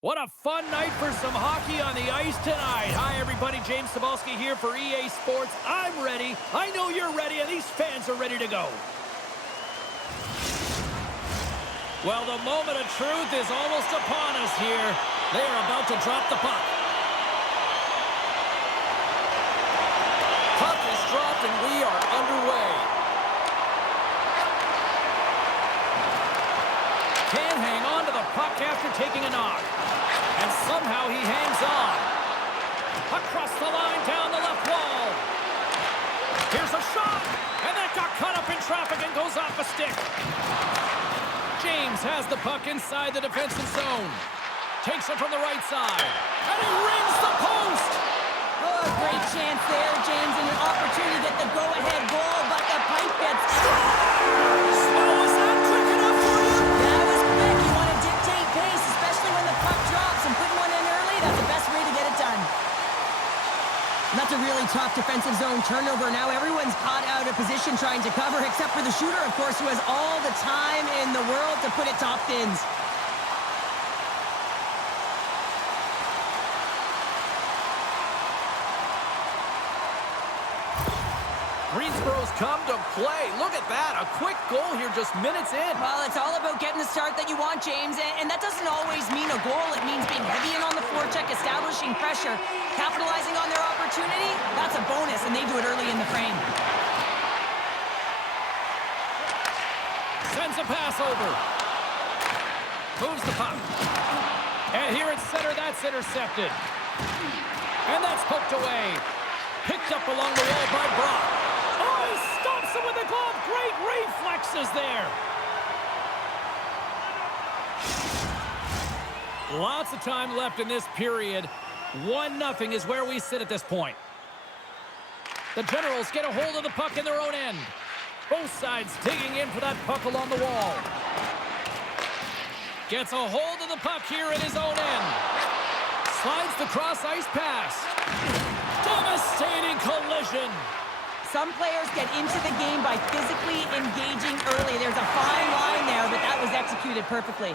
What a fun night for some hockey on the ice tonight. Hi, everybody. James Cebulski here for EA Sports. I'm ready. I know you're ready, and these fans are ready to go. Well, the moment of truth is almost upon us here. They are about to drop the puck. Puck is dropped, and we are underway. Can't hang on to the puck after taking a knock. And somehow he hangs on. Across the line, down the left wall. Here's a shot. And that got caught up in traffic and goes off a stick. James has the puck inside the defensive zone. Takes it from the right side. And he rings the post. Oh, great chance there, James, and an opportunity to get the go-ahead goal, but the pipe gets stopped. Slow, is that quick enough for you? That was quick. You want to dictate pace, especially when the puck drops, and putting one in early, that's the best way to get it done. And that's a really tough defensive zone turnover. Now everyone's caught out of position trying to cover, except for the shooter, of course, who has all the time in the world to put it top fins. Greensboro's come to play. Look at that. A quick goal here just minutes in. Well, it's all about getting the start that you want, James, and that doesn't always mean a goal. It means being heavy in on the forecheck, establishing pressure, capitalizing on their opportunity. That's a bonus, and they do it early in the frame. Sends a pass over. Moves the puck. And here at center, that's intercepted. And that's poked away. Picked up along the wall by Brock. Oh, he stops him with the glove. Great reflexes there. Lots of time left in this period. 1-0 is where we sit at this point. The Generals get a hold of the puck in their own end. Both sides digging in for that puck along the wall. Gets a hold of the puck here in his own end. Slides the cross-ice pass. Devastating collision. Some players get into the game by physically engaging early. There's a fine line there, but that was executed perfectly.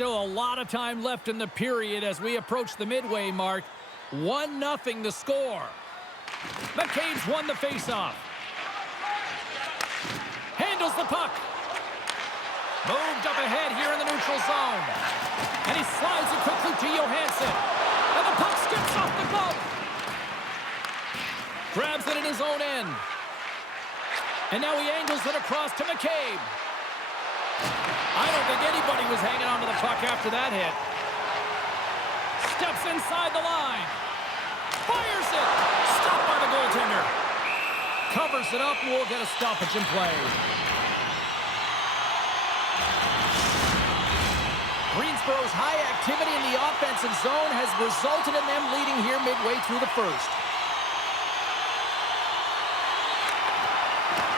still a lot of time left in the period as we approach the midway mark. 1-0 the score. McCabe's won the faceoff. Handles the puck. Moved up ahead here in the neutral zone. And he slides it quickly to Johansson. And the puck skips off the glove. Grabs it in his own end. And now he angles it across to McCabe. I don't think anybody was hanging on to the puck after that hit. Steps inside the line. Fires it. Stopped by the goaltender. Covers it up. We'll get a stoppage in play. Greensboro's high activity in the offensive zone has resulted in them leading here midway through the first.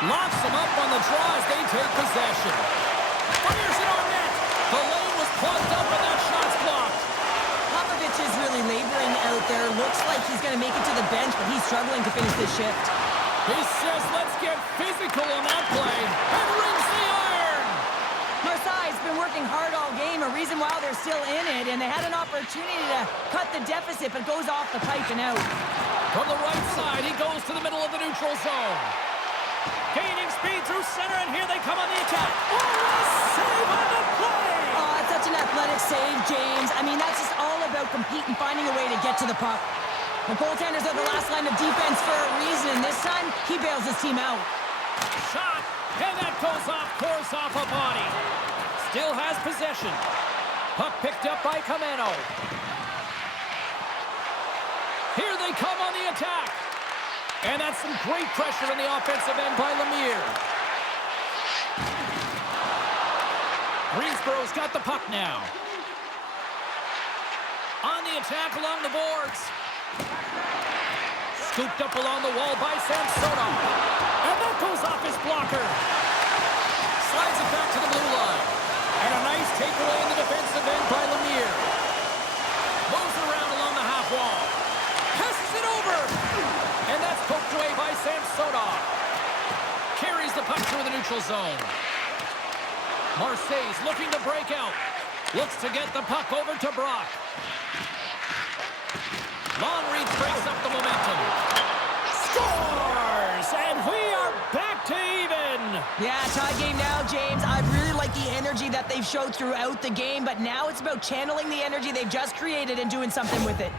Locks them up on the draw as they take possession. Fires it on net. The lane was plugged up and that shot's blocked. Popovich is really laboring out there. Looks like he's going to make it to the bench, but he's struggling to finish this shift. He says, let's get physical on that play, and rings the iron. Marseille's been working hard all game, a reason why they're still in it, and they had an opportunity to cut the deficit, but goes off the pipe and out. From the right side, he goes to the middle of the neutral zone. Gaining speed through center, and here they come on the attack. Oh, a save on the play! Oh, it's such an athletic save, James. I mean, that's just all about competing, finding a way to get to the puck. The goaltenders are the last line of defense for a reason. This time, he bails his team out. Shot, and that goes off course off a body. Still has possession. Puck picked up by Camano. Here they come on the attack. And that's some great pressure in the offensive end by Lemire. Greensboro's got the puck now. On the attack along the boards. Scooped up along the wall by Samsonov. And that goes off his blocker. Slides it back to the blue line. And a nice takeaway in the defensive end by Lemire. Moves it around along the half wall. Passes it over. And that's poked away by Samsonov. Carries the puck through the neutral zone. Marseille's looking to break out. Looks to get the puck over to Brock. Long reach breaks up the momentum. Scores! And we are back to even. Yeah, tie game now, James. I really like the energy that they've showed throughout the game, but now it's about channeling the energy they've just created and doing something with it.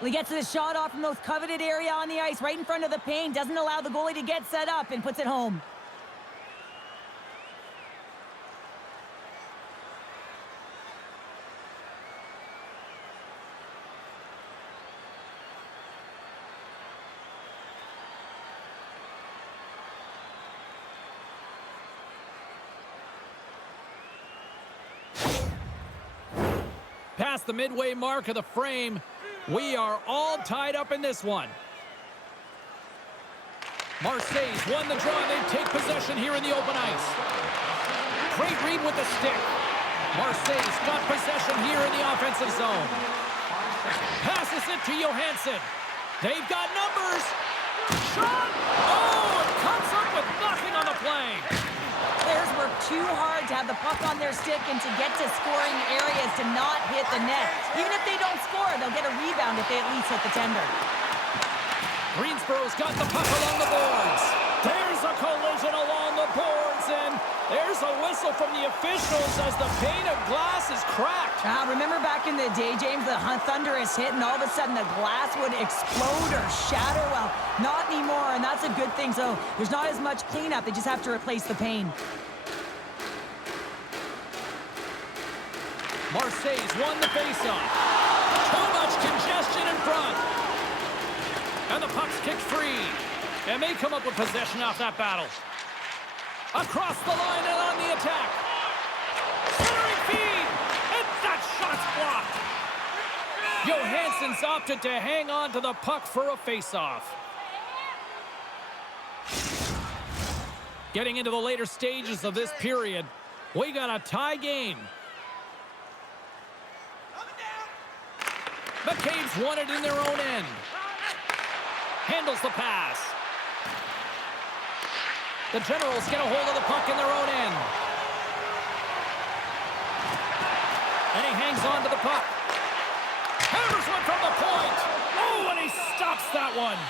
He gets the shot off from those coveted area on the ice, right in front of the paint, doesn't allow the goalie to get set up, and puts it home. Past the midway mark of the frame, we are all tied up in this one. Marseille's won the draw, and they take possession here in the open ice. Great read with the stick. Marseille's got possession here in the offensive zone. Passes it to Johansson. They've got numbers. Shot! Oh, it comes up with nothing on the play. Players work too hard to have the puck on their stick and to get to scoring areas to not hit the net. Even if they don't score, they'll get a rebound if they at least hit the tender. Greensboro's got the puck along the boards. There's a collision along the boards, and there's a whistle from the officials as the pane of glass is cracked. Remember back in the day, James, the thunderous hit, and all of a sudden the glass would explode or shatter? Well, not anymore, and that's a good thing. So there's not as much cleanup. They just have to replace the pane. Marseille's won the faceoff. Too much congestion in front. And the puck's kicked free. And they come up with possession off that battle. Across the line and on the attack. Centering feed. And that shot's blocked. Johansson's opted to hang on to the puck for a faceoff. Getting into the later stages of this period, we got a tie game. McCabe's won it in their own end. Handles the pass. The Generals get a hold of the puck in their own end. hangs on to the puck. Hammers one from the point. Oh, and he stops that one.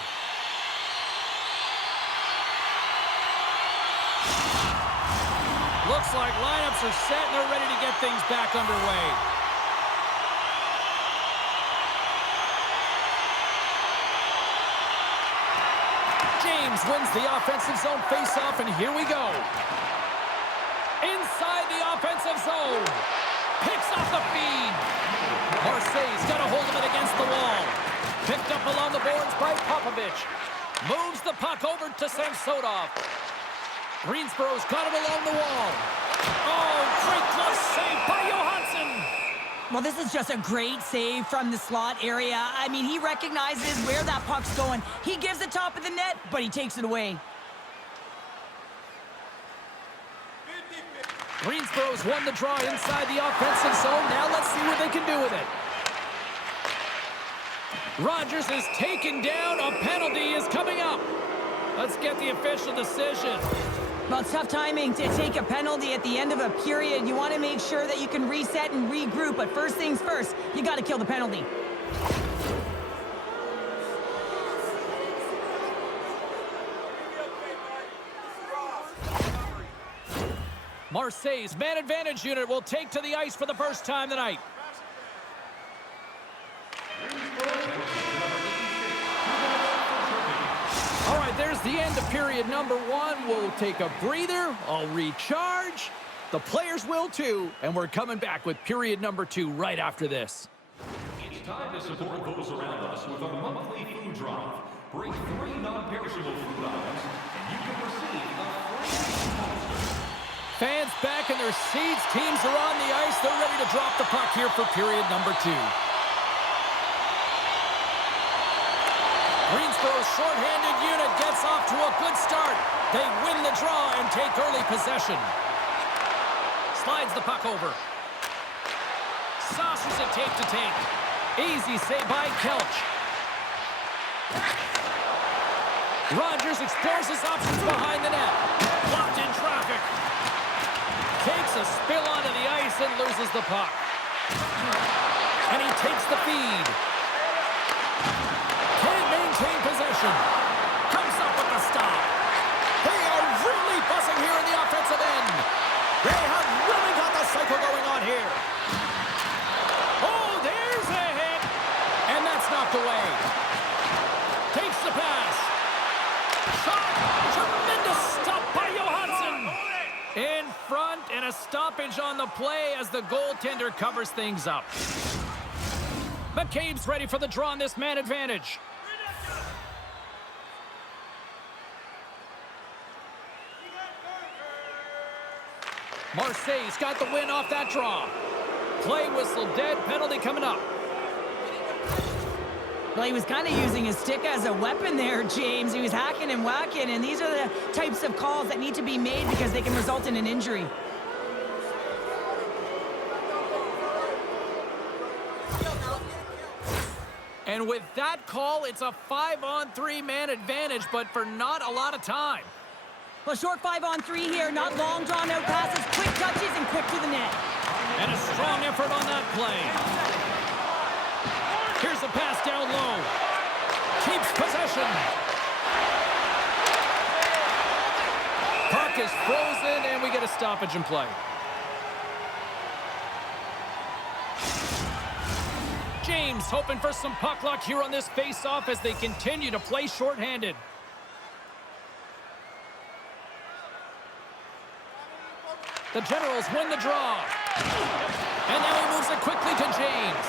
Looks like lineups are set and they're ready to get things back underway. James wins the offensive zone faceoff, and here we go. Inside the offensive zone. Picks off the feed. Marseille's got a hold of it against the wall. Picked up along the boards by Popovich. Moves the puck over to Samsonov. Greensboro's got it along the wall. Oh, great glove save by Johansson. Well, this is just a great save from the slot area. I mean, he recognizes where that puck's going. He gives the top of the net, but he takes it away. Greensboro's won the draw inside the offensive zone. Now let's see what they can do with it. Rogers is taken down. A penalty is coming up. Let's get the official decision. Well, it's tough timing to take a penalty at the end of a period. You want to make sure that you can reset and regroup, but first things first, you got to kill the penalty. Marseille's man advantage unit will take to the ice for the first time tonight. All right, there's the end of period number one. We'll take a breather. I'll recharge. The players will too. And we're coming back with period number two right after this. It's time to support those around us with our monthly food drive. Bring 3 non-perishable food items, and you can receive a free poster. Fans back in their seats. Teams are on the ice. They're ready to drop the puck here for period number two. Greensboro's shorthanded unit gets off to a good start. They win the draw and take early possession. Slides the puck over. Saucers it tape to tape. Easy save by Kelch. Rogers explores his options behind the net. Blocked in traffic. Takes a spill onto the ice and loses the puck. And he takes the feed. Can't maintain possession. Comes up with the stop. They are really buzzing here in the offensive end. They have really got the cycle going on here. Oh, there's a hit. And that's knocked away. Takes the pass. Shot. Tremendous stop by Johansson. In front, and a stoppage on the play as the goaltender covers things up. McCabe's ready for the draw on this man advantage. Marseille's got the win off that draw. Play whistle dead, penalty coming up. Well, he was kind of using his stick as a weapon there, James. He was hacking and whacking, and these are the types of calls that need to be made because they can result in an injury. And with that call, it's a 5-on-3 man advantage, but for not a lot of time. Well, short 5-on-3 here, not long drawn-out passes, quick touches, and quick to the net. And a strong effort on that play. Here's a pass down low. Keeps possession. Puck is frozen, and we get a stoppage in play. James hoping for some puck luck here on this face-off as they continue to play shorthanded. The Generals win the draw. And now he moves it quickly to James.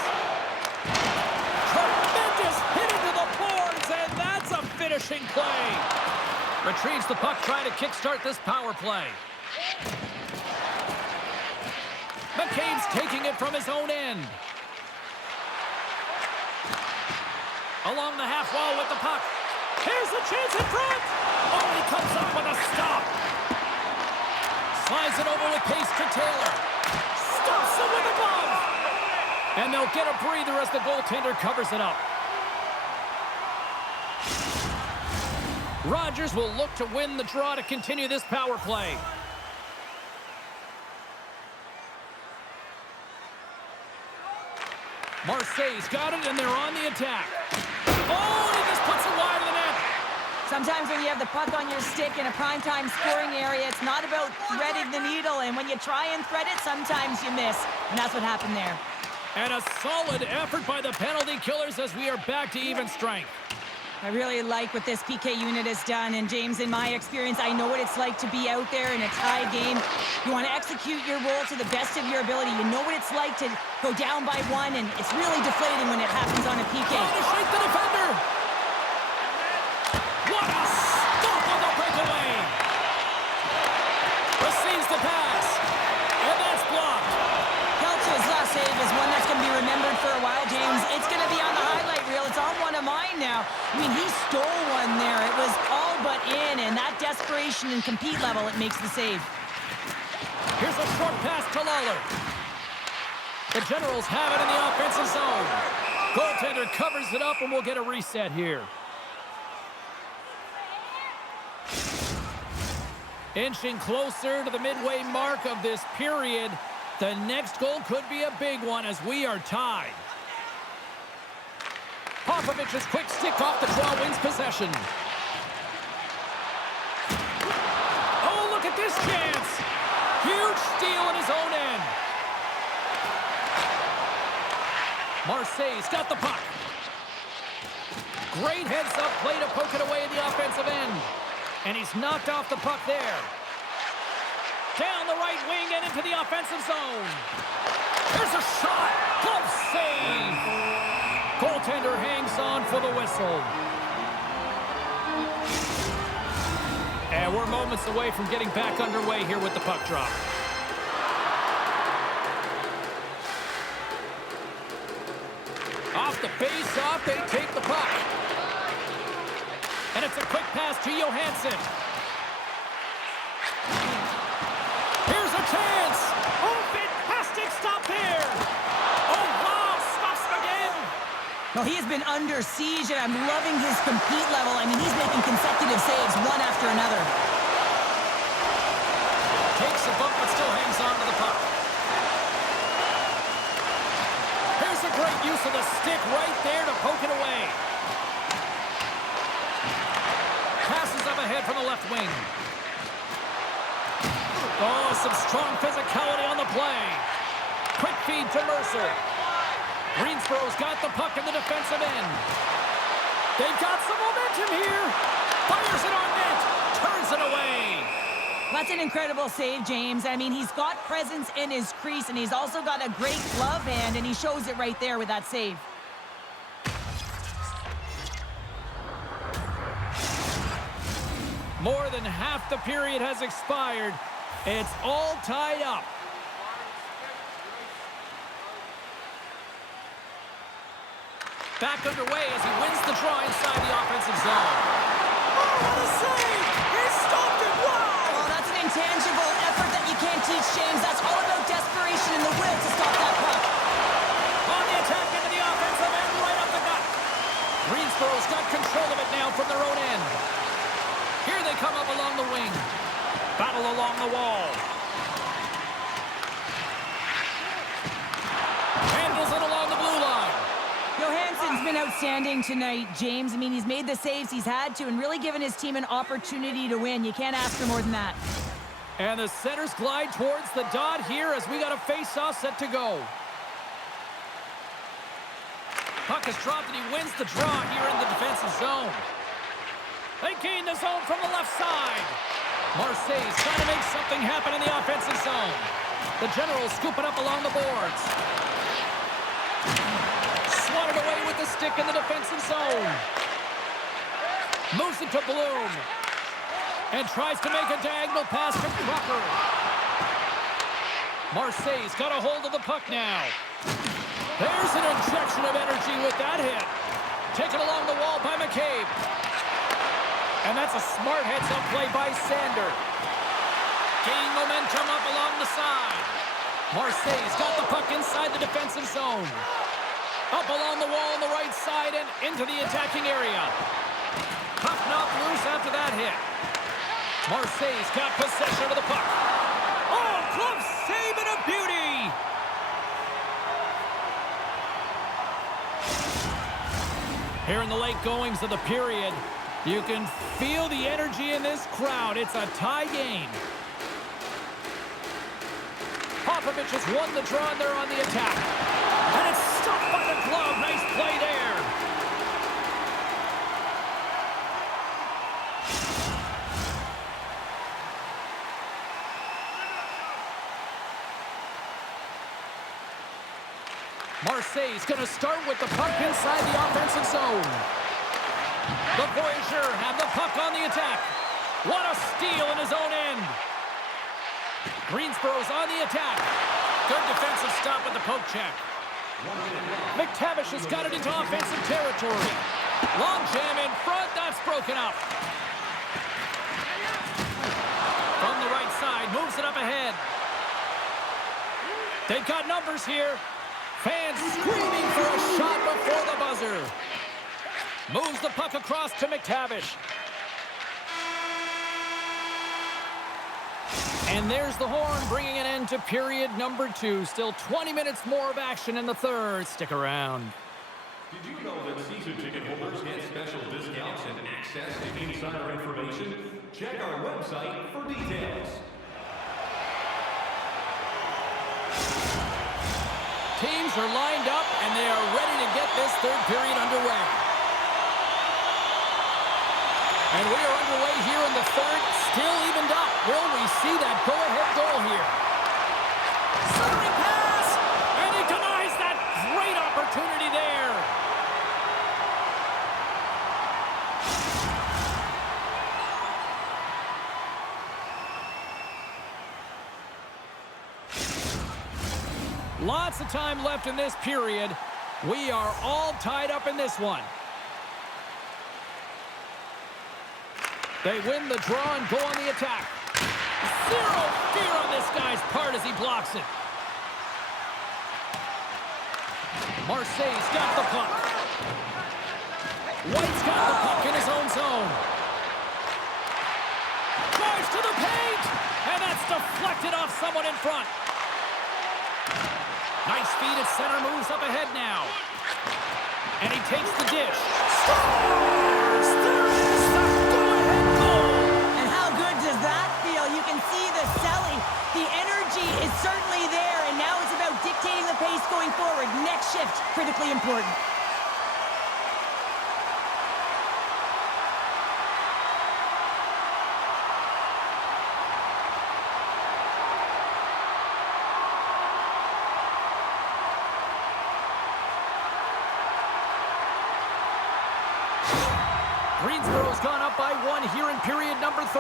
Tremendous hit into the boards, and that's a finishing play. Retrieves the puck, trying to kickstart this power play. McCabe's taking it from his own end. Along the half wall with the puck. Here's a chance in front. Oh, he comes up with a stop. Slides it over with pace to Taylor. Stops it with a glove. And they'll get a breather as the goaltender covers it up. Rogers will look to win the draw to continue this power play. Marseille's got it, and they're on the attack. Oh, and he just puts it wide of the net. Sometimes when you have the puck on your stick in a primetime scoring area, it's not about threading the needle, and when you try and thread it, sometimes you miss, and that's what happened there. And a solid effort by the penalty killers as we are back to even strength. I really like what this PK unit has done, and James, in my experience, I know what it's like to be out there in a tie game. You want to execute your role to the best of your ability. You know what it's like to go down by one, and it's really deflating when it happens on a PK. Trying to shake the defender. What a stop on the breakaway. Receives the pass, and that's blocked. Kelch's last save is one that's going to be remembered for a while, James. It's going to be on the highlight reel. It's on one of mine now. I mean, he stole one there. It was all but in, and that desperation and compete level, it makes the save. Here's a short pass to Lawler. The Generals have it in the offensive zone. Goaltender covers it up, and we'll get a reset here. Inching closer to the midway mark of this period. The next goal could be a big one as we are tied. Popovich's quick stick off the draw wins possession. Oh, look at this chance. Huge steal in his own end. Marseille's got the puck. Great heads-up play to poke it away in the offensive end. And he's knocked off the puck there. Down the right wing and into the offensive zone. There's a shot. Glove save. Goaltender hangs on for the whistle. And we're moments away from getting back underway here with the puck drop. Off the face-off, they take the puck. And it's a quick pass to Johansson. Here's a chance. Oh, fantastic stop there. Oh, wow, stops him again. Well, he has been under siege, and I'm loving his compete level. I mean, he's making consecutive saves one after another. Takes a bump, but still hangs on to the puck. Here's a great use of the stick right there to poke it away. Passes up ahead from the left wing. Oh, some strong physicality on the play. Quick feed to Mercer. Greensboro's got the puck in the defensive end. They've got some momentum here. Fires it on net. Turns it away. That's an incredible save, James. I mean, he's got presence in his crease, and he's also got a great glove hand, and he shows it right there with that save. More than half the period has expired. It's all tied up. Back underway as he wins the draw inside the offensive zone. Oh, what a save! He stopped it! Wow! Oh, that's an intangible effort that you can't teach, James. That's all about desperation and the will to stop that puck. On the attack into the offensive end, right up the gut. Greensboro's got control of it now from their own end. Here they come up along the wing. Battle along the wall. Handles it along the blue line. Johansson's been outstanding tonight, James. I mean, he's made the saves he's had to and really given his team an opportunity to win. You can't ask for more than that. And the centers glide towards the dot here as we got a face-off set to go. Puck is dropped and he wins the draw here in the defensive zone. They gain the zone from the left side. Marseille's trying to make something happen in the offensive zone. The Generals scoop it up along the boards. Swatted away with the stick in the defensive zone. Moves it to Bloom. And tries to make a diagonal pass to Crocker. Marseille's got a hold of the puck now. There's an injection of energy with that hit. Taken along the wall by McCabe. And that's a smart heads-up play by Sander. Gaining momentum up along the side. Marseille's got the puck inside the defensive zone. Up along the wall on the right side and into the attacking area. Puck knocked loose after that hit. Marseille's got possession of the puck. Oh, glove save and a beauty! Here in the late goings of the period, you can feel the energy in this crowd. It's a tie game. Popovich has won the draw, and they're on the attack. And it's stopped by the glove. Nice play there. Marseille's going to start with the puck inside the offensive zone. The Voyageurs have the puck on the attack. What a steal in his own end. Greensboro's on the attack. Good defensive stop with the poke check. McTavish has got it into offensive territory. Long jam in front. That's broken up. From the right side, moves it up ahead. They've got numbers here. Fans screaming for a shot before the buzzer. Moves the puck across to McTavish. And there's the horn, bringing an end to period number 2. Still 20 minutes more of action in the third. Stick around. Did you know that season ticket holders get special discounts and access to insider information? Check our website for details. Teams are lined up, and they are ready to get this third period underway. And we are underway here in the third, still evened up. Will we see that go-ahead goal here? Centering pass, and he denies that great opportunity there. Lots of time left in this period. We are all tied up in this one. They win the draw and go on the attack. Zero fear on this guy's part as he blocks it. Marseille's got the puck. White's got the puck in his own zone. Drives to the paint, and that's deflected off someone in front. Nice feed at center, moves up ahead now. And he takes the dish. Scores! There is the go-ahead goal! And how good does that feel? You can see the selling. The energy is certainly there, and now it's about dictating the pace going forward. Next shift, critically important. Greensboro's gone up by 1 here in period number 3.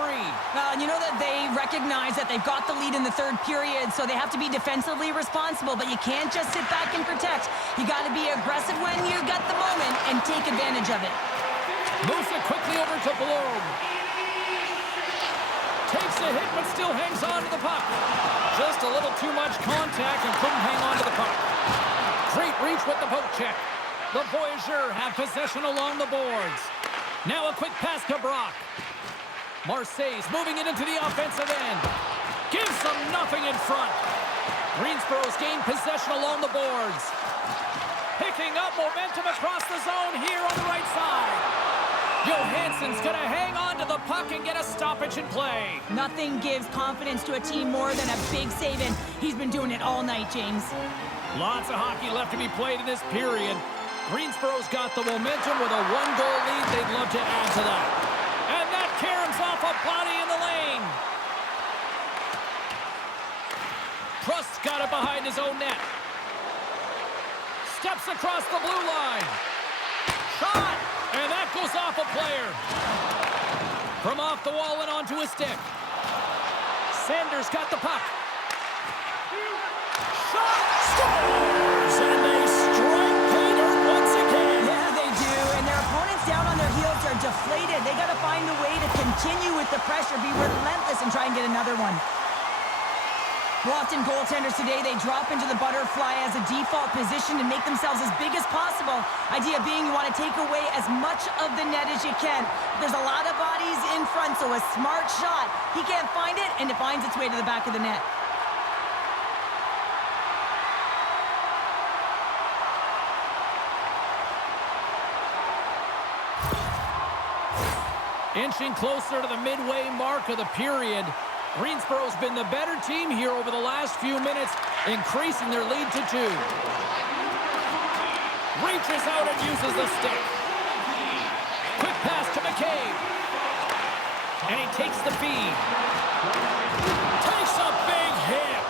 And you know that they recognize that they've got the lead in the third period, so they have to be defensively responsible, but you can't just sit back and protect. You got to be aggressive when you got the moment and take advantage of it. Moves it quickly over to Blome. Takes a hit, but still hangs on to the puck. Just a little too much contact and couldn't hang on to the puck. Great reach with the poke check. The Voyageurs have possession along the boards. Now a quick pass to Brock. Marseille's moving it into the offensive end. Gives them nothing in front. Greensboro's gained possession along the boards. Picking up momentum across the zone here on the right side. Johansson's going to hang on to the puck and get a stoppage in play. Nothing gives confidence to a team more than a big save-in. He's been doing it all night, James. Lots of hockey left to be played in this period. Greensboro's got the momentum with a 1-goal lead. They'd love to add to that. And that caroms off a body in the lane. Trust's got it behind his own net. Steps across the blue line. Shot! And that goes off a player. From off the wall and onto his stick. Sanders got the puck. Shot! Scores! And they strike pay dirt once again. Yeah, they do. And their opponents down on their heels are deflated. They got to find a way to continue with the pressure, be relentless, and try and get another one. Well, often goaltenders today, they drop into the butterfly as a default position to make themselves as big as possible. Idea being you want to take away as much of the net as you can. There's a lot of bodies in front, so a smart shot. He can't find it, and it finds its way to the back of the net. Inching closer to the midway mark of the period. Greensboro's been the better team here over the last few minutes, increasing their lead to 2. Reaches out and uses the stick. Quick pass to McCabe. And he takes the feed. Takes a big hit.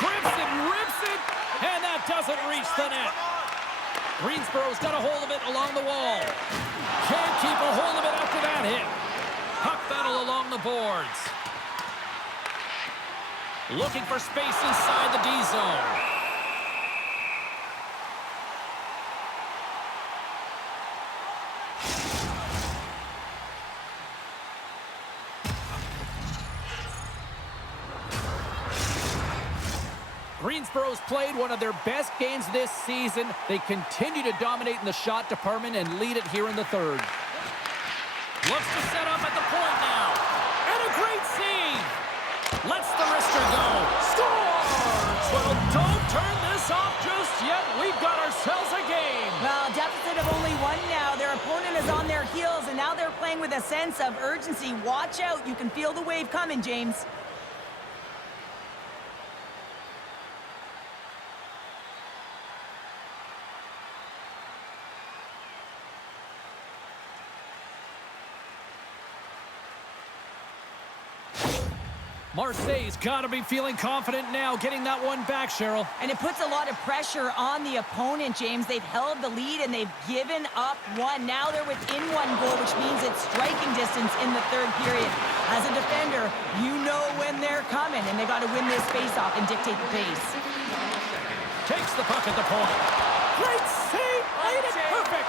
Grips it, rips it, and that doesn't reach the net. Greensboro's got a hold of it along the wall. Can't keep a hold of it after that hit. Puck battle along the boards. Looking for space inside the D zone. Greensboro's played one of their best games this season. They continue to dominate in the shot department and lead it here in the third. Looks to set up at the point now. And a great save. Lets the wrister go. Scores! Well, don't turn this off just yet. We've got ourselves a game. Well, deficit of only 1 now. Their opponent is on their heels, and now they're playing with a sense of urgency. Watch out. You can feel the wave coming, James. Marseille's got to be feeling confident now, getting that one back, Cheryl. And it puts a lot of pressure on the opponent, James. They've held the lead, and they've given up 1. Now they're within 1 goal, which means it's striking distance in the third period. As a defender, you know when they're coming, and they got to win this faceoff and dictate the pace. Takes the puck at the point. Great save! Made it perfect!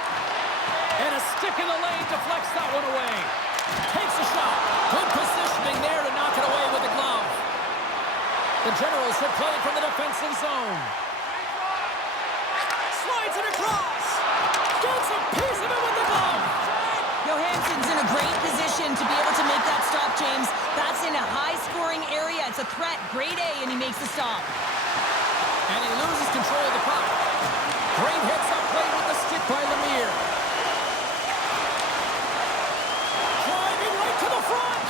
And a stick in the lane deflects that one away. Takes a shot. Good positioning there to knock it away with the glove. The Generals have played from the defensive zone. Slides it across. Gets a piece of it with the glove. Johansson's in a great position to be able to make that stop, James. That's in a high-scoring area. It's a threat. Grade A, and he makes the stop. And he loses control of the puck. Great hits up play with the stick by Lemire. Driving right to the front.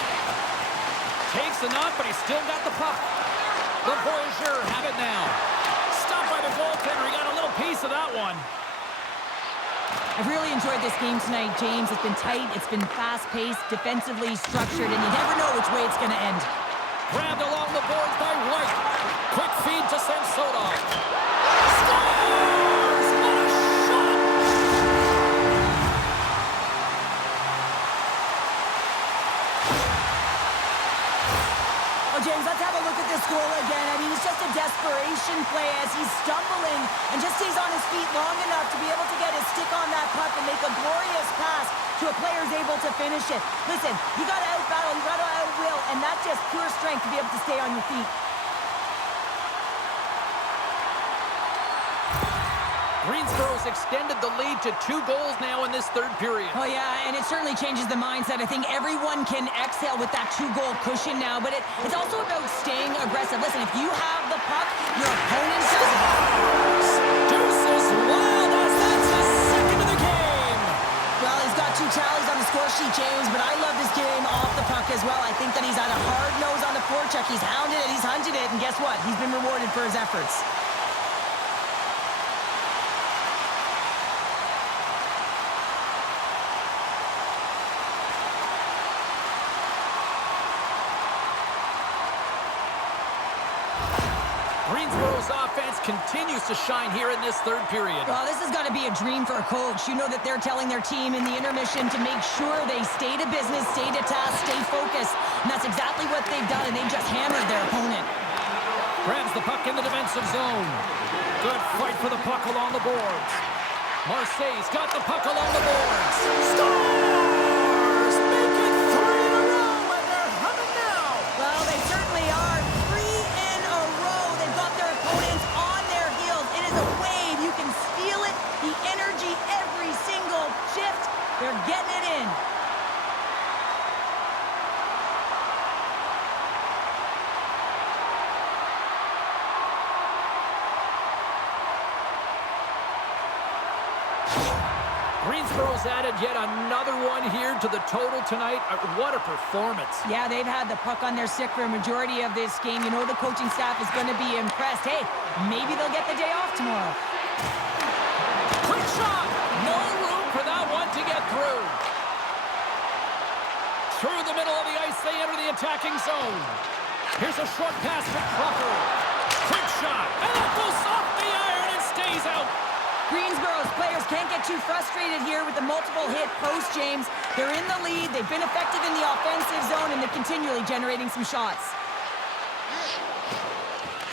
Takes the knock, but he's still got the puck. The Voyageurs have it now. Stopped by the goaltender. He got a little piece of that one. I've really enjoyed this game tonight, James. It's been tight, it's been fast-paced, defensively structured, and you never know which way it's going to end. Grabbed along the boards by White. Quick feed to Samsonov. Scores! What a shot! Well, James, let's have a look at this goal again. I mean, it's just a desperation play as he's stumbling and just stays on his feet long enough to be able to get his stick on that puck and make a glorious pass to a player who's able to finish it. Listen, you got to out-battle, you got to out-will, and that's just pure strength to be able to stay on your feet. Greensboro's extended the lead to 2 goals now in this third period. Oh, yeah, and it certainly changes the mindset. I think everyone can exhale with that 2-goal cushion now, but it's also about staying aggressive. Listen, if you have the puck, your opponent doesn't. Deuces wild as that's his second of the game. Well, he's got 2 tallies on the score sheet, James, but I love this game off the puck as well. I think that he's had a hard nose on the forecheck. He's hounded it, he's hunted it, and guess what? He's been rewarded for his efforts. Greensboro's offense continues to shine here in this third period. Well, this has got to be a dream for a coach. You know that they're telling their team in the intermission to make sure they stay to business, stay to task, stay focused. And that's exactly what they've done, and they've just hammered their opponent. Grabs the puck in the defensive zone. Good fight for the puck along the boards. Marseille's got the puck along the boards. Scores! Make it 3 in a row, and they're humming now. Well, they certainly are. 3 in a row. They've got their opponents on their heels. It is a wave. You can feel it. The energy every single shift. They're getting it in. Greensboro's added yet another one here to the total tonight. What a performance. Yeah, they've had the puck on their stick for a majority of this game. You know the coaching staff is going to be impressed. Hey, maybe they'll get the day off tomorrow. Quick shot! No room for that one to get through. Through the middle of the ice, they enter the attacking zone. Here's a short pass for Crocker. Quick shot, and that goes off the iron and stays out. Greensboro's players can't get too frustrated here with the multiple hit post, James. They're in the lead, they've been effective in the offensive zone, and they're continually generating some shots.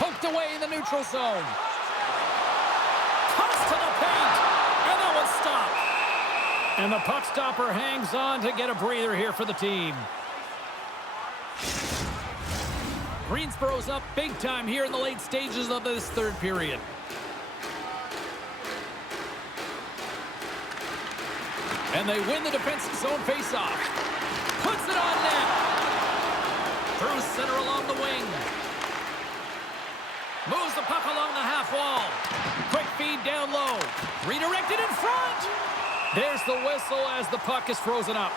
Poked away in the neutral zone. Cuts to the paint, and that one's stopped. And the puck stopper hangs on to get a breather here for the team. Greensboro's up big time here in the late stages of this third period. And they win the defensive zone faceoff. Puts it on net. Through center along the wing. Moves the puck along the half wall. Quick feed down low. Redirected in front. There's the whistle as the puck is frozen up.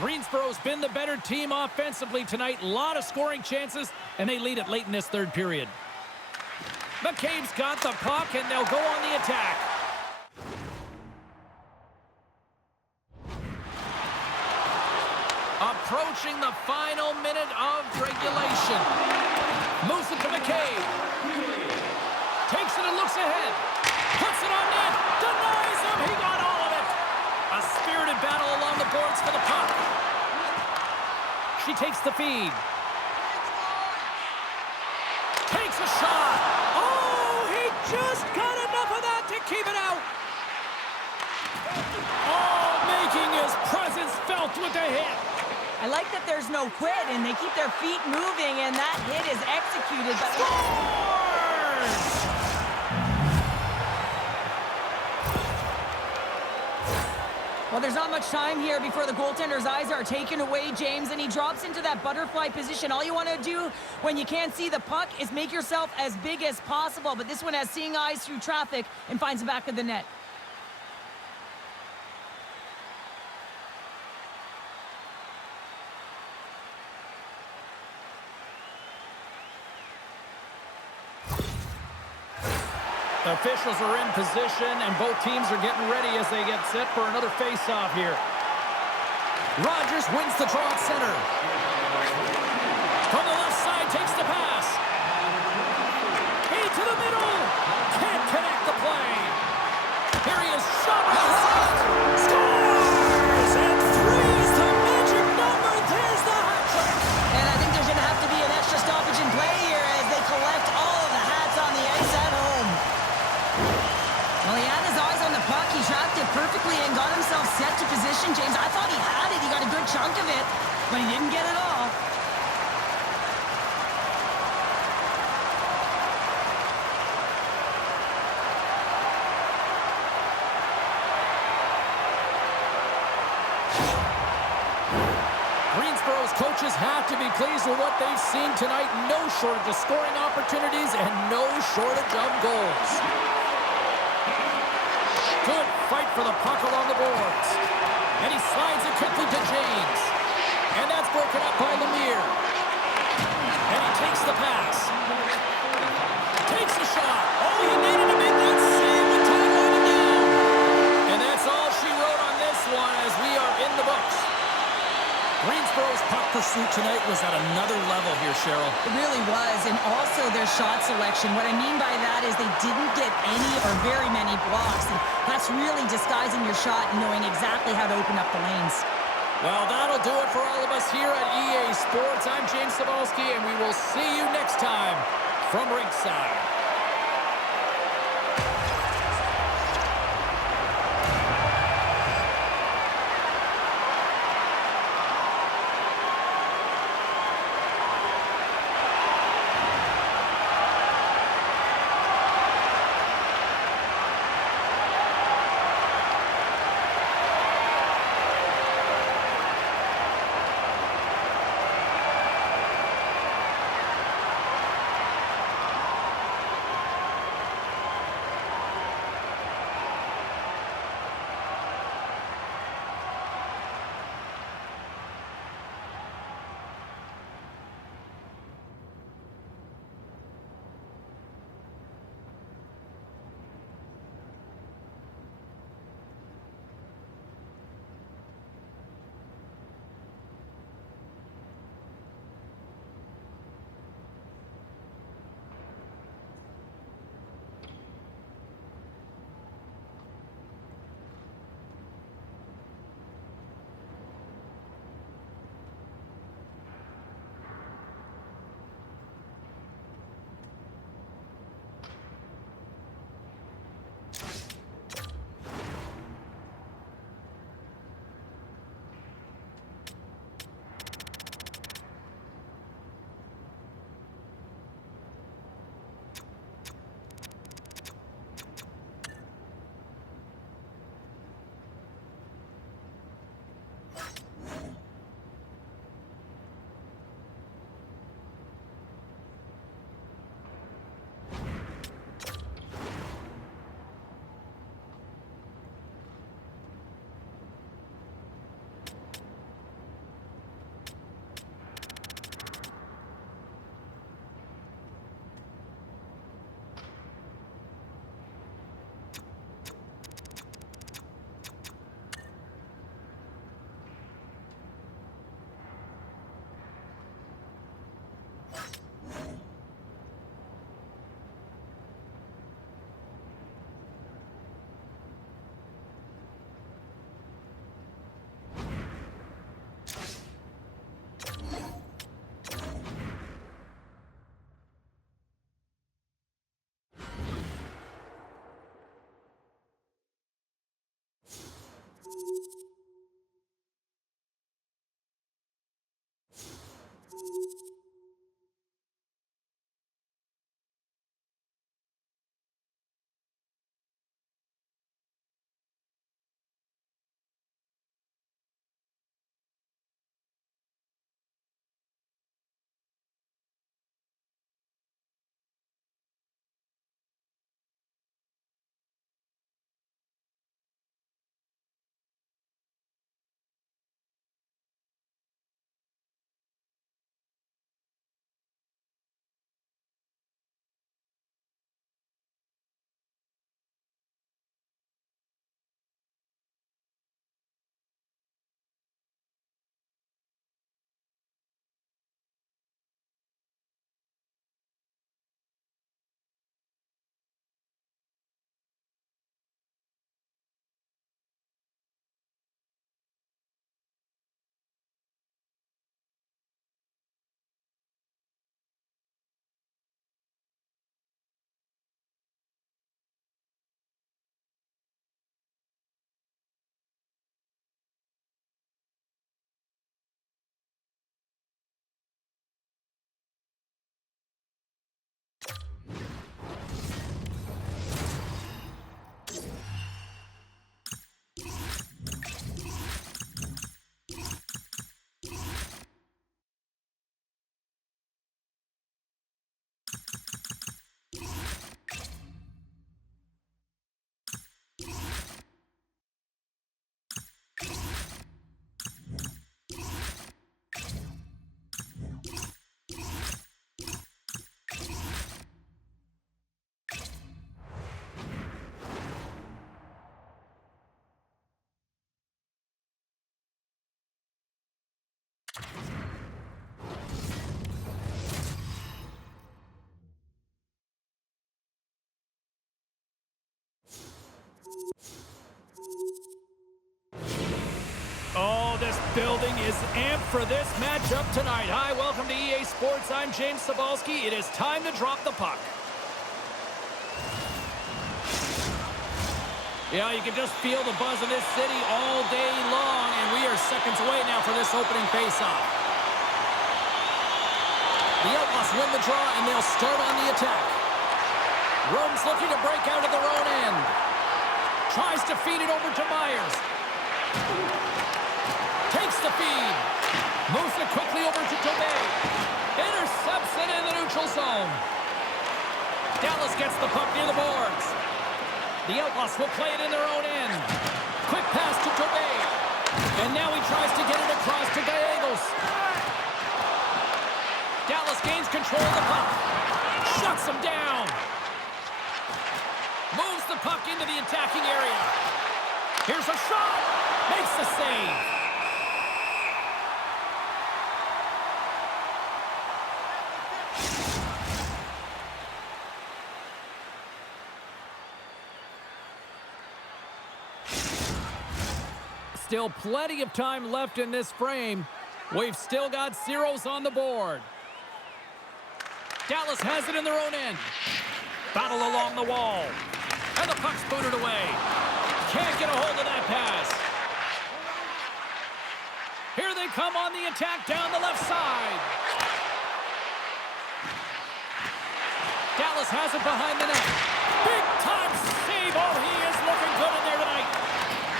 Greensboro's been the better team offensively tonight. A lot of scoring chances, and they lead it late in this third period. McCabe's got the puck, and they'll go on the attack. Approaching the final minute of regulation. Moves it to McCabe. Takes it and looks ahead. Puts it on net. Denies him. He got all of it. A spirited battle along the boards for the puck. She takes the feed. Takes a shot. Oh, he just got enough of that to keep it out. Oh, making his presence felt with the hit. I like that there's no quit, and they keep their feet moving, and that hit is executed. But Scores! well, there's not much time here before the goaltender's eyes are taken away, James, and he drops into that butterfly position. All you want to do when you can't see the puck is make yourself as big as possible, but this one has seeing eyes through traffic and finds the back of the net. Officials are in position, and both teams are getting ready as they get set for another face-off here. Rogers wins the draw at center. From the left side, takes the pass. To the middle. Can't connect the play. Here he is, shot on the side. Scores! And three's the magic number. There's the hat trick. And I think there's going to have to be an extra stoppage in play here as they collect all of the hats on the ice at home. Well, he had his eyes on the puck. He tracked it perfectly and got himself set to position, James. I thought he had it. He got a good chunk of it, but he didn't get it all. Greensboro's coaches have to be pleased with what they've seen tonight. No shortage of scoring opportunities and no shortage of goals. Good fight for the puck along the boards. And he slides it quickly to James. And that's broken up by Lemire. And he takes the pass. Takes the shot. Oh, he needed to make that save with time winding down. And that's all she wrote on this one as we are in the books. Greensboro's puck pursuit tonight was at another level here, Cheryl. It really was, and also their shot selection. What I mean by that is they didn't get any or very many blocks, and that's really disguising your shot and knowing exactly how to open up the lanes. Well, that'll do it for all of us here at EA Sports. I'm James Cebulski, and we will see you next time from ringside. Oh, this building is amped for this matchup tonight. Hi, welcome to EA Sports. I'm James Cebulski. It is time to drop the puck. Yeah, you can just feel the buzz of this city all day long, and we are seconds away now for this opening faceoff. The Outlaws win the draw, and they'll start on the attack. Rome's looking to break out of their own end. Tries to feed it over to Myers. Takes the feed. Moves it quickly over to Gameday. Intercepts it in the neutral zone. Dallas gets the puck near the boards. The Outlaws will play it in their own end. Quick pass to Gameday. And now he tries to get it across to Gallegos. Dallas gains control of the puck. Shuts him down. Moves the puck into the attacking area. Here's a shot. Makes the save. Still plenty of time left in this frame. We've still got zeros on the board. Dallas has it in their own end. Battle along the wall. And the puck's booted away. Can't get a hold of that pass. Here they come on the attack down the left side. Dallas has it behind the net. Big time save. Oh, he is looking good in there tonight.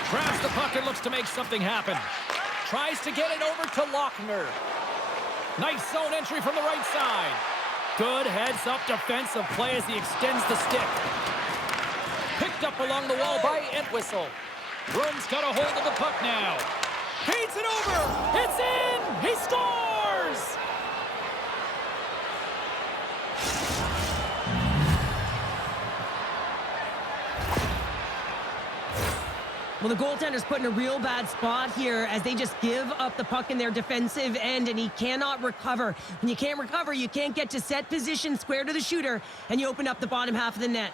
Grabs the puck and looks to make something happen. Tries to get it over to Lochner. Nice zone entry from the right side. Good heads-up defensive play as he extends the stick. Picked up along the wall by Entwistle. Rome's got a hold of the puck now. Feeds it over. It's in. He scores. Well, the goaltender's put in a real bad spot here as they just give up the puck in their defensive end, and he cannot recover. When you can't recover, you can't get to set position square to the shooter, and you open up the bottom half of the net.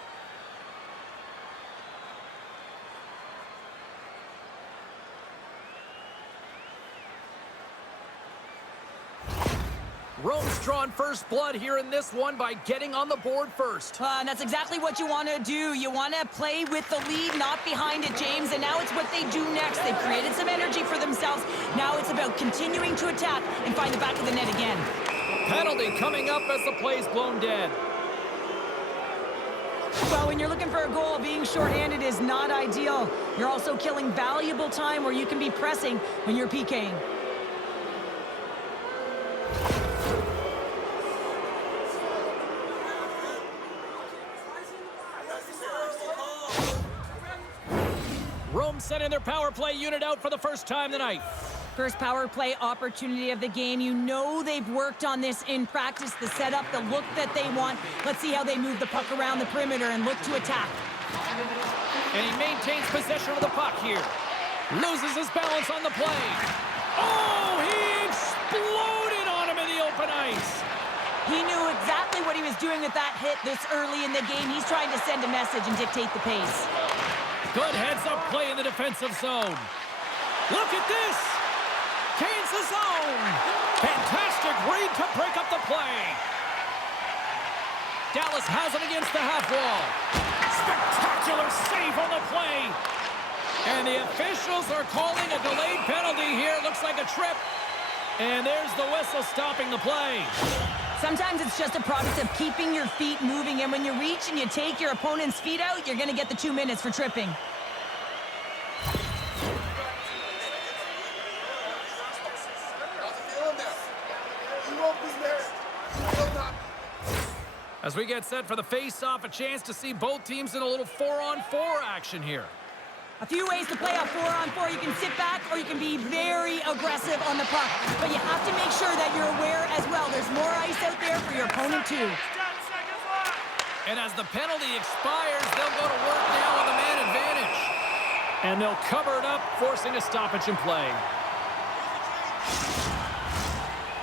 Rome's drawn first blood here in this one by getting on the board first. And that's exactly what you want to do. You want to play with the lead, not behind it, James. And now it's what they do next. They've created some energy for themselves. Now it's about continuing to attack and find the back of the net again. Penalty coming up as the play's blown dead. Well, when you're looking for a goal, being shorthanded is not ideal. You're also killing valuable time where you can be pressing when you're PKing. Rome sending their power play unit out for the first time tonight. First power play opportunity of the game. You know they've worked on this in practice, the setup, the look that they want. Let's see how they move the puck around the perimeter and look to attack. And he maintains possession of the puck here. Loses his balance on the play. Oh, he exploded on him in the open ice. He knew exactly what he was doing with that hit this early in the game. He's trying to send a message and dictate the pace. Good heads-up play in the defensive zone. Look at this. Gains the zone. Fantastic read to break up the play. Dallas has it against the half wall. Spectacular save on the play. And the officials are calling a delayed penalty here. Looks like a trip. And there's the whistle stopping the play. Sometimes it's just a product of keeping your feet moving, and when you reach and you take your opponent's feet out, you're going to get the 2 minutes for tripping. As we get set for the face-off, a chance to see both teams in a little 4-on-4 action here. A few ways to play a 4-on-4. You can sit back or you can be very aggressive on the puck. But you have to make sure that you're aware as well. There's more ice out there for your opponent too. And as the penalty expires, they'll go to work now on the man advantage. And they'll cover it up, forcing a stoppage in play.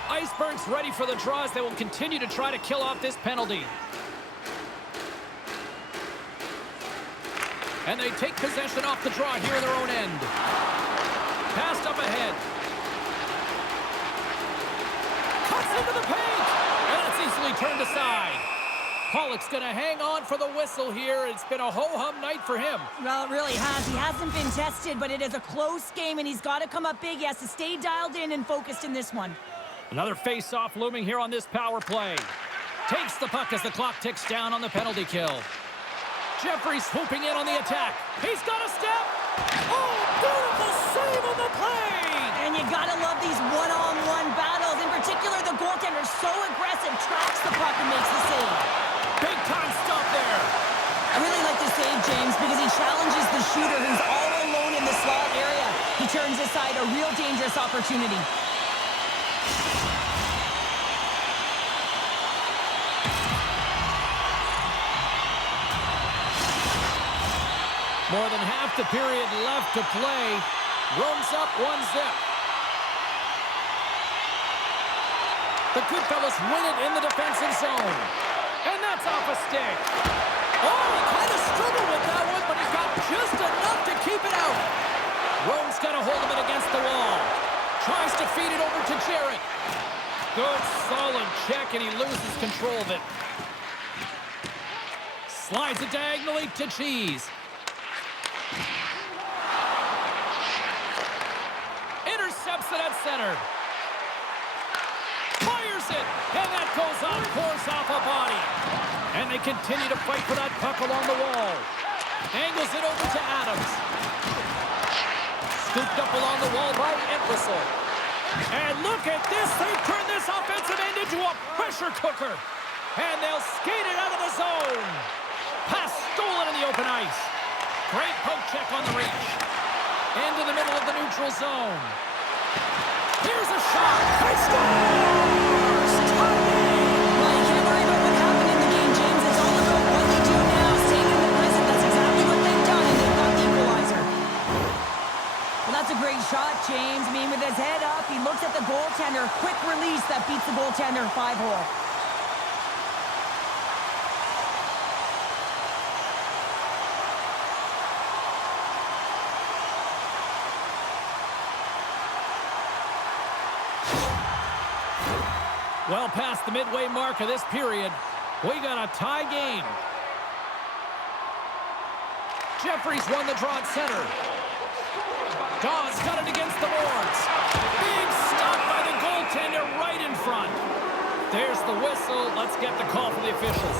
Iceberg's ready for the draws. They will continue to try to kill off this penalty. And they take possession off the draw here in their own end. Passed up ahead. Cuts into the paint. And it's easily turned aside. Pollock's going to hang on for the whistle here. It's been a ho-hum night for him. Well, it really has. He hasn't been tested, but it is a close game, and he's got to come up big. He has to stay dialed in and focused in this one. Another face-off looming here on this power play. Takes the puck as the clock ticks down on the penalty kill. Jeffrey swooping in on the attack. He's got a step. Oh, beautiful save on the play. And you got to love these one-on-one battles. In particular, the goaltender so aggressive, tracks the puck and makes the save. Big time stop there. I really like this save, James, because he challenges the shooter who's all alone in the slot area. He turns aside a real dangerous opportunity. More than half the period left to play. Rome's up 1-0. The Goodfellas win it in the defensive zone. And that's off a stick. Oh, he kind of struggled with that one, but he's got just enough to keep it out. Rome's got a hold of it against the wall. Tries to feed it over to Jarrett. Good, solid check, and he loses control of it. Slides it diagonally to Cheese. Intercepts it at center. Fires it, and that goes off course off a body. And they continue to fight for that puck along the wall. Angles it over to Adams. Scooped up along the wall by Entwistle. And look at this, they've turned this offensive end into a pressure cooker. And they'll skate it out of the zone. Pass stolen in the open ice. Great poke check on the reach. Into the middle of the neutral zone. Here's a shot. He scores! Well, you can't worry about what happened in the game, James. It's all about what they do now. Staying in the present. That's exactly what they've done, and they've got the equalizer. Well, that's a great shot, James. I mean, with his head up, he looks at the goaltender. Quick release that beats the goaltender 5-hole. Well past the midway mark of this period, we got a tie game. Jeffries won the draw at center. Dawes got it against the boards. Big stop by the goaltender right in front. There's the whistle. Let's get the call from the officials.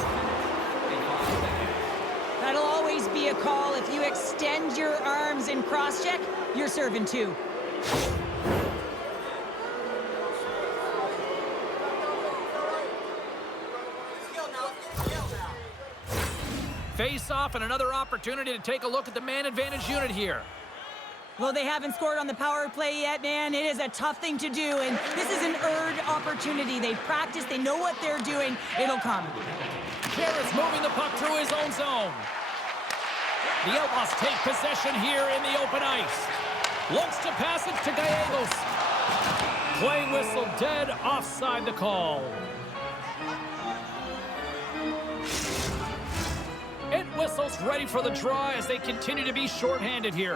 That'll always be a call. If you extend your arms and cross-check, you're serving two. Face off and another opportunity to take a look at the man advantage unit here. Well, they haven't scored on the power play yet, man. It is a tough thing to do, and this is an earned opportunity. They've practiced. They know what they're doing. It'll come. Jarrett's moving the puck through his own zone. The Outlaws take possession here in the open ice. Looks to pass it to Gallegos. Play whistle dead, offside the call. Entwistle's ready for the draw as they continue to be shorthanded here.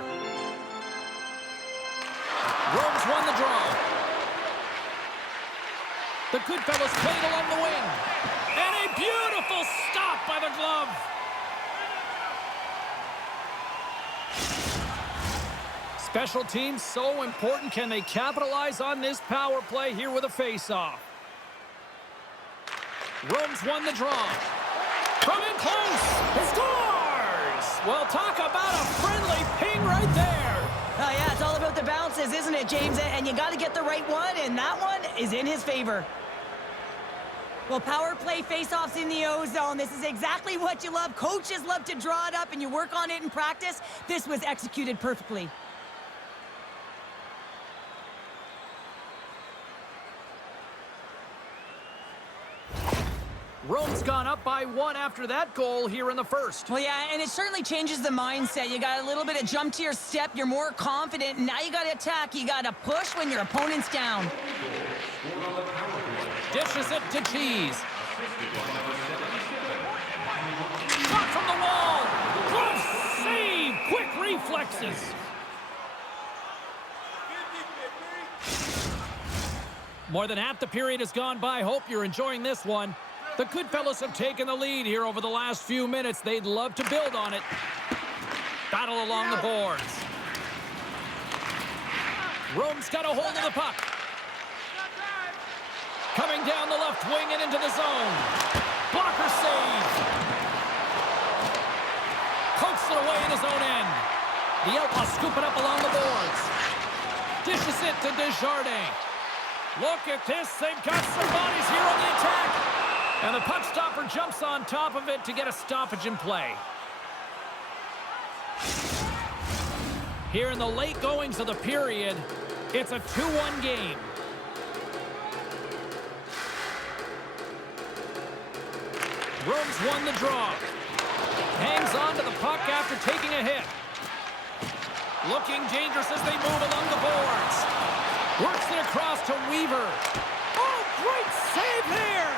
Rome's won the draw. The Goodfellas played along the wing. And a beautiful stop by the glove. Special teams so important. Can they capitalize on this power play here with a face-off? Rome's won the draw. From in close, he scores! Well, talk about a friendly ping right there. Oh, yeah, it's all about the bounces, isn't it, James? And you got to get the right one, and that one is in his favor. Well, power play face-offs in the O-zone. This is exactly what you love. Coaches love to draw it up, and you work on it in practice. This was executed perfectly. Rome's gone up by one after that goal here in the first. Well, yeah, and it certainly changes the mindset. You got a little bit of jump to your step. You're more confident. Now you got to attack. You got to push when your opponent's down. Dishes it to Cheese. Shot from the wall. Glove save Reflexes. More than half the period has gone by. Hope you're enjoying this one. The Goodfellas have taken the lead here over the last few minutes. They'd love to build on it. Battle along the boards. Rome's got a hold of the puck. Coming down the left wing and into the zone. Blocker save. Pokes it away in his own end. The Outlaws scoop it up along the boards. Dishes it to Desjardins. Look at this. They've got some bodies here on the attack. And the puck stopper jumps on top of it to get a stoppage in play. Here in the late goings of the period, it's a 2-1 game. Rome's won the draw. Hangs on to the puck after taking a hit. Looking dangerous as they move along the boards. Works it across to Weaver. Oh, great save there!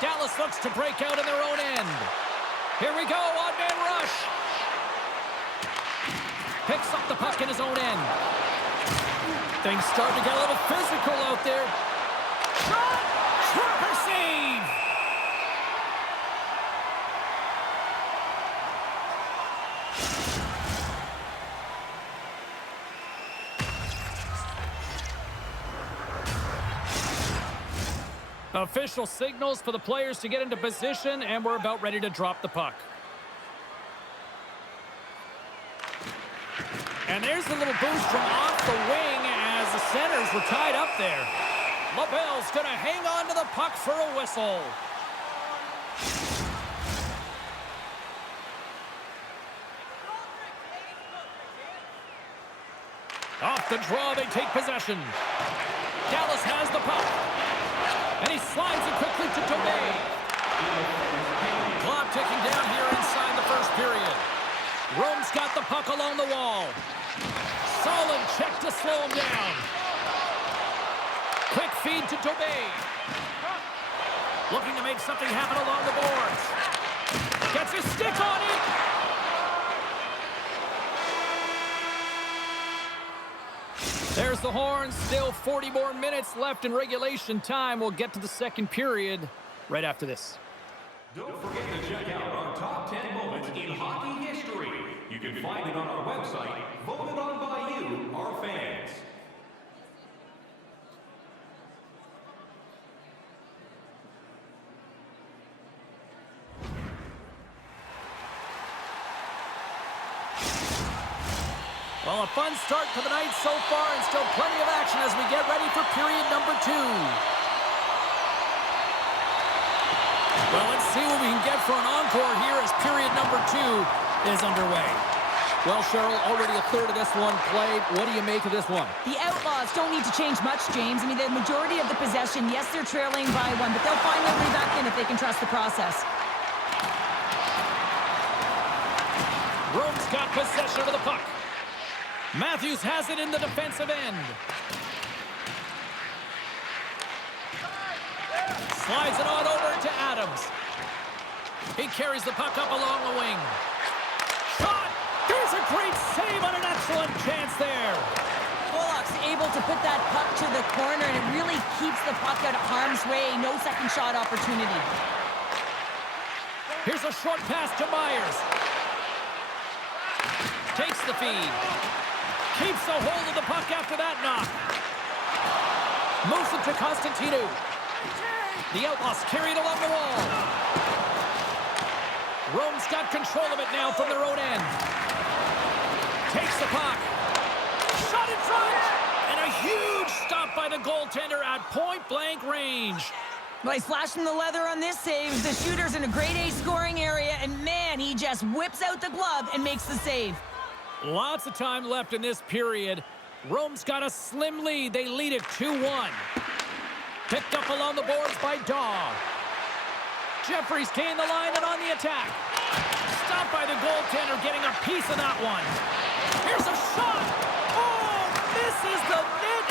Dallas looks to break out in their own end. Here we go, odd-man rush. Picks up the puck in his own end. Things starting to get a little physical out there. Shot! Trapper save! Official signals for the players to get into position, and we're about ready to drop the puck. And there's a little boost from off the wing as the centers were tied up there. LaBelle's going to hang on to the puck for a whistle. Off the draw, they take possession. Dallas has the puck. And he slides it quickly to Gameday. Clock ticking down here inside the first period. Rome's got the puck along the wall. Solid check to slow him down. Quick feed to Gameday. Looking to make something happen along the boards. Gets his stick on it. There's the horn. Still 40 more minutes left in regulation time. We'll get to the second period right after this. Don't forget to check out our top 10 moments in hockey history. You can find it on our website, voted on by you, our fans. Well, a fun start to the night so far, and still plenty of action as we get ready for period number 2. Well, let's see what we can get for an encore here as period number 2 is underway. Well, Cheryl, already a third of this one played. What do you make of this one? The Outlaws don't need to change much, James. I mean, the majority of the possession, yes, they're trailing by 1, but they'll find their way back in if they can trust the process. Rome's got possession of the puck. Matthews has it in the defensive end. Slides it on over to Adams. He carries the puck up along the wing. Shot! There's a great save on an excellent chance there. Pollock's able to put that puck to the corner, and it really keeps the puck out of harm's way. No second shot opportunity. Here's a short pass to Myers. Takes the feed. Keeps a hold of the puck after that knock. Moves it to Constantino. The Outlaws carried along the wall. Rome's got control of it now from their own end. Takes the puck. Shot in front. And a huge stop by the goaltender at point-blank range. Well, he's flashing the leather on this save. The shooter's in a grade A scoring area, and man, he just whips out the glove and makes the save. Lots of time left in this period. Rome's got a slim lead. They lead it 2-1. Picked up along the boards by Daw. Jeffries gained the line and on the attack. Stopped by the goaltender, getting a piece of that one. Here's a shot. Oh, misses the net.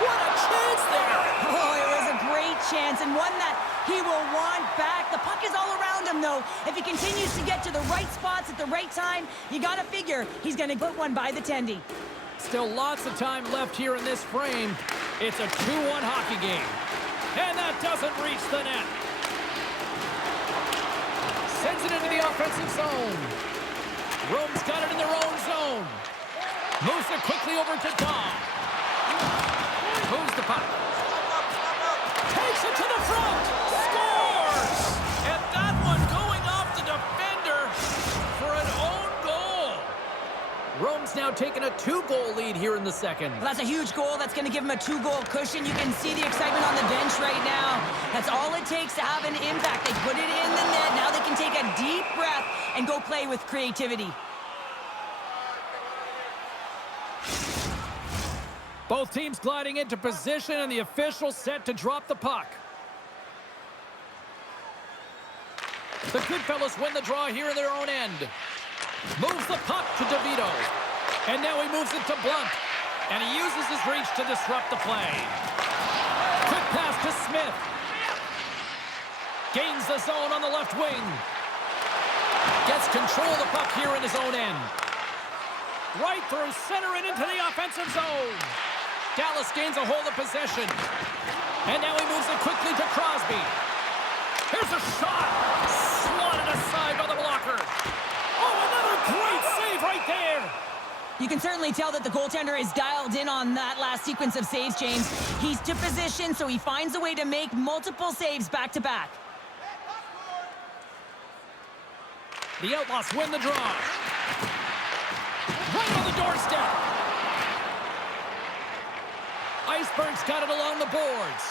What a chance there. Oh, it was a great chance, and one that he will want back. The puck is all around him, though. If he continues to get to the right spots at the right time, you gotta figure he's gonna put one by the tendy. Still lots of time left here in this frame. It's a 2-1 hockey game. And that doesn't reach the net. Sends it into the offensive zone. Rome's got it in their own zone. Moves it quickly over to Tom. Moves the puck. Takes it to the front. Scores! And that one going off the defender for an own goal. Rome's now taking a 2-goal lead here in the second. Well, that's a huge goal. That's going to give him a 2-goal cushion. You can see the excitement on the bench right now. That's all it takes to have an impact. They put it in the net. Now they can take a deep breath and go play with creativity. Both teams gliding into position, and the official set to drop the puck. The Goodfellas win the draw here in their own end. Moves the puck to DeVito. And now he moves it to Blunt. And he uses his reach to disrupt the play. Quick pass to Smith. Gains the zone on the left wing. Gets control of the puck here in his own end. Right through center and into the offensive zone. Dallas gains a hold of possession. And now he moves it quickly to Crosby. Here's a shot. Swatted aside by the blocker. Oh, another great save right there. You can certainly tell that the goaltender is dialed in on that last sequence of saves, James. He's to position, so he finds a way to make multiple saves back-to-back. The Outlaws win the draw. Right on the doorstep. Iceberg's got it along the boards.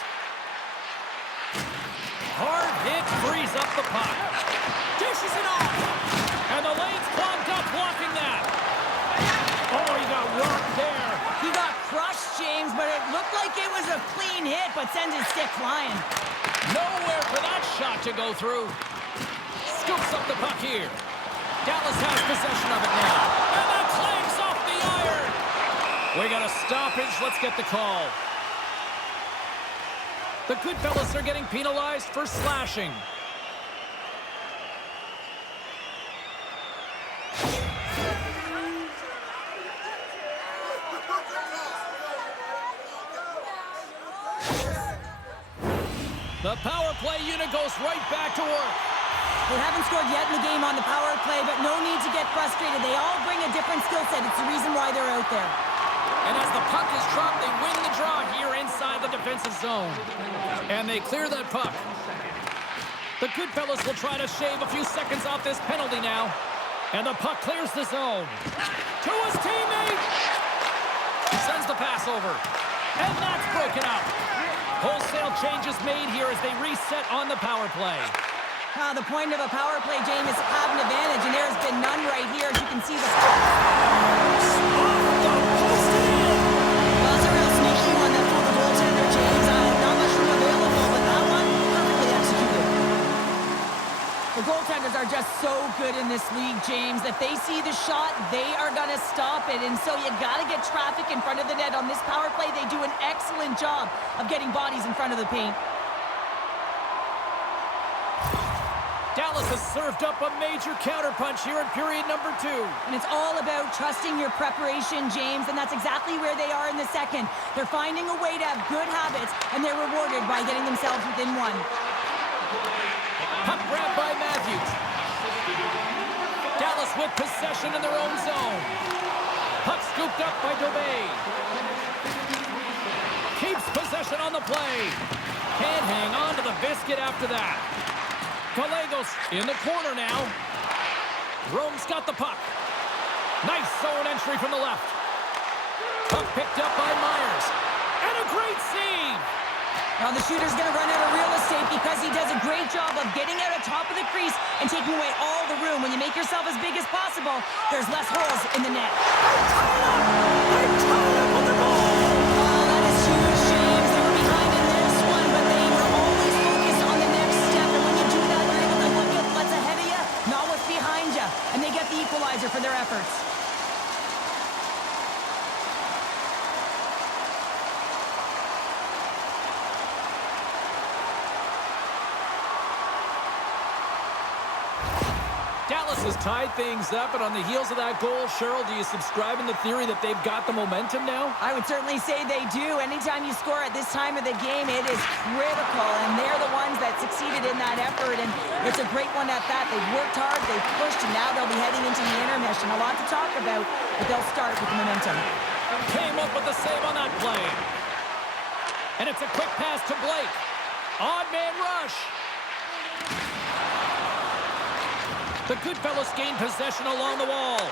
Hard hit frees up the puck. Dishes it off. And the lane's clogged up blocking that. Oh, he got worked there. He got crushed, James, but it looked like it was a clean hit, but sends his stick flying. Nowhere for that shot to go through. Scoops up the puck here. Dallas has possession of it now. And that clanks off the iron. We got a stoppage. Let's get the call. The Goodfellas are getting penalized for slashing. The power play unit goes right back to work. They haven't scored yet in the game on the power play, but no need to get frustrated. They all bring a different skill set. It's the reason why they're out there. And as the puck is dropped, they win the draw here inside the defensive zone. And they clear that puck. The Goodfellas will try to shave a few seconds off this penalty now. And the puck clears the zone. To his teammate! Sends the pass over. And that's broken up. Wholesale changes made here as they reset on the power play. The point of a power play, James, is to have an advantage, and there's been none right here. As you can see, the that's a real sneaky one that pulled the goaltender, James. Not much room available, but that one perfectly executed. The goaltenders are just so good in this league, James. If they see the shot, they are going to stop it. And so you got to get traffic in front of the net. On this power play, they do an excellent job of getting bodies in front of the paint. Dallas has served up a major counterpunch here in period number 2. And it's all about trusting your preparation, James, and that's exactly where they are in the second. They're finding a way to have good habits, and they're rewarded by getting themselves within one. Puck grabbed by Matthews. Dallas with possession in their own zone. Puck scooped up by Gameday. Keeps possession on the play. Can't hang on to the biscuit after that. Gallegos in the corner now. Rome's got the puck. Nice zone entry from the left. Puck picked up by Myers. And a great save. Now the shooter's going to run out of real estate because he does a great job of getting out of top of the crease and taking away all the room. When you make yourself as big as possible, there's less holes in the net. I'm tied up on the ball. That is huge, James. They were behind in this one, but they were always focused on the next step. And when you do that, you're able to look at what's ahead of you, not what's behind you. And they get the equalizer for their efforts. Dallas has tied things up, and on the heels of that goal, Cheryl, do you subscribe in the theory that they've got the momentum now? I would certainly say they do. Anytime you score at this time of the game, it is critical, and they're the ones that succeeded in that effort, and it's a great one at that. They've worked hard, they've pushed, and now they'll be heading into the intermission. A lot to talk about, but they'll start with the momentum. Came up with the save on that play. And it's a quick pass to Blake. Odd man rush. The Goodfellas gain possession along the wall.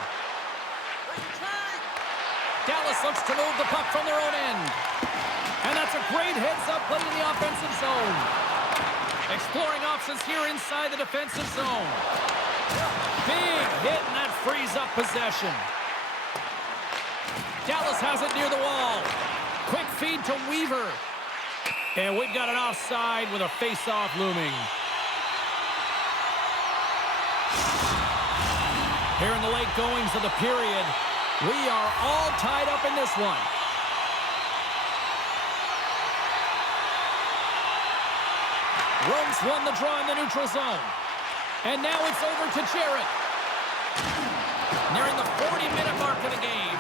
Dallas looks to move the puck from their own end. And that's a great heads-up play in the offensive zone. Exploring options here inside the defensive zone. Big hit, and that frees up possession. Dallas has it near the wall. Quick feed to Weaver. And we've got an offside with a face-off looming. Here in the late goings of the period, we are all tied up in this one. Rome's won the draw in the neutral zone. And now it's over to Jarrett. Nearing the 40-minute mark of the game.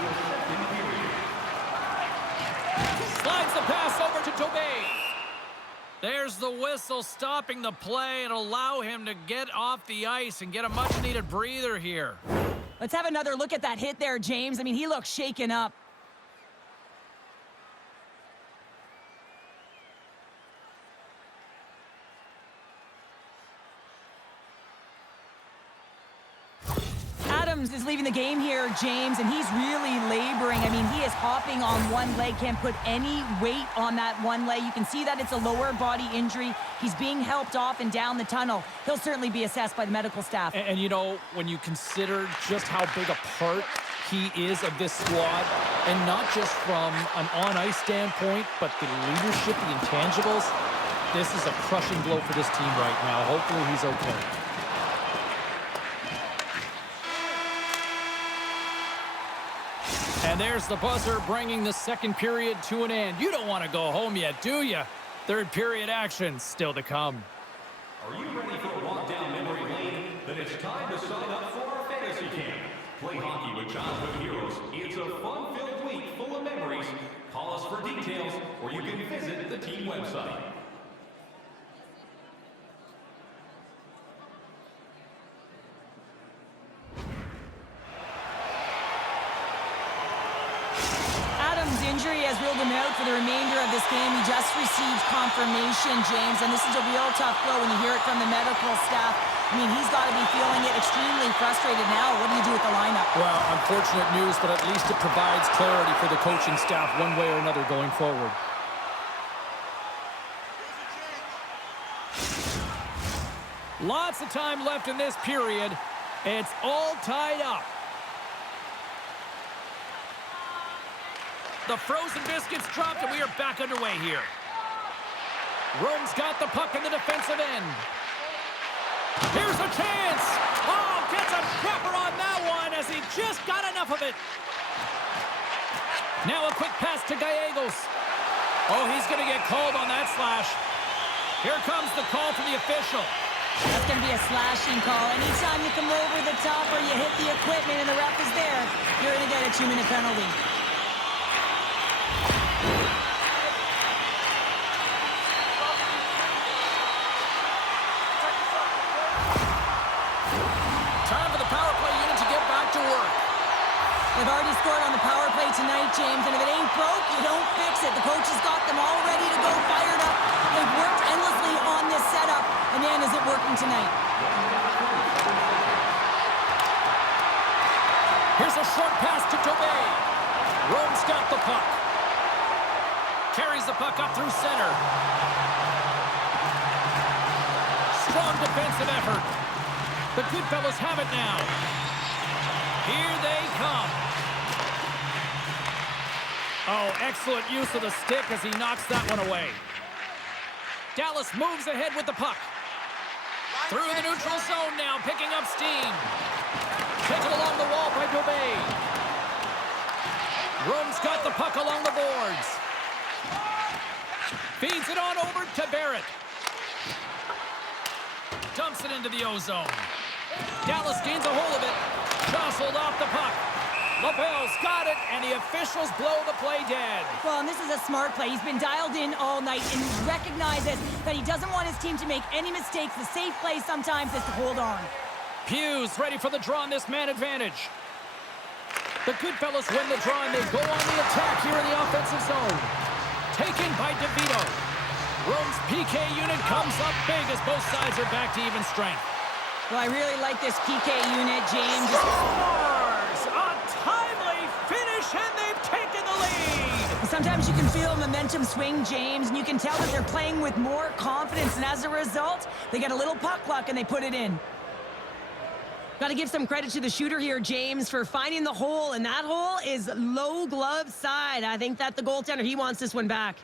Slides the pass over to Tobey. There's the whistle stopping the play and allow him to get off the ice and get a much-needed breather here. Let's have another look at that hit there, James. I mean, he looks shaken up. Adams is leaving the game here, James, and he's really laboring. I mean, he is hopping on one leg, can't put any weight on that one leg. You can see that it's a lower body injury. He's being helped off and down the tunnel. He'll certainly be assessed by the medical staff. And you know, when you consider just how big a part he is of this squad, and not just from an on-ice standpoint, but the leadership, the intangibles, this is a crushing blow for this team right now. Hopefully he's okay. And there's the buzzer bringing the second period to an end. You don't want to go home yet, do you? Third period action still to come. Are you ready for a walk down memory lane? Then it's time to sign up for our fantasy camp. Play hockey with childhood heroes. It's a fun-filled week full of memories. Call us for details, or you can visit the team website. Injury has ruled him out for the remainder of this game. He just received confirmation, James, and this is a real tough blow when you hear it from the medical staff. I mean, he's got to be feeling it, extremely frustrated now. What do you do with the lineup? Well, unfortunate news, but at least it provides clarity for the coaching staff one way or another going forward. Lots of time left in this period. It's all tied up. The frozen biscuits dropped, and we are back underway here. Rome's got the puck in the defensive end. Here's a chance. Oh, gets a pepper on that one as he just got enough of it. Now a quick pass to Gallegos. Oh, he's going to get called on that slash. Here comes the call from the official. That's going to be a slashing call. Anytime you come over the top or you hit the equipment and the ref is there, you're going to get a 2-minute penalty. They've already scored on the power play tonight, James, and if it ain't broke, you don't fix it. The coach has got them all ready to go, fired up. They've worked endlessly on this setup, and man, is it working tonight. Here's a short pass to Tobey. Rome's got the puck. Carries the puck up through center. Strong defensive effort. The Goodfellas have it now. Here they come. Oh, excellent use of the stick as he knocks that one away. Dallas moves ahead with the puck. Through the neutral zone now, picking up steam. Taken along the wall by Gameday. Rome's got the puck along the boards. Feeds it on over to Barrett. Dumps it into the O-zone. Dallas gains a hold of it. Jostled off the puck. LaBelle's got it, and the officials blow the play dead. Well, and this is a smart play. He's been dialed in all night and recognizes that he doesn't want his team to make any mistakes. The safe play sometimes is to hold on. Hughes ready for the draw on this man advantage. The Goodfellas win the draw, and they go on the attack here in the offensive zone. Taken by DeVito. Rome's PK unit comes up big as both sides are back to even strength. Well, I really like this PK unit, James. Scores! A timely finish, and they've taken the lead! Sometimes you can feel momentum swing, James, and you can tell that they're playing with more confidence, and as a result, they get a little puck luck and they put it in. Got to give some credit to the shooter here, James, for finding the hole, and that hole is low glove side. I think that the goaltender, he wants this one back.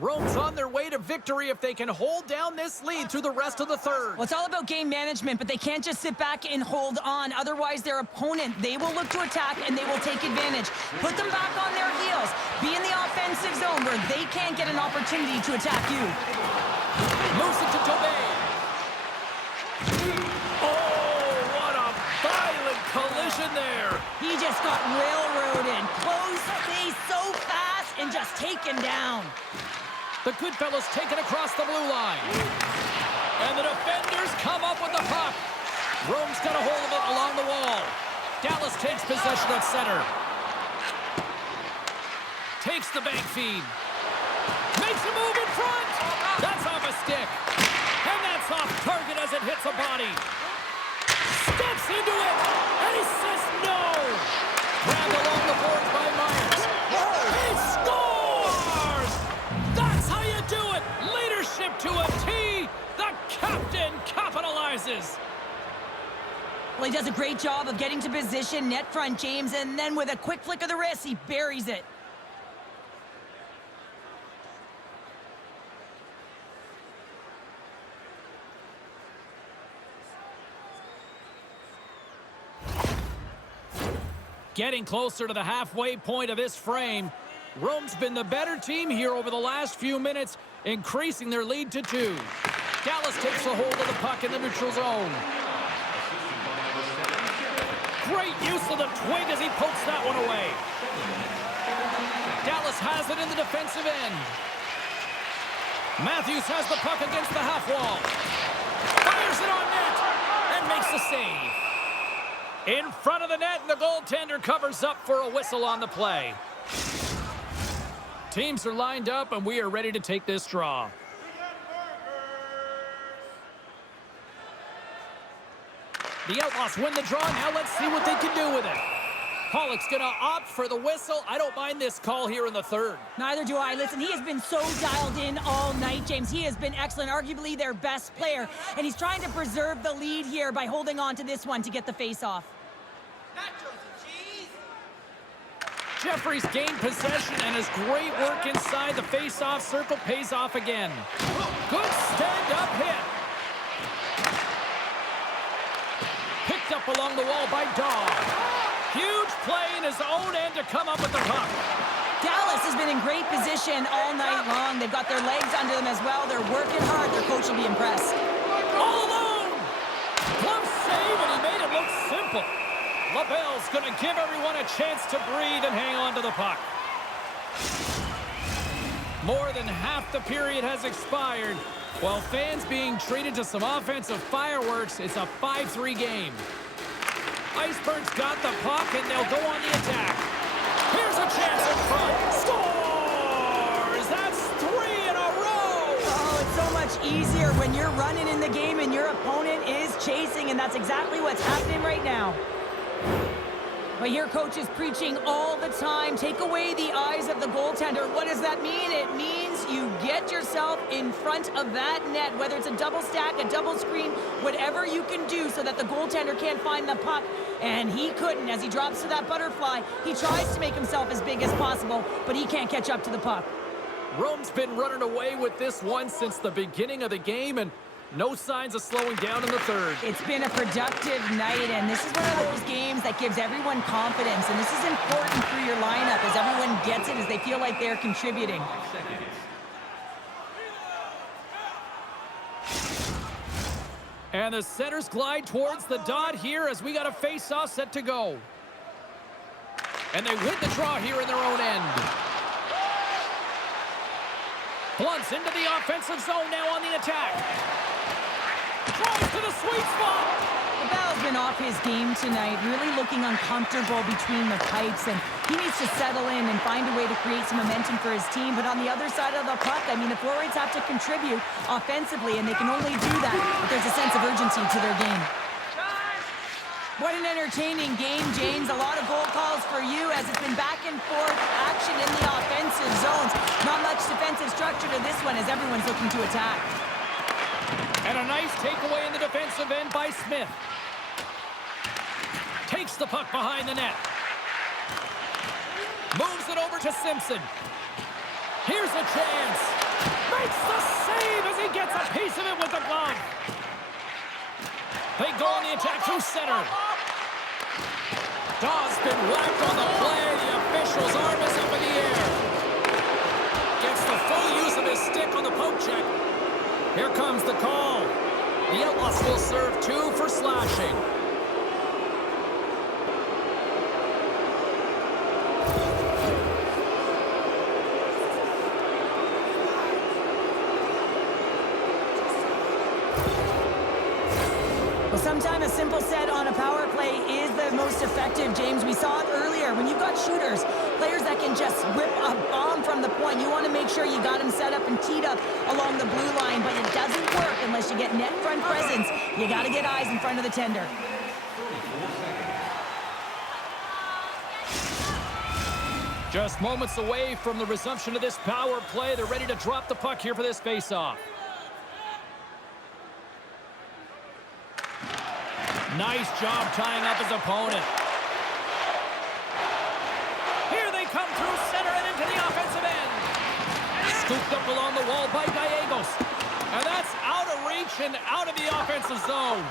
Rome's on their way to victory if they can hold down this lead through the rest of the third. Well, it's all about game management, but they can't just sit back and hold on. Otherwise, their opponent, they will look to attack, and they will take advantage. Put them back on their heels. Be in the offensive zone where they can't get an opportunity to attack you. Moves it to Gameday. Oh, what a violent collision there. He just got railroaded. Close face so fast and just taken down. The Goodfellas take it across the blue line. And the defenders come up with the puck. Rome's got a hold of it along the wall. Dallas takes possession at center. Takes the bank feed. Makes a move in front. That's off a stick. And that's off target as it hits a body. Steps into it. And he says no. Grabbed along the boards by Myers. He scores! That's how you do it. Leadership to a T. The captain capitalizes. Well, he does a great job of getting to position, net front, James, and then with a quick flick of the wrist, he buries it. Getting closer to the halfway point of this frame. Rome's been the better team here over the last few minutes, increasing their lead to 2. Dallas takes a hold of the puck in the neutral zone. Great use of the twig as he pokes that one away. Dallas has it in the defensive end. Matthews has the puck against the half wall. Fires it on net and makes the save. In front of the net, and the goaltender covers up for a whistle on the play. Teams are lined up, and we are ready to take this draw. The Outlaws win the draw. Now let's see what they can do with it. Pollock's going to opt for the whistle. I don't mind this call here in the third. Neither do I. Listen, he has been so dialed in all night, James. He has been excellent, arguably their best player. And he's trying to preserve the lead here by holding on to this one to get the face-off. Jeffries gained possession, and his great work inside the face-off circle pays off again. Good stand-up hit. Picked up along the wall by Dawg. Huge play in his own end to come up with the puck. Dallas has been in great position all night long. They've got their legs under them as well. They're working hard. Their coach will be impressed. All alone! Glove save, and he made it look simple. LaBelle's going to give everyone a chance to breathe and hang on to the puck. More than half the period has expired. While fans being treated to some offensive fireworks, it's a 5-3 game. Iceberg's got the puck, and they'll go on the attack. Here's a chance in front. Scores! That's 3 in a row! Oh, it's so much easier when you're running in the game and your opponent is chasing, and that's exactly what's happening right now. But your coach is preaching all the time. Take away the eyes of the goaltender. What does that mean? It means you get yourself in front of that net, whether it's a double stack, a double screen, whatever you can do so that the goaltender can't find the puck. And he couldn't. As he drops to that butterfly, he tries to make himself as big as possible, but he can't catch up to the puck. Rome's been running away with this one since the beginning of the game, and no signs of slowing down in the third. It's been a productive night, and this is one of those games that gives everyone confidence, and this is important for your lineup as everyone gets it, as they feel like they're contributing. And the centers glide towards the dot here as we got a face-off set to go. And they win the draw here in their own end. Blunts into the offensive zone now on the attack. Drives to the sweet spot. The ball's been off his game tonight, really looking uncomfortable between the pipes, and he needs to settle in and find a way to create some momentum for his team. But on the other side of the puck, I mean, the forwards have to contribute offensively, and they can only do that if there's a sense of urgency to their game. What an entertaining game, James. A lot of goal calls for you as it's been back and forth action in the offensive zones. Not much defensive structure to this one as everyone's looking to attack. And a nice takeaway in the defensive end by Smith. Takes the puck behind the net. Moves it over to Simpson. Here's a chance. Makes the save as he gets a piece of it with the glove. They go on the attack through center. Dawes been whacked on the play. The official's arm is up in the air. Gets the full use of his stick on the poke check. Here comes the call. The Outlaws will serve 2 for slashing. Well, sometimes a simple set on a power play is the most effective, James. We saw it earlier. When you've got shooters, players that can just rip a bomb from the point, you want to make sure you got them set up and teed up along the blue line, but it doesn't work unless you get net front presence. You got to get eyes in front of the tender. Just moments away from the resumption of this power play. They're ready to drop the puck here for this face-off. Nice job tying up his opponent. Here they come through center and into the offensive end. Scooped up along the wall by Gallegos. And that's out of reach and out of the offensive zone.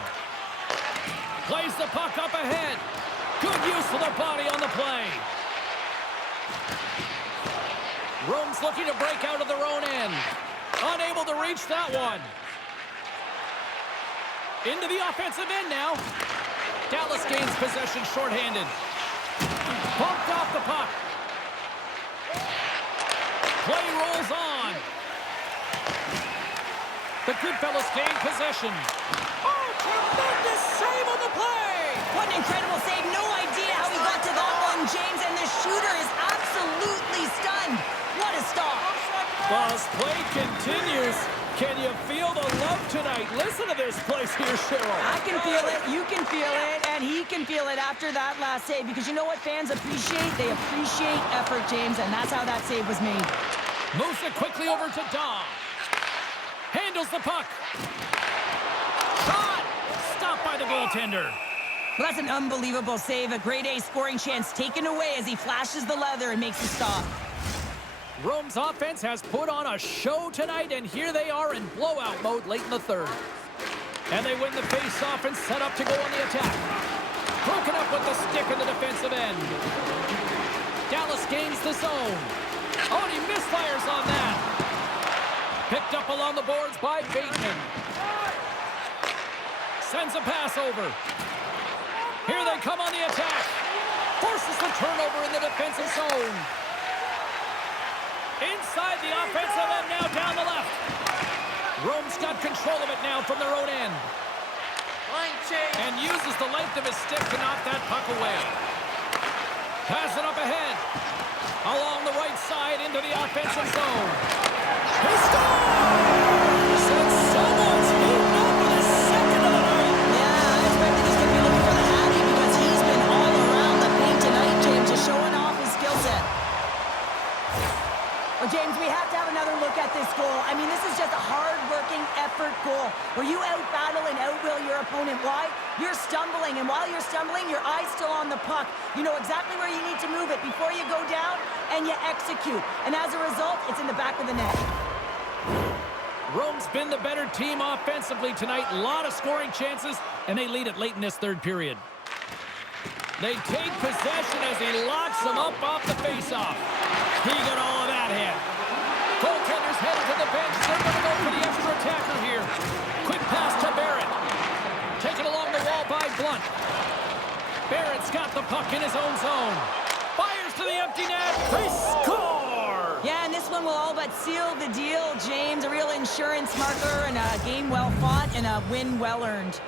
Plays the puck up ahead. Good use of the body on the play. Rome's looking to break out of their own end. Unable to reach that one. Into the offensive end now. Dallas gains possession shorthanded. Bumped off the puck. Play rolls on. The Goodfellas gain possession. Oh, tremendous save on the play! What an incredible save. No idea how he got to that one, James, and the shooter is absolutely stunned. What a stop. Well, as play continues, can you feel the love tonight? Listen to this place here, Cheryl. I can feel it, you can feel it, and he can feel it after that last save, because you know what fans appreciate? They appreciate effort, James, and that's how that save was made. Moves it quickly over to Daw. Handles the puck. Shot! Stopped by the goaltender. Well, that's an unbelievable save. A grade A scoring chance taken away as he flashes the leather and makes the stop. Rome's offense has put on a show tonight, and here they are in blowout mode late in the third. And they win the face-off and set up to go on the attack. Broken up with the stick in the defensive end. Dallas gains the zone. Oh, and he misfires on that. Picked up along the boards by Bateman. Sends a pass over. Here they come on the attack. Forces the turnover in the defensive zone. Inside the offensive end now down the left. Rome's got control of it now from their own end. And uses the length of his stick to knock that puck away. Pass it up ahead. Along the right side into the offensive zone. He scores! And someone's moved up with his second of the night. Yeah, I expected he's going to be looking for the hattie because he's been all around the paint tonight, James, just showing off his skill set. Well, James, we have to have another look at this goal. I mean, this is just a hard-working effort goal where you out-battle and out-will your opponent. Why? You're stumbling, and while you're stumbling, your eye's still on the puck. You know exactly where you need to move it before you go down, and you execute. And as a result, it's in the back of the net. Rome's been the better team offensively tonight. A lot of scoring chances, and they lead it late in this third period. They take possession as he locks them up off the faceoff. He got all of that hit. Goaltender's headed to the bench. They're going to go for the extra attacker here. Quick pass to Barrett. front. Barrett's got the puck in his own zone. Fires to the empty net. They score! Yeah, and this one will all but seal the deal, James. A real insurance marker and a game well fought and a win well earned.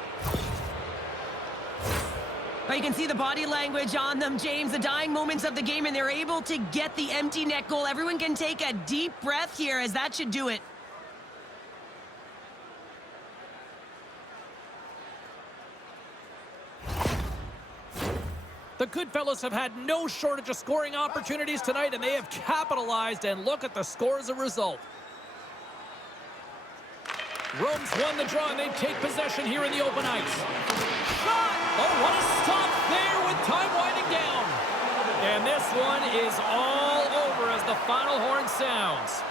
But you can see the body language on them, James, the dying moments of the game, and they're able to get the empty net goal. Everyone can take a deep breath here, as that should do it. The Goodfellas have had no shortage of scoring opportunities tonight, and they have capitalized, and look at the score as a result. Rome's won the draw, and they take possession here in the open ice. Shot! Oh, what a stop there with time winding down. And this one is all over as the final horn sounds.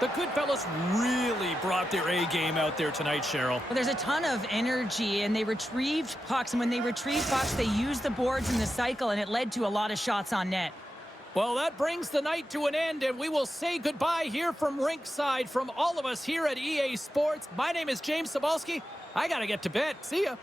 The Goodfellas really brought their A-game out there tonight, Cheryl. Well, there's a ton of energy, and they retrieved pucks, and when they retrieved pucks, they used the boards in the cycle, and it led to a lot of shots on net. Well, that brings the night to an end, and we will say goodbye here from Rinkside from all of us here at EA Sports. My name is James Cebulski. I got to get to bed. See ya.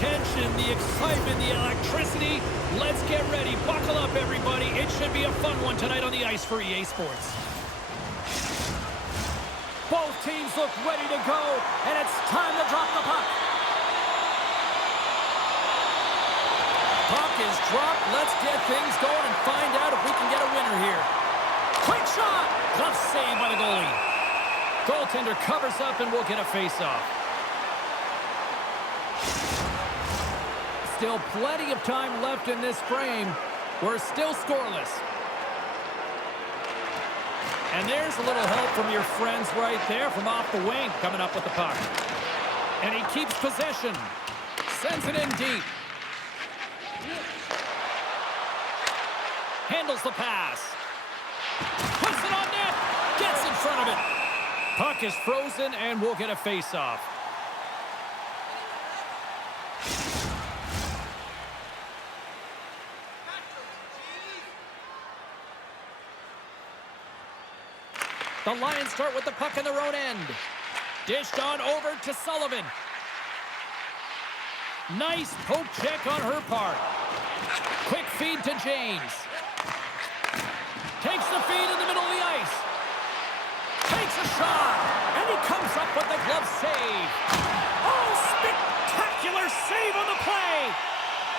tension, the excitement, the electricity. Let's get ready. Buckle up, everybody. It should be a fun one tonight on the ice for EA Sports. Both teams look ready to go, and it's time to drop the puck. Puck is dropped. Let's get things going and find out if we can get a winner here. Quick shot! Glove save by the goalie. Goaltender covers up, and we'll get a face-off. Still plenty of time left in this frame. We're still scoreless. And there's a little help from your friends right there from off the wing, coming up with the puck. And he keeps possession. Sends it in deep. Handles the pass. Puts it on net. Gets in front of it. Puck is frozen, and we'll get a face-off. The Lions start with the puck in their own end. Dished on over to Sullivan. Nice poke check on her part. Quick feed to James. Takes the feed in the middle of the ice. Takes a shot. And he comes up with the glove save. Oh, spectacular save on the play.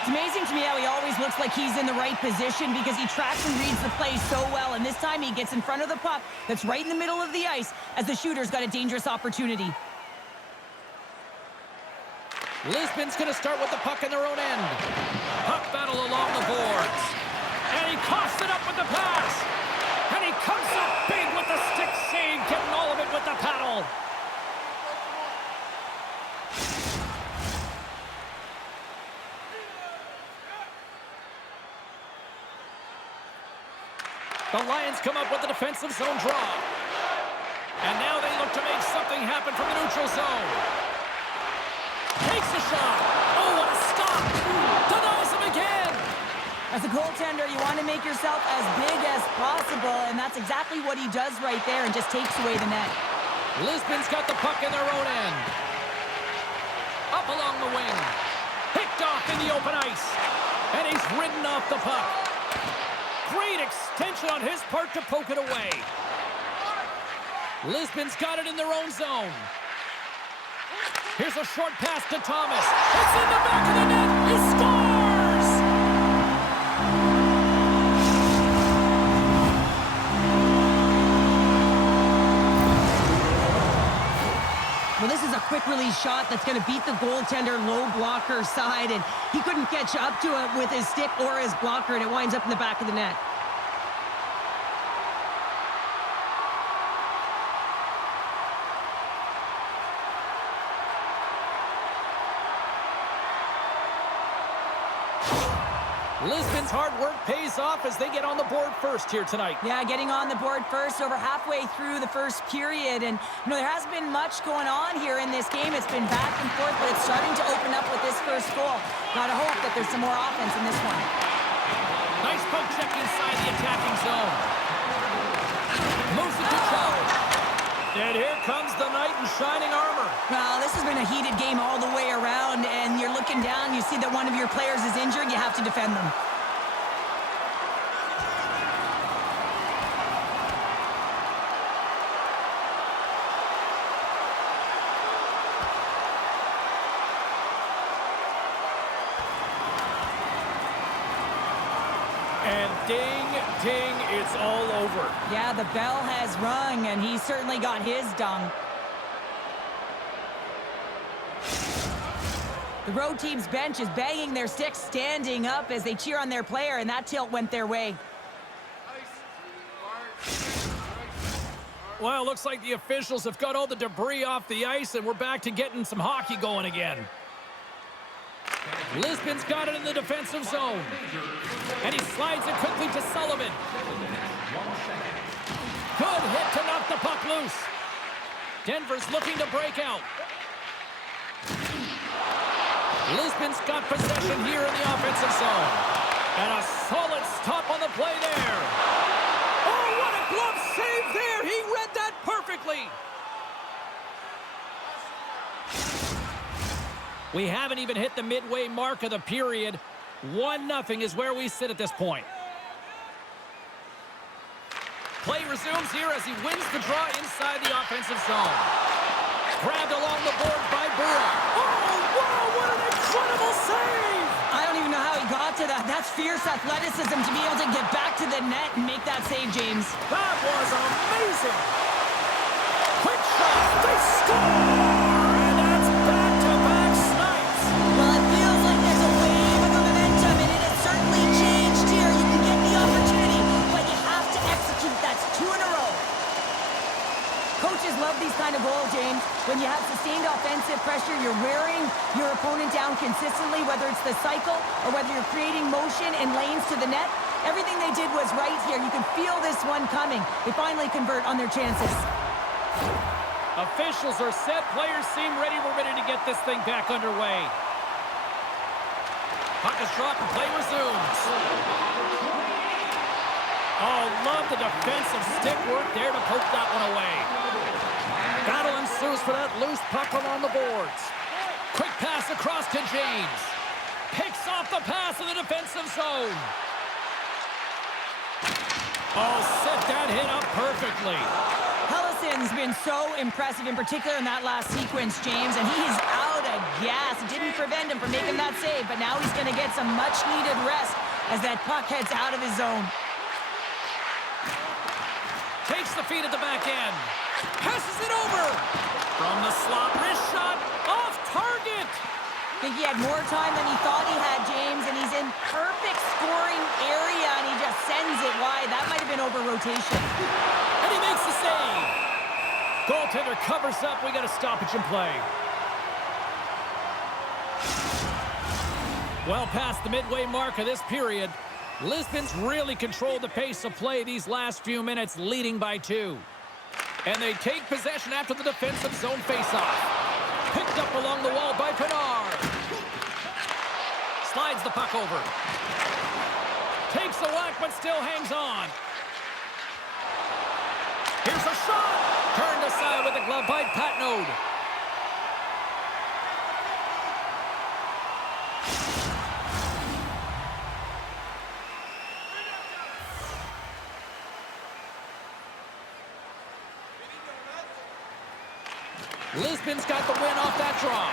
It's amazing to me how he always looks like he's in the right position because he tracks and reads the play so well. And this time he gets in front of the puck that's right in the middle of the ice as the shooter's got a dangerous opportunity. Lisbon's going to start with the puck in their own end. Puck battle along the boards. And he coughs it up with the pass. And he comes up big with the stick save, getting all of it with the paddle. The Lions come up with a defensive zone draw. And now they look to make something happen from the neutral zone. Takes a shot. Oh, what a stop. Denies him again. As a goaltender, you want to make yourself as big as possible, and that's exactly what he does right there and just takes away the net. Lisbon's got the puck in their own end. Up along the wing. Picked off in the open ice. And he's ridden off the puck. Great extension on his part to poke it away. Lisbon's got it in their own zone. Here's a short pass to Thomas. It's in the back of the net. He scores! Well, this is a quick release shot that's going to beat the goaltender low blocker side, and he couldn't catch up to it with his stick or his blocker, and it winds up in the back of the net. Lisbon's hard work pays off as they get on the board first here tonight. Yeah, getting on the board first over halfway through the first period. And, you know, there hasn't been much going on here in this game. It's been back and forth, but it's starting to open up with this first goal. Gotta hope that there's some more offense in this one. Nice poke check inside the attacking zone. Moves it to charge. And here comes the knight in shining armor. Well, this has been a heated game all the way around, and you're looking down, you see that one of your players is injured, you have to defend them. And ding, ding, it's all over. Yeah, the bell has rung, and he certainly got his done. The road team's bench is banging their sticks, standing up as they cheer on their player, and that tilt went their way. Well, looks like the officials have got all the debris off the ice, and we're back to getting some hockey going again. Lisbon's got it in the defensive zone. And he slides it quickly to Sullivan. Good hit to knock the puck loose. Denver's looking to break out. Lisbon's got possession here in the offensive zone. And a solid stop on the play there. Oh, what a glove save there! He read that perfectly. We haven't even hit the midway mark of the period. 1-0 is where we sit at this point. Play resumes here as he wins the draw inside the offensive zone. Grabbed along the board by Burrow. Oh, wow, what an incredible save! I don't even know how he got to that. That's fierce athleticism to be able to get back to the net and make that save, James. That was amazing! Quick shot! They score! And that's back-to-back snipes! Well, it feels like there's a wave of momentum, and it has certainly changed here. You can get the opportunity, but you have to execute. That's 2 in a row. Coaches love these kind of goals, James. When you have sustained offensive pressure, you're wearing your opponent down consistently, whether it's the cycle or whether you're creating motion and lanes to the net. Everything they did was right here. You can feel this one coming. They finally convert on their chances. Officials are set. Players seem ready. We're ready to get this thing back underway. Puck is dropped and play resumes. Oh, love the defensive stick work there to poke that one away. Battle ensues for that loose puck along the boards. Quick pass across to James. Picks off the pass in the defensive zone. Oh, set that hit up perfectly. Hellison's been so impressive, in particular in that last sequence, James, and he is out of gas. It didn't prevent him from making that save, but now he's going to get some much-needed rest as that puck heads out of his zone. Takes the feed at the back end. Passes it over. From the slot, wrist shot, off target. I think he had more time than he thought he had, James, and he's in perfect scoring area, and he just sends it wide. That might have been over rotation. And he makes the save. Goaltender covers up. We got a stoppage in play. Well past the midway mark of this period, Lisbon's really controlled the pace of play these last few minutes, leading by 2. And they take possession after the defensive zone faceoff. Picked up along the wall by Pinard. Slides the puck over. Takes a whack, but still hangs on. Here's a shot. Turned aside with the glove by Patnode. Lisbon's got the win off that draw.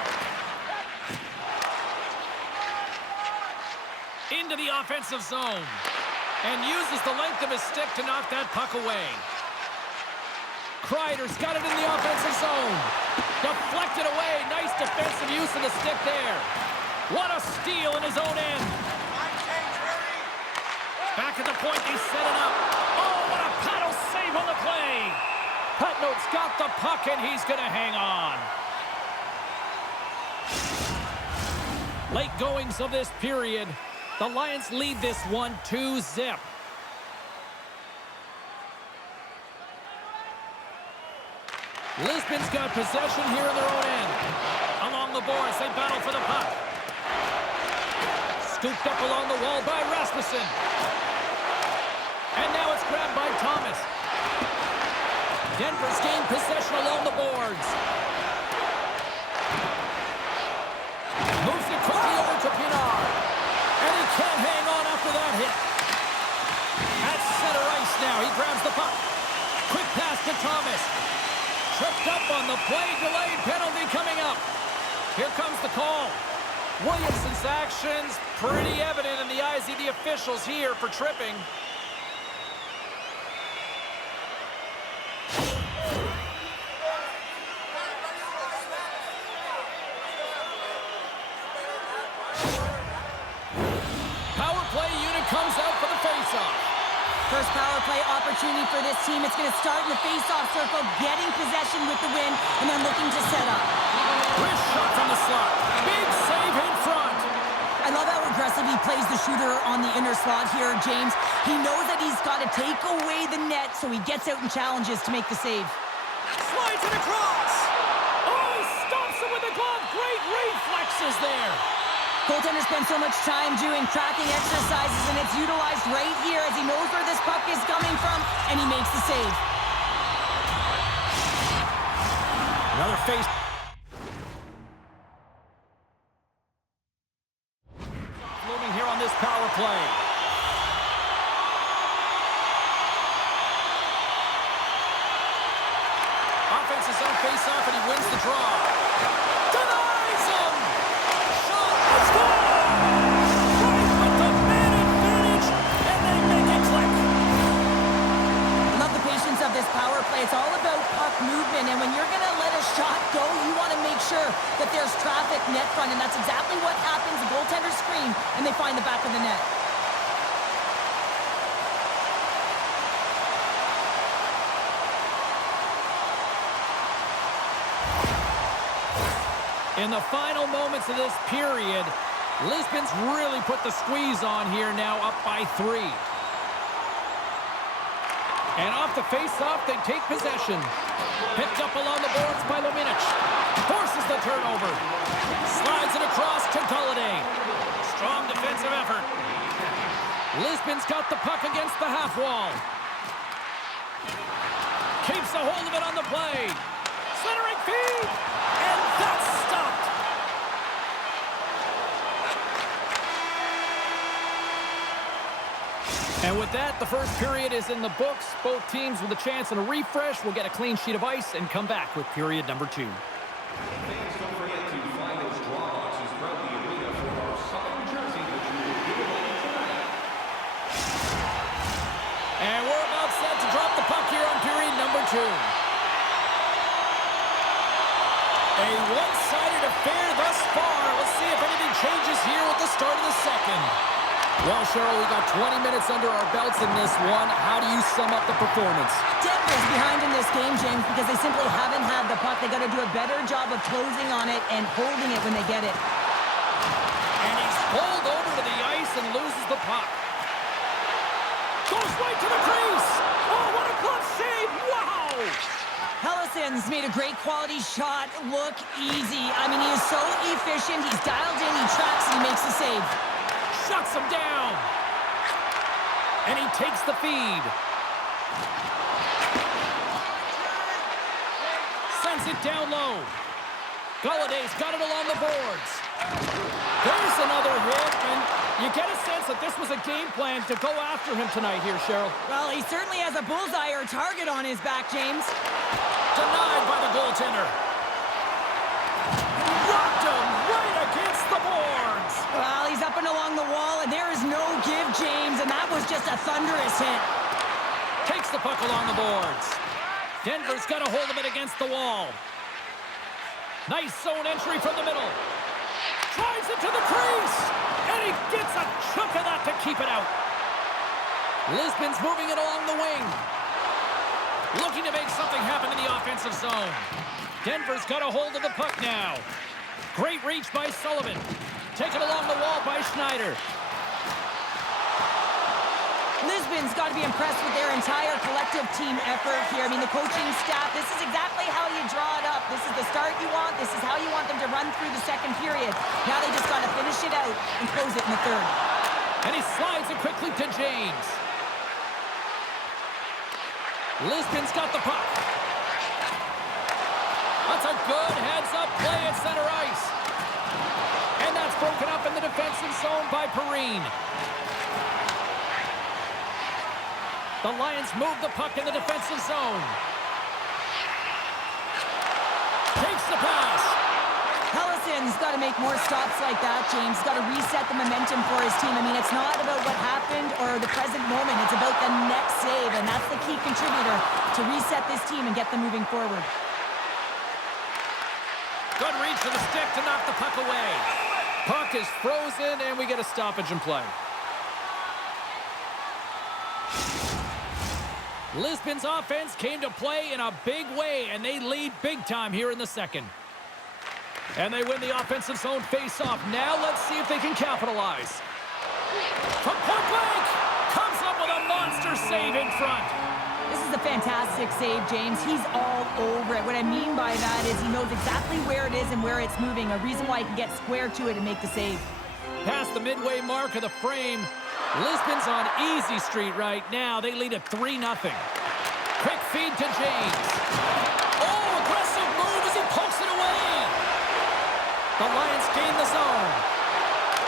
Into the offensive zone. And uses the length of his stick to knock that puck away. Kreider's got it in the offensive zone. Deflected away. Nice defensive use of the stick there. What a steal in his own end. Back at the point, he's set it up. Oh, what a paddle save on the play. Patnode's got the puck, and he's going to hang on. Late goings of this period. The Lions lead this one 2-0. Lisbon's got possession here in their own end. Along the boards, they battle for the puck. Scooped up along the wall by Rasmussen. And now it's grabbed by Thomas. Denver's gained possession along the boards. Moves it quickly over to Pinard. And he can't hang on after that hit. At center ice now, he grabs the puck. Quick pass to Thomas. Tripped up on the play, delayed penalty coming up. Here comes the call. Williamson's actions pretty evident in the eyes of the officials here for tripping. Power play unit comes out for the faceoff. First power play opportunity for this team. It's going to start in the face-off circle, getting possession with the win, and then looking to set up. Wrist shot from the slot. Big save in front. I love how aggressive he plays the shooter on the inner slot here, James. He knows that he's got to take away the net, so he gets out and challenges to make the save. Slides it across. Oh, he stops it with the glove. Great reflexes there. Goaltender spends so much time doing tracking exercises, and it's utilized right here as he knows where this puck is coming from, and he makes the save. Another face. sure that there's traffic net front, and that's exactly what happens. The goaltenders scream, and they find the back of the net. In the final moments of this period, Lisbon's really put the squeeze on here now, up by 3. And off the face-off, they take possession. Picked up along the boards by Luminic. Forces the turnover. Slides it across to Gameday. Strong defensive effort. Lisbon's got the puck against the half wall. Keeps a hold of it on the play. Centering feed. And that's stopped. And with that, the first period is in the books. Both teams with a chance and a refresh will get a clean sheet of ice and come back with period number 2. Fans, don't forget to find those draw boxes throughout the arena for our signed jersey, which we will give away tonight. And we're about set to drop the puck here on period number 2. A one-sided affair thus far. Let's see if anything changes here with the start of the second. Well, Cheryl, we got 20 minutes under our belts in this one. How do you sum up the performance? Denver's behind in this game, James, because they simply haven't had the puck. They got to do a better job of closing on it and holding it when they get it. And he's pulled over to the ice and loses the puck. Goes right to the crease. Oh, what a glove save! Wow! Hellison's made a great quality shot look easy. I mean, he is so efficient. He's dialed in, he tracks, and he makes the save. Shuts him down. And he takes the feed. Sends it down low. Galladay's got it along the boards. There's another hit, and you get a sense that this was a game plan to go after him tonight here, Cheryl. Well, he certainly has a bullseye or target on his back, James. Denied by the goaltender. Rocked him right against the boards. Well, he's up and along the wall, and there is no give, James, and that was just a thunderous hit. Takes the puck along the boards. Denver's got a hold of it against the wall. Nice zone entry from the middle. Drives it to the crease, and he gets a chunk of that to keep it out. Lisbon's moving it along the wing. Looking to make something happen in the offensive zone. Denver's got a hold of the puck now. Great reach by Sullivan. Taken along the wall by Schneider. Lisbon's got to be impressed with their entire collective team effort here. I mean, the coaching staff, this is exactly how you draw it up. This is the start you want. This is how you want them to run through the second period. Now they just got to finish it out and close it in the third. And he slides it quickly to James. Lisbon's got the puck. That's a good heads-up play at center ice. And that's broken up in the defensive zone by Perrine. The Lions move the puck in the defensive zone. Takes the pass. Hellison's got to make more stops like that, James. He's got to reset the momentum for his team. I mean, it's not about what happened or the present moment. It's about the next save, and that's the key contributor to reset this team and get them moving forward. Good reach to the stick to knock the puck away. Puck is frozen, and we get a stoppage in play. Lisbon's offense came to play in a big way, and they lead big time here in the second. And they win the offensive zone face-off. Now let's see if they can capitalize. From point blank, comes up with a monster save in front. This is a fantastic save, James. He's all over it. What I mean by that is he knows exactly where it is and where it's moving, a reason why he can get square to it and make the save. Past the midway mark of the frame, Lisbon's on easy street right now. They lead at 3-0. Quick feed to James. Oh, aggressive move as he pokes it away. The Lions gain the zone.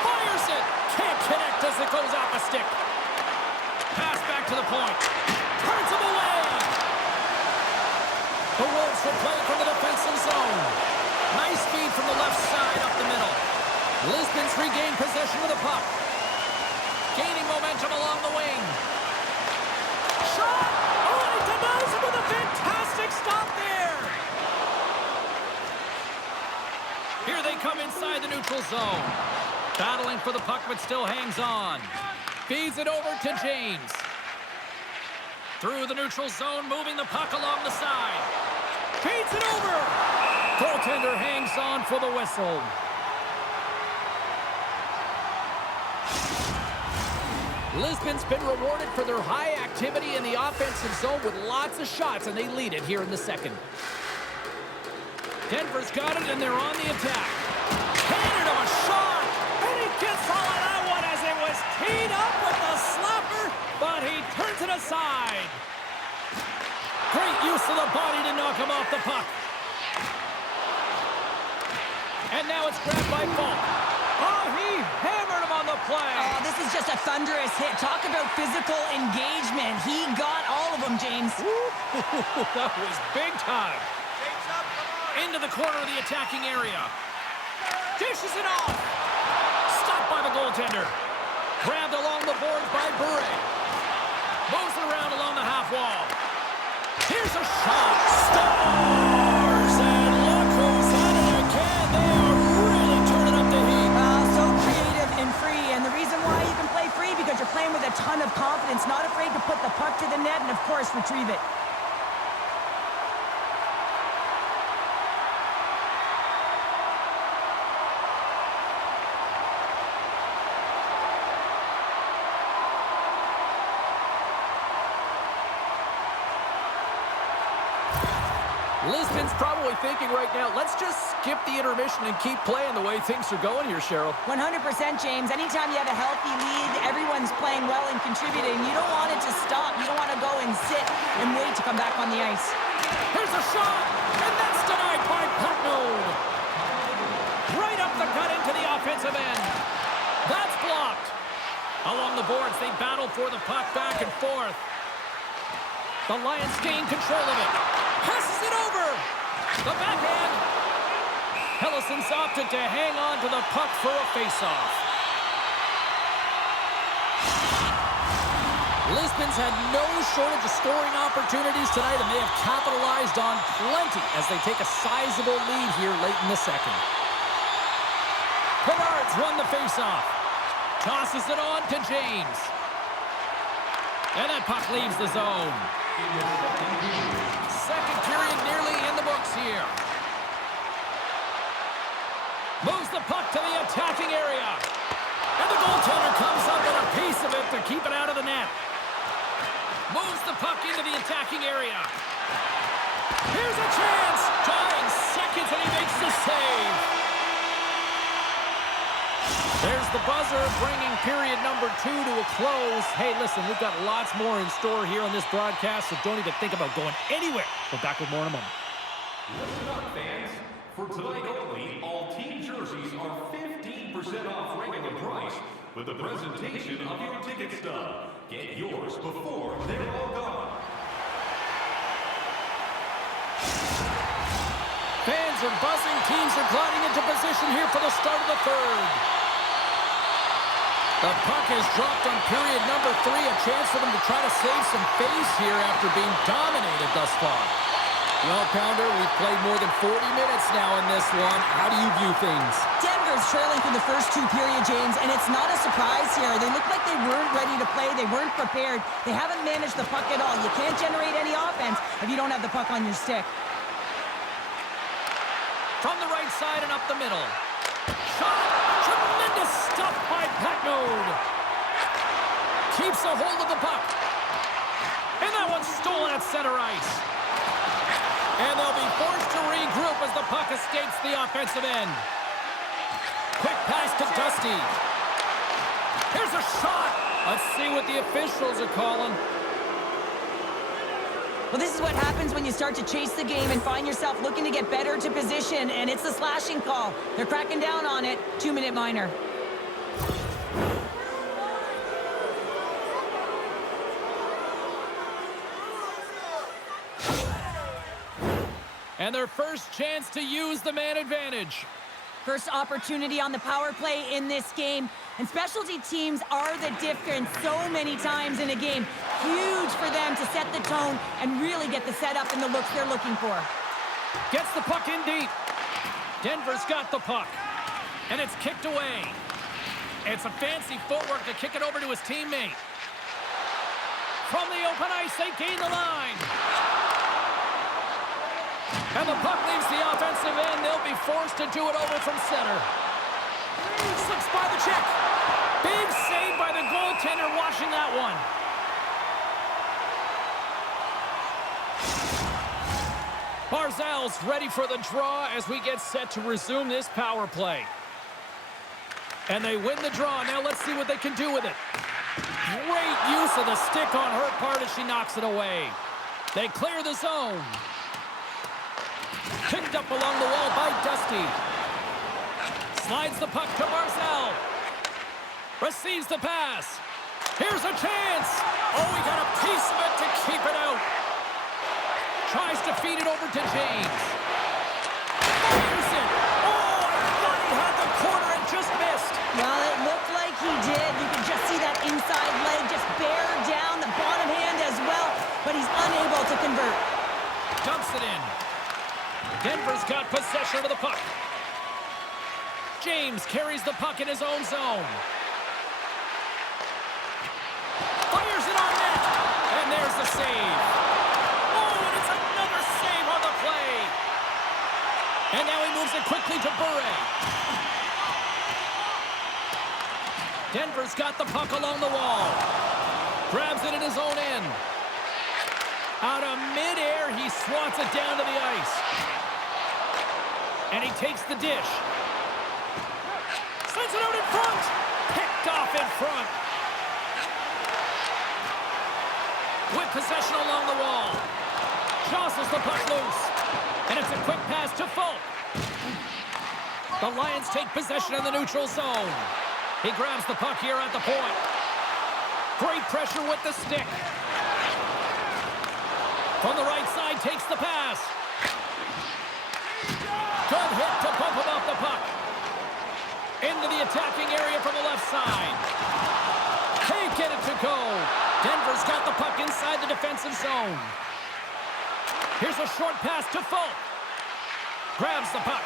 Fires it. Can't connect as it goes off a stick. Pass back to the point. Turns him away. The Wolves will play from the defensive zone. Nice feed from the left side up the middle. Lisbon's regained possession of the puck. Gaining momentum along the wing. Shot! Oh, and he denies him with a fantastic stop there! Here they come inside the neutral zone. Battling for the puck, but still hangs on. Feeds it over to James. Through the neutral zone, moving the puck along the side. Feeds it over. Goaltender hangs on for the whistle. Lisbon's been rewarded for their high activity in the offensive zone with lots of shots, and they lead it here in the second. Denver's got it, and they're on the attack. Handed him a shot, and he gets all of that one as it was teed up with the slapper, but he turns it aside. Great use of the body to knock him off the puck. And now it's grabbed by Falk. Oh, he hammered him on the play. Oh, this is just a thunderous hit. Talk about physical engagement. He got all of them, James. That was big time. Into the corner of the attacking area. Dishes it off. Stopped by the goaltender. Grabbed along the boards by Bure. Moves it around along the half wall. Here's a shot. Stars! And look who's on it again. They are really turning up the heat. So creative and free. And the reason why you can play free, because you're playing with a ton of confidence, not afraid to put the puck to the net and, of course, retrieve it. Lisbon's probably thinking right now, let's just skip the intermission and keep playing the way things are going here, Cheryl. 100%, James. Anytime you have a healthy lead, everyone's playing well and contributing. You don't want it to stop. You don't want to go and sit and wait to come back on the ice. Here's a shot, and that's denied by Putnam. Right up the gut into the offensive end. That's blocked. Along the boards, they battle for the puck back and forth. The Lions gain control of it. Passes it over. The backhand. Hellison's opted to hang on to the puck for a faceoff. Lisbon's had no shortage of scoring opportunities tonight, and they have capitalized on plenty as they take a sizable lead here late in the second. Bernard's won the faceoff. Tosses it on to James. And that puck leaves the zone. Second period nearly in the books here. Moves the puck to the attacking area. And the goaltender comes up with a piece of it to keep it out of the net. Moves the puck into the attacking area. Here's a chance. Dying seconds, and he makes the save. There's the buzzer, bringing period number 2 to a close. Hey, listen, we've got lots more in store here on this broadcast, so don't even think about going anywhere. We're back with more in a moment. Listen up, fans. For tonight only, all team jerseys are 15% off regular price with the presentation of your ticket stub. Get yours before they're all gone. Fans are buzzing. Teams are gliding into position here for the start of the third. The puck is dropped on period number 3. A chance for them to try to save some face here after being dominated thus far. Well, Pounder, we've played more than 40 minutes now in this one. How do you view things? Denver's trailing through the first 2 periods, James, and it's not a surprise here. They look like they weren't ready to play. They weren't prepared. They haven't managed the puck at all. You can't generate any offense if you don't have the puck on your stick. From the right side and up the middle. Shot! Tremendous stuff by Patnode. Keeps a hold of the puck. And that one's stolen at center ice. And they'll be forced to regroup as the puck escapes the offensive end. Quick pass to Dusty. Here's a shot. Let's see what the officials are calling. Well, this is what happens when you start to chase the game and find yourself looking to get better to position, and it's a slashing call. They're cracking down on it. 2-minute minor. And their first chance to use the man advantage. First opportunity on the power play in this game. And specialty teams are the difference so many times in a game. Huge for them to set the tone and really get the setup and the looks they're looking for. Gets the puck in deep. Denver's got the puck. And it's kicked away. It's a fancy footwork to kick it over to his teammate. From the open ice, they gain the line. And the puck leaves the offensive end. They'll be forced to do it over from center. Slips by the check. Big save by the goaltender watching that one. Barzal's ready for the draw as we get set to resume this power play. And they win the draw. Now let's see what they can do with it. Great use of the stick on her part as she knocks it away. They clear the zone. Picked up along the wall by Dusty. Slides the puck to Barzal. Receives the pass. Here's a chance. Oh, he got a piece of it to keep it out. Tries to feed it over to James. Fires it. Oh, I thought he had the corner and just missed. Well, it looked like he did. You could just see that inside leg just bear down the bottom hand as well, but he's unable to convert. Dumps it in. Denver's got possession of the puck. James carries the puck in his own zone. Fires it on net. And there's the save. Oh, and it's another save on the play. And now he moves it quickly to Bure. Denver's got the puck along the wall. Grabs it in his own end. Out of midair, he swats it down to the ice. And he takes the dish. Sends it out in front. Picked off in front. With possession along the wall. Jostles the puck loose. And it's a quick pass to Folk. The Lions take possession in the neutral zone. He grabs the puck here at the point. Great pressure with the stick. From the right side, takes the pass. Good hit to bump him off the puck. Into the attacking area from the left side. Can't get it to go. Denver's got the puck inside the defensive zone. Here's a short pass to Folk. Grabs the puck.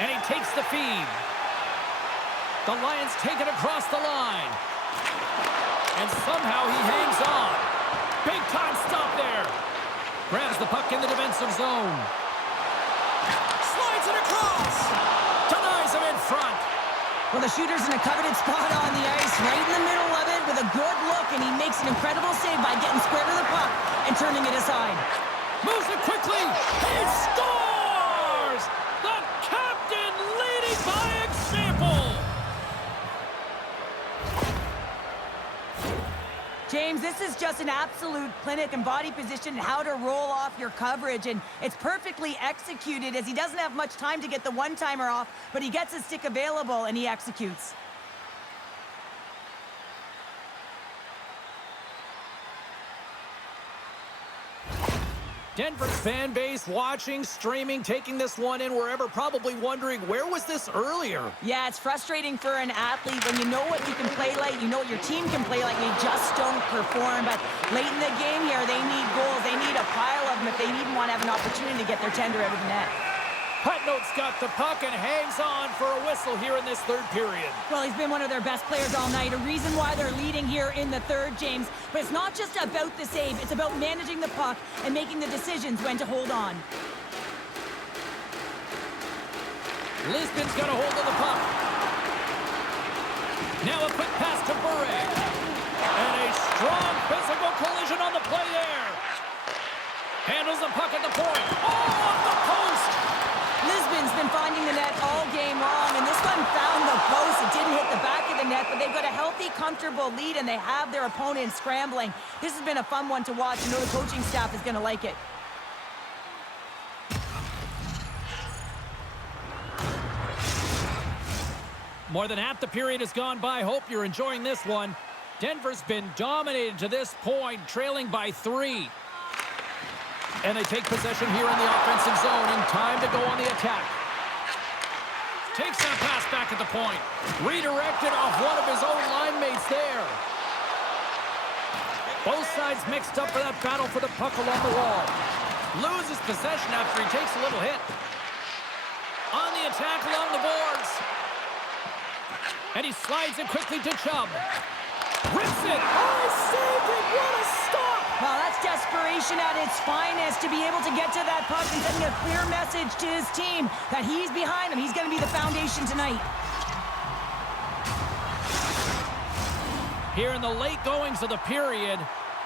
And he takes the feed. The Lions take it across the line. And somehow he hangs on. Big time stop there. Grabs the puck in the defensive zone. Slides it across. Denies him in front. Well, the shooter's in a coveted spot on the ice, right in the middle of it with a good look, and he makes an incredible save by getting square to the puck and turning it aside. Moves it quickly. He scores! The captain leading by example. James, this is just an absolute clinic and body position and how to roll off your coverage, and it's perfectly executed as he doesn't have much time to get the one-timer off, but he gets his stick available and he executes. Denver's fan base watching, streaming, taking this one in wherever, probably wondering, where was this earlier? Yeah, it's frustrating for an athlete when you know what you can play like, you know what your team can play like, and they just don't perform. But late in the game here, they need goals. They need a pile of them if they even want to have an opportunity to get their tender out of the net. Putnote's got the puck and hangs on for a whistle here in this third period. Well, he's been one of their best players all night. A reason why they're leading here in the third, James. But it's not just about the save. It's about managing the puck and making the decisions when to hold on. Lisbon's got a hold of the puck. Now a quick pass to Bure. And a strong physical collision on the play there. Handles the puck at the point. Oh, off the post! Lisbon's been finding the net all game long, and this one found the post. It didn't hit the back of the net, but they've got a healthy, comfortable lead, and they have their opponent scrambling. This has been a fun one to watch. I know the coaching staff is going to like it. More than half the period has gone by. Hope you're enjoying this one. Denver's been dominated to this point, trailing by 3. And they take possession here in the offensive zone in time to go on the attack. Takes that pass back at the point. Redirected off one of his own line mates there. Both sides mixed up for that battle for the puck along the wall. Loses possession after he takes a little hit. On the attack along the boards. And he slides it quickly to Chubb. Rips it. I saved it. What a stop. Well, that's desperation at its finest to be able to get to that puck and sending a clear message to his team that he's behind him. He's going to be the foundation tonight. Here in the late goings of the period,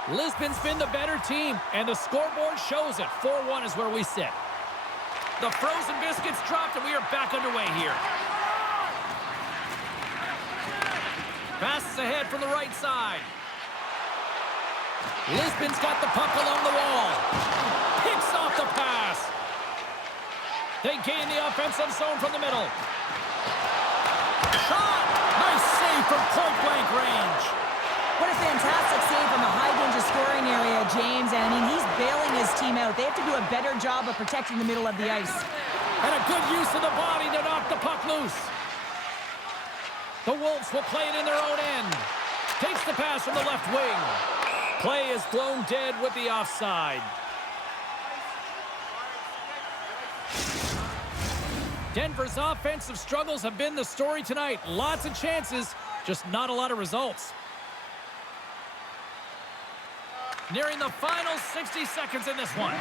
Lisbon's been the better team, and the scoreboard shows it. 4-1 is where we sit. The frozen biscuits dropped, and we are back underway here. Passes ahead from the right side. Lisbon's got the puck along the wall. Picks off the pass. They gain the offensive zone from the middle. Shot! Nice save from point-blank range. What a fantastic save from a high-danger scoring area, James. And, I mean, he's bailing his team out. They have to do a better job of protecting the middle of the ice. And a good use of the body to knock the puck loose. The Wolves will play it in their own end. Takes the pass from the left wing. Play is blown dead with the offside. Denver's offensive struggles have been the story tonight. Lots of chances, just not a lot of results. Nearing the final 60 seconds in this one.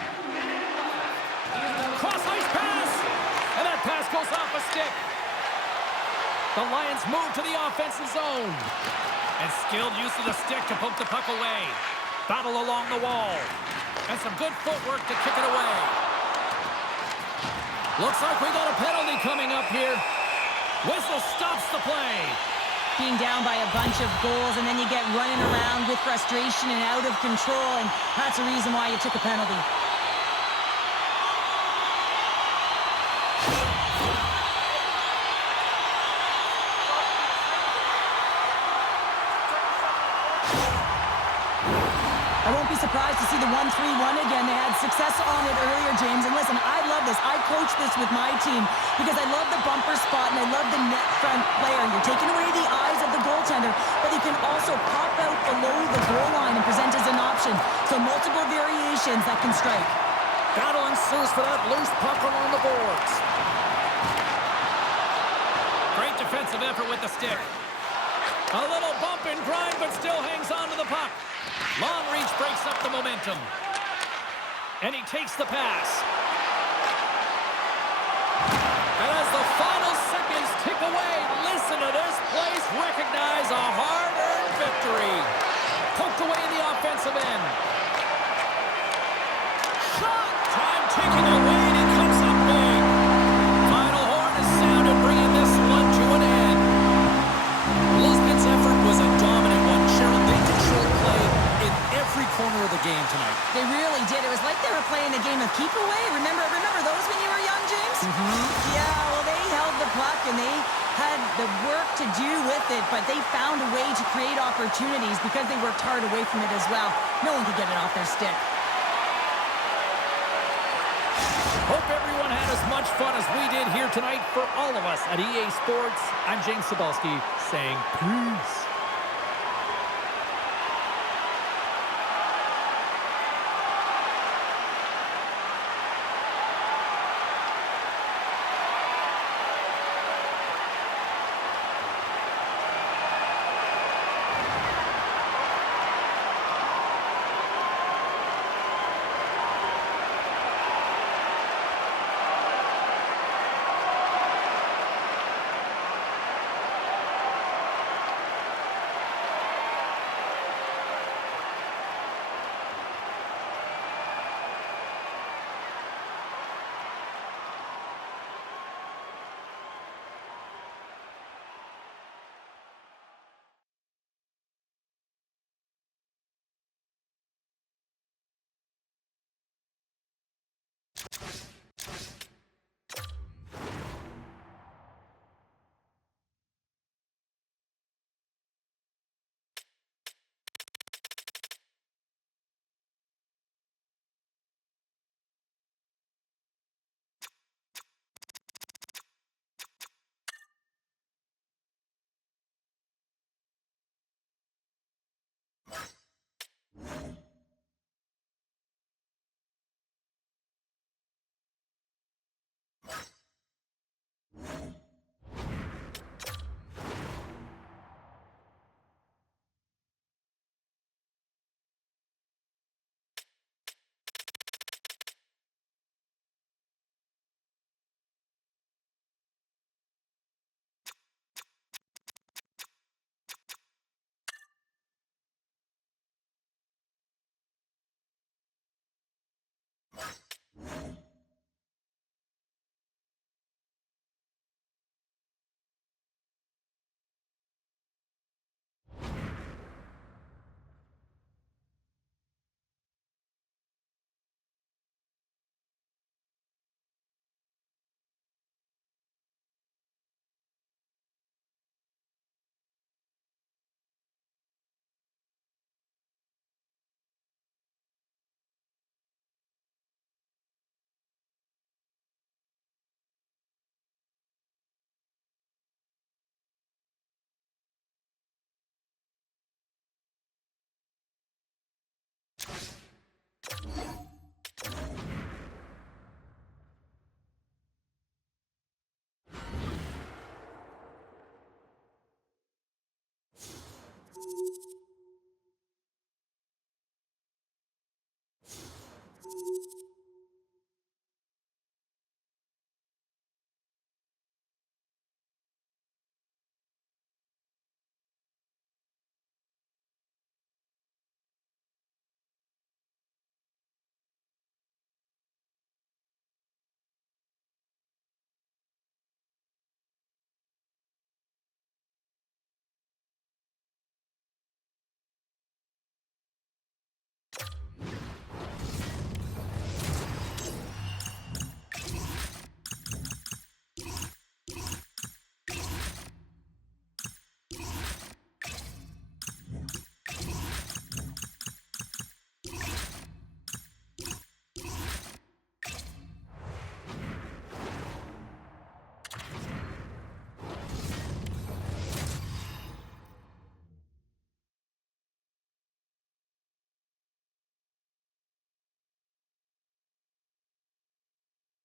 Cross-ice pass! And that pass goes off a stick. The Lions move to the offensive zone. And skilled use of the stick to poke the puck away. Battle along the wall. And some good footwork to kick it away. Looks like we got a penalty coming up here. Whistle stops the play. Being down by a bunch of goals, and then you get running around with frustration and out of control, and that's the reason why you took a penalty. I won't be surprised to see the 1-3-1 again. They had success on it earlier, James. And listen, I love this. I coach this with my team because I love the bumper spot and I love the net front player. You're taking away the eyes of the goaltender, but he can also pop out below the goal line and present as an option. So multiple variations that can strike. Battle ensues for that loose puck along the boards. Great defensive effort with the stick. A little bump and grind, but still hangs on to the puck. Long reach breaks up the momentum. And he takes the pass. And as the final seconds tick away, listen to this place recognize a hard-earned victory. Poked away in the offensive end. Shot! Time ticking away, and he comes up big. Final horn is sounded, bringing this one to an end. Lisbon's effort was a dominant one. Cheryl, they controlled play in every corner of the game tonight. They really did. It was like they were playing a game of keep away. Remember those when you were young, James? Yeah, well, they held the puck and they had the work to do with it, but they found a way to create opportunities because they worked hard away from it as well. No one could get it off their stick. Hope everyone had as much fun as we did here tonight. For all of us at EA Sports, I'm James Cebulski saying peace.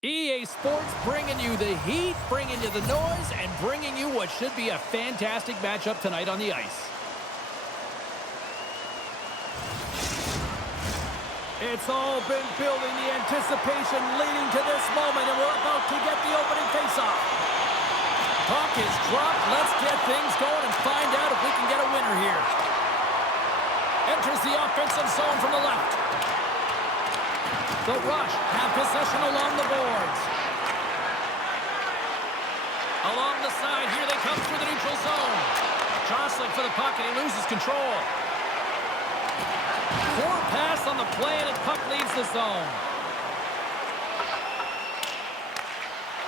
EA Sports bringing you the heat, bringing you the noise, and bringing you what should be a fantastic matchup tonight on the ice. It's all been building, the anticipation leading to this moment, and we're about to get the opening faceoff. Puck is dropped. Let's get things going and find out if we can get a winner here. Enters the offensive zone from the left. The Rush have possession along the boards. Along the side, here they come through the neutral zone. Jostling for the puck, and he loses control. Poor pass on the play, and the puck leaves the zone.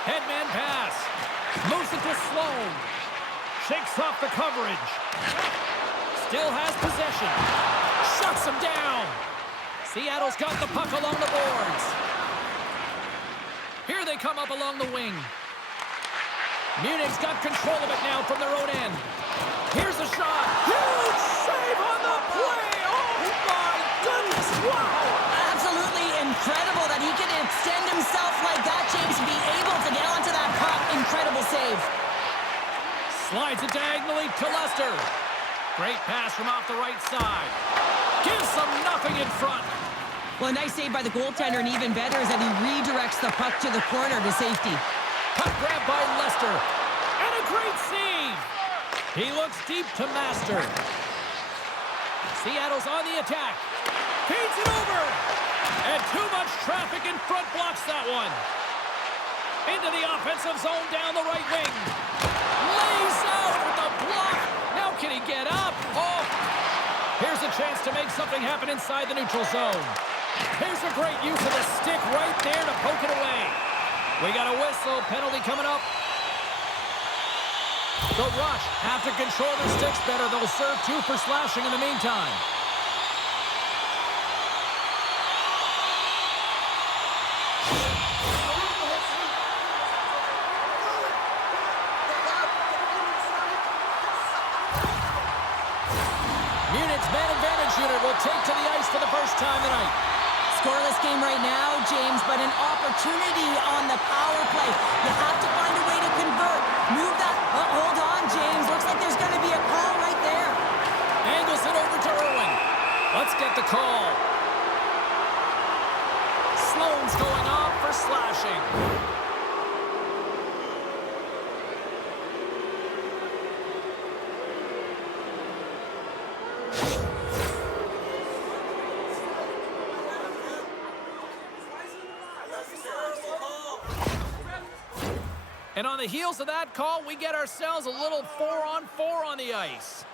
Headman pass. Moves it to Sloan. Shakes off the coverage. Still has possession. Shuts him down. Seattle's got the puck along the boards. Here they come up along the wing. Munich's got control of it now from their own end. Here's a shot. Huge save on the play! Oh my goodness, wow! Absolutely incredible that he can extend himself like that, James, to be able to get onto that puck. Incredible save. Slides it diagonally to Lester. Great pass from off the right side. Gives them nothing in front. Well, a nice save by the goaltender, and even better is that he redirects the puck to the corner to safety. Puck grab by Lester. And a great save. He looks deep to Master. Seattle's on the attack. Feeds it over. And too much traffic in front blocks that one. Into the offensive zone down the right wing. Lays out with the block. Now can he get up? Oh! Here's a chance to make something happen inside the neutral zone. Here's a great use of the stick right there to poke it away. We got a whistle. Penalty coming up. The Rush have to control their sticks better. They'll serve 2 for slashing in the meantime. Munich's man advantage unit will take to the ice for the first time tonight. Scoreless game right now, James, but an opportunity on the power play. You have to find a way to convert. Move that. Oh, hold on, James. Looks like there's going to be a call right there. Angles it over to Irwin. Let's get the call. Sloan's going off for slashing. And on the heels of that call, we get ourselves a little 4-on-4 on the ice.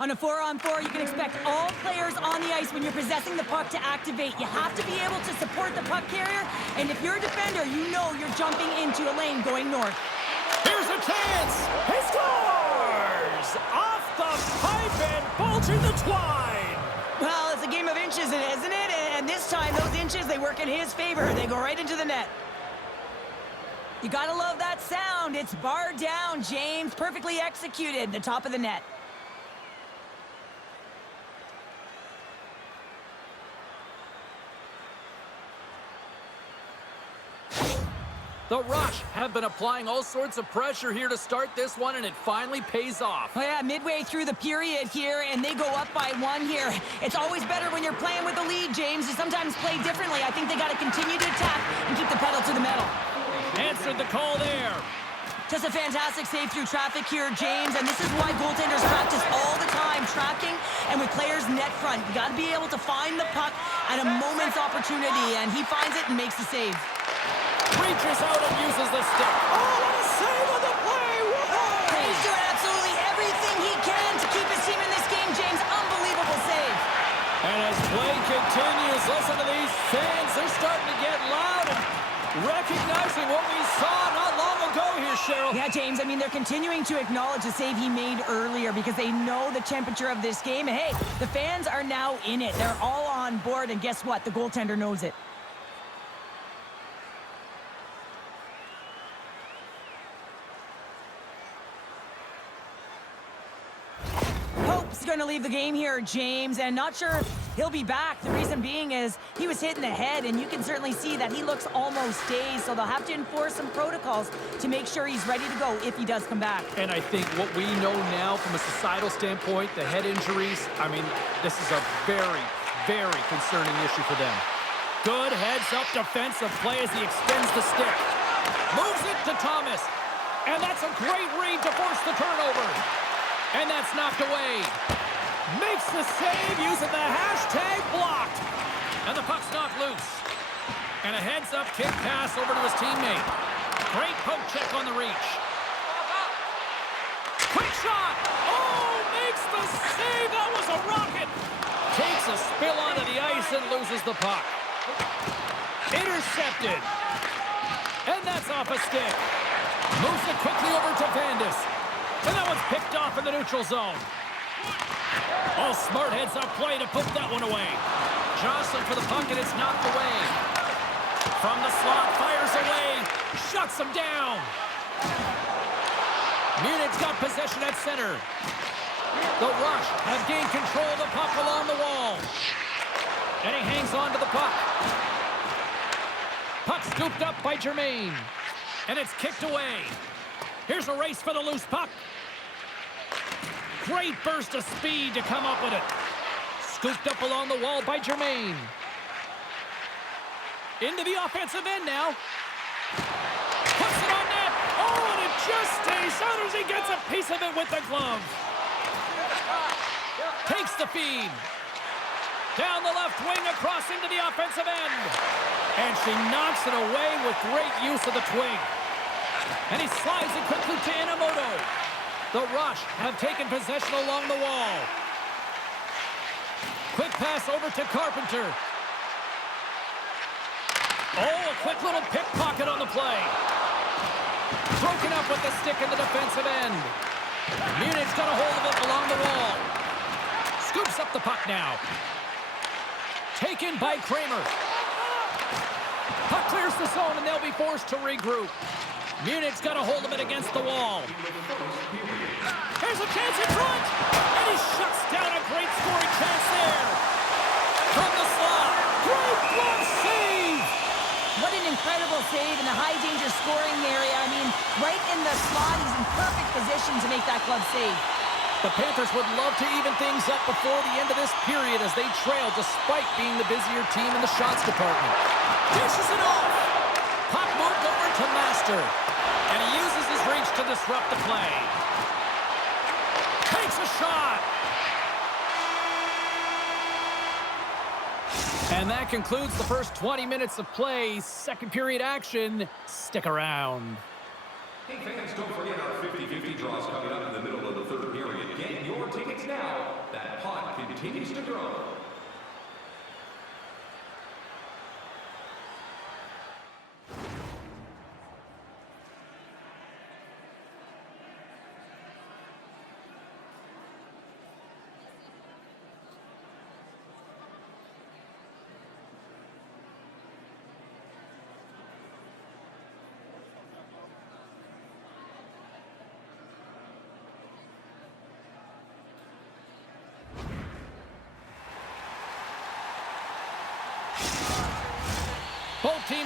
On a 4-on-4, you can expect all players on the ice when you're possessing the puck to activate. You have to be able to support the puck carrier, and if you're a defender, you know you're jumping into a lane going north. Here's a chance! He scores! Off the pipe and bulging the twine! Well, it's a game of inches, isn't it? And this time, those inches, they work in his favor. They go right into the net. You gotta love that sound. It's bar down, James. Perfectly executed. The top of the net. The Rush have been applying all sorts of pressure here to start this one, and it finally pays off. Oh yeah, midway through the period here, and they go up by 1 here. It's always better when you're playing with the lead, James. You sometimes play differently. I think they got to continue to attack and keep the pedal to the metal. Answered the call there. Just a fantastic save through traffic here, James, and this is why goaltenders practice all the time, tracking and with players net front. You got to be able to find the puck at a moment's opportunity, and he finds it and makes the save. Reaches out and uses the stick. Oh, what a save on the play! Whoa! He's doing absolutely everything he can to keep his team in this game, James. Unbelievable save. And as play continues, listen to these fans. They're starting to get loud and recognizing what we saw not long ago here, Cheryl. Yeah, James, I mean, they're continuing to acknowledge the save he made earlier because they know the temperature of this game. And hey, the fans are now in it. They're all on board, and guess what? The goaltender knows it. Hope's going to leave the game here, James, and not sure he'll be back. The reason being is he was hit in the head, and you can certainly see that he looks almost dazed, so they'll have to enforce some protocols to make sure he's ready to go if he does come back. And I think what we know now from a societal standpoint, the head injuries, I mean, this is a very, very concerning issue for them. Good heads-up defensive play as he extends the stick. Moves it to Thomas. And that's a great read to force the turnover. And that's knocked away. Makes the save using the hashtag blocked. And the puck's knocked loose. And a heads-up kick pass over to his teammate. Great poke check on the reach. Quick shot. Oh, makes the save. That was a rocket. Takes a spill onto the ice and loses the puck. Intercepted. And that's off a stick. Moves it quickly over to Vandis. And that one's picked off in the neutral zone. Oh, smart heads-up play to put that one away. Jostling for the puck, and it's knocked away. From the slot, fires away. Shuts him down. Munich's got possession at center. The Rush have gained control of the puck along the wall. And he hangs on to the puck. Puck scooped up by Germain. And it's kicked away. Here's a race for the loose puck. Great burst of speed to come up with it. Scooped up along the wall by Germain. Into the offensive end now. Puts it on net. Oh, and it just stays out as he gets a piece of it with the glove. Takes the feed. Down the left wing across into the offensive end. And she knocks it away with great use of the twig. And he slides it quickly to Inamoto. The Rush have taken possession along the wall. Quick pass over to Carpenter. Oh, a quick little pickpocket on the play. Broken up with the stick in the defensive end. Munich's got a hold of it along the wall. Scoops up the puck now. Taken by Kramer. Puck clears the zone, and they'll be forced to regroup. Munich's got a hold of it against the wall. Here's a chance in front, and he shuts down a great scoring chance there. From the slot, great glove save. What an incredible save in the high-danger scoring area. I mean, right in the slot, he's in perfect position to make that glove save. The Panthers would love to even things up before the end of this period as they trail despite being the busier team in the shots department. Dishes it off. Puck moved over to Master. And he uses his reach to disrupt the play. Takes a shot. And that concludes the first 20 minutes of play. Second period action. Stick around. Hey fans, don't forget our 50-50 draws coming up in the middle of the third period. Get your tickets now. That pot continues to grow.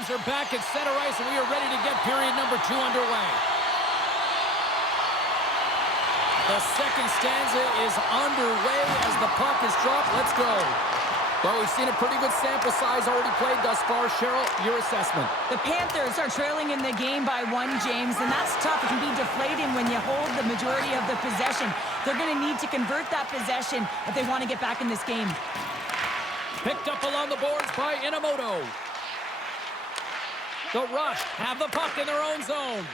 Flames are back at center ice, and we are ready to get period number 2 underway. The second stanza is underway as the puck is dropped. Let's go. Well, we've seen a pretty good sample size already played thus far. Cheryl, your assessment. The Panthers are trailing in the game by 1, James, and that's tough. It can be deflating when you hold the majority of the possession. They're going to need to convert that possession if they want to get back in this game. Picked up along the boards by Inamoto. The Rush have the puck in their own zone.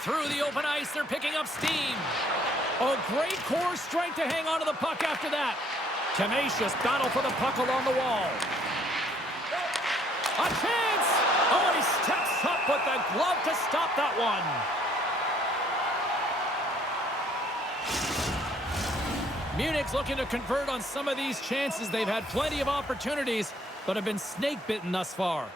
Through the open ice, they're picking up steam. A great core strength to hang on to the puck after that. Tenacious battle for the puck along the wall. A chance! Oh, he steps up with the glove to stop that one. Munich's looking to convert on some of these chances. They've had plenty of opportunities, but have been snake-bitten thus far.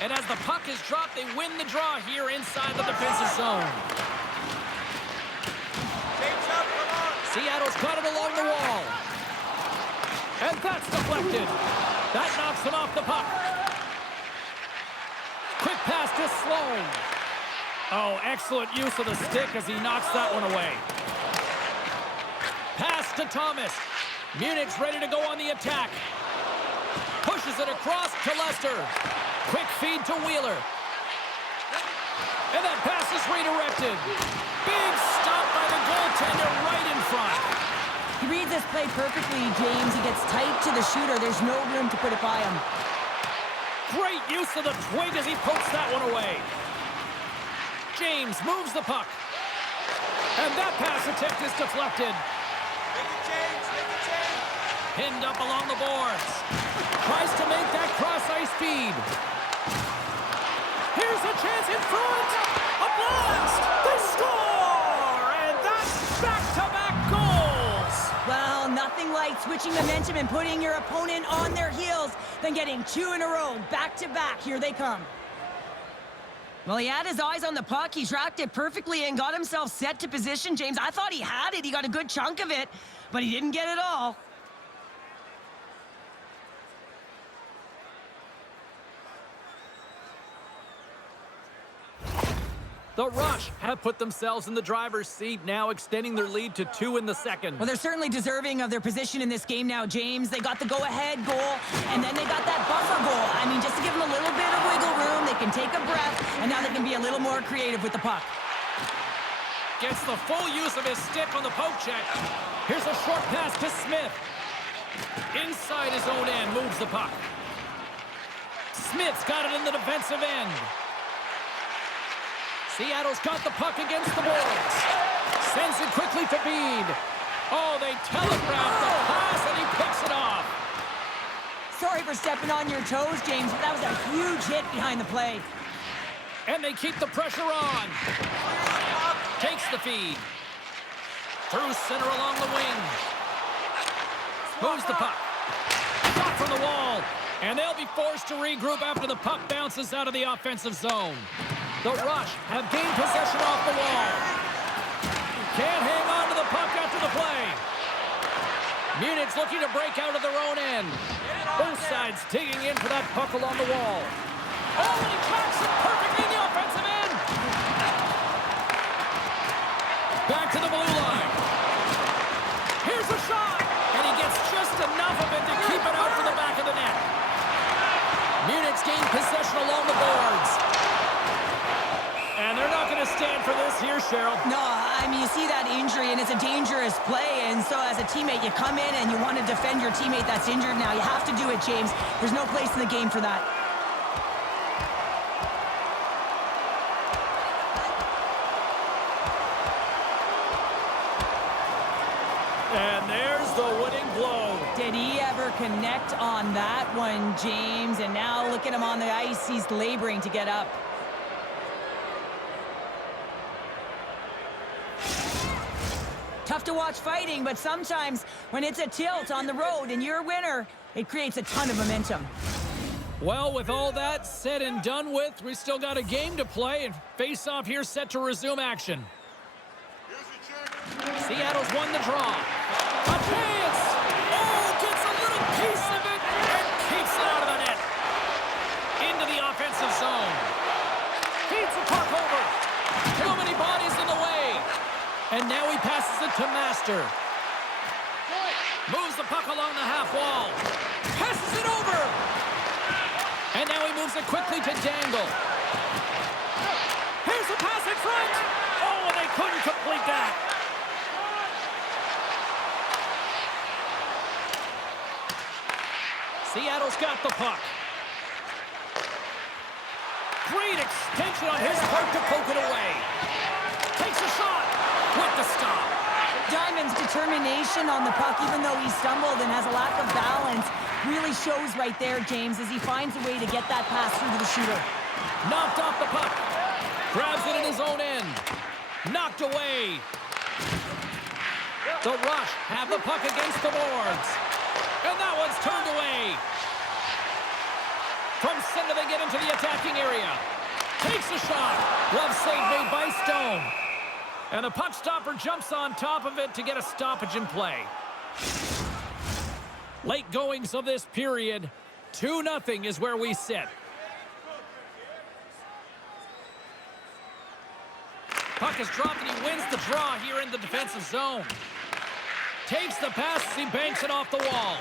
And as the puck is dropped, they win the draw here inside the defensive zone. Seattle's got it along the wall. And that's deflected. That knocks him off the puck. Quick pass to Sloan. Oh, excellent use of the stick as he knocks that one away. Pass to Thomas. Munich's ready to go on the attack. Pushes it across to Lester. Quick feed to Wheeler. And that pass is redirected. Big stop by the goaltender right in front. He reads this play perfectly, James. He gets tight to the shooter. There's no room to put it by him. Great use of the twig as he pokes that one away. James moves the puck. And that pass attempt is deflected. Pinned up along the boards. Tries to make that cross-ice feed. Here's a chance in front. A blast. They score. And that's back-to-back goals. Well, nothing like switching momentum and putting your opponent on their heels than getting 2 in a row, back-to-back. Here they come. Well, he had his eyes on the puck. He tracked it perfectly and got himself set to position, James. I thought he had it. He got a good chunk of it, but he didn't get it all. The Rush have put themselves in the driver's seat, now extending their lead to 2 in the second. Well, they're certainly deserving of their position in this game now, James. They got the go-ahead goal, and then they got that buffer goal. I mean, just to give them a little bit of wiggle room, they can take a breath, and now they can be a little more creative with the puck. Gets the full use of his stick on the poke check. Here's a short pass to Smith. Inside his own end, moves the puck. Smith's got it in the defensive end. Seattle's got the puck against the boards. Sends it quickly to Bede. Oh, they telegraph the pass, and he picks it off. Sorry for stepping on your toes, James, but that was a huge hit behind the play. And they keep the pressure on. Takes the feed. Through center along the wing. Moves the puck. Shot from the wall. And they'll be forced to regroup after the puck bounces out of the offensive zone. The Rush have gained possession off the wall. Can't hang on to the puck after the play. Munich's looking to break out of their own end. Both sides digging in for that puck along the wall. Oh, and he tracks it perfectly in the offensive end. Back to the blue line. Here's a shot. And he gets just enough of it to keep it out for the back of the net. Munich's gained possession along the boards. And they're not going to stand for this here, Cheryl. No, I mean, you see that injury, and it's a dangerous play, and so as a teammate, you come in and you want to defend your teammate that's injured now. You have to do it, James. There's no place in the game for that. And there's the winning blow. Did he ever connect on that one, James? And now look at him on the ice. He's laboring to get up. Tough to watch fighting, but sometimes when it's a tilt on the road and you're a winner, it creates a ton of momentum. Well, with all that said and done with, we still got a game to play, and face-off here set to resume action. Seattle's won the draw. A chance! Oh, gets a little piece of it and keeps And now he passes it to Master. Moves the puck along the half wall. Passes it over. And now he moves it quickly to Dangle. Here's a pass in front. Oh, and they couldn't complete that. Seattle's got the puck. Great extension on his part to poke it away. Takes a shot with the stop. Diamond's determination on the puck, even though he stumbled and has a lack of balance, really shows right there, James, as he finds a way to get that pass through to the shooter. Knocked off the puck. Grabs it in his own end. Knocked away. The Rush have the puck against the boards. And that one's turned away. From center, they get into the attacking area. Takes a shot. Glove save made by Stone. And the puck stopper jumps on top of it to get a stoppage in play. Late goings of this period. 2-0 is where we sit. Puck is dropped and he wins the draw here in the defensive zone. Takes the pass as he banks it off the wall.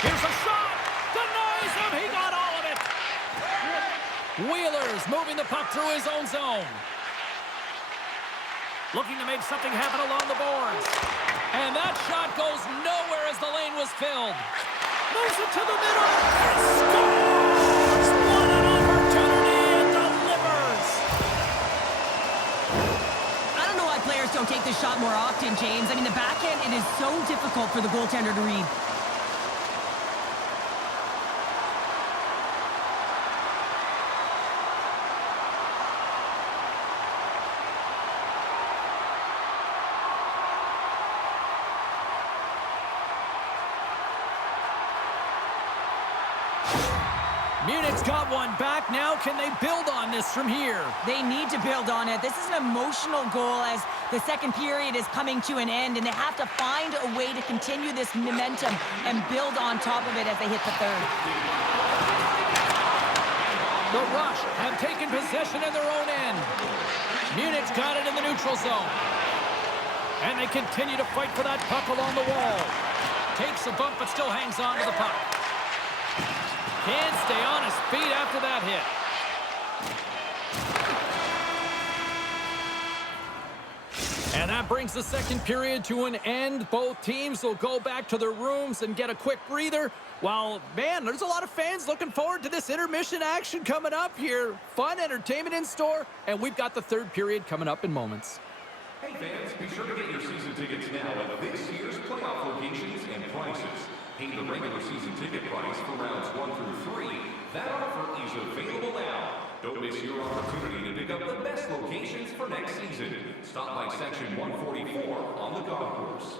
Here's a shot. Denies him. He got all of it. Wheeler's moving the puck through his own zone. Looking to make something happen along the boards. And that shot goes nowhere as the lane was filled. Moves it to the middle. And scores! What an opportunity and delivers. I don't know why players don't take this shot more often, James. I mean, the backhand, it is so difficult for the goaltender to read. Munich's got one back now. Can they build on this from here? They need to build on it. This is an emotional goal as the second period is coming to an end, and they have to find a way to continue this momentum and build on top of it as they hit the third. The Rush have taken possession in their own end. Munich's got it in the neutral zone. And they continue to fight for that puck along the wall. Takes a bump but still hangs on to the puck. Can't stay on his feet after that hit. And that brings the second period to an end. Both teams will go back to their rooms and get a quick breather. While, man, there's a lot of fans looking forward to this intermission action coming up here. Fun entertainment in store, and we've got the third period coming up in moments. Hey fans, be sure to get your season tickets now at this year's playoff locations and prices. Pay the regular season ticket price for rounds 1 through 3. That offer is available now. Don't miss your opportunity to pick up the best locations for next season. Stop by section 144 on the golf course.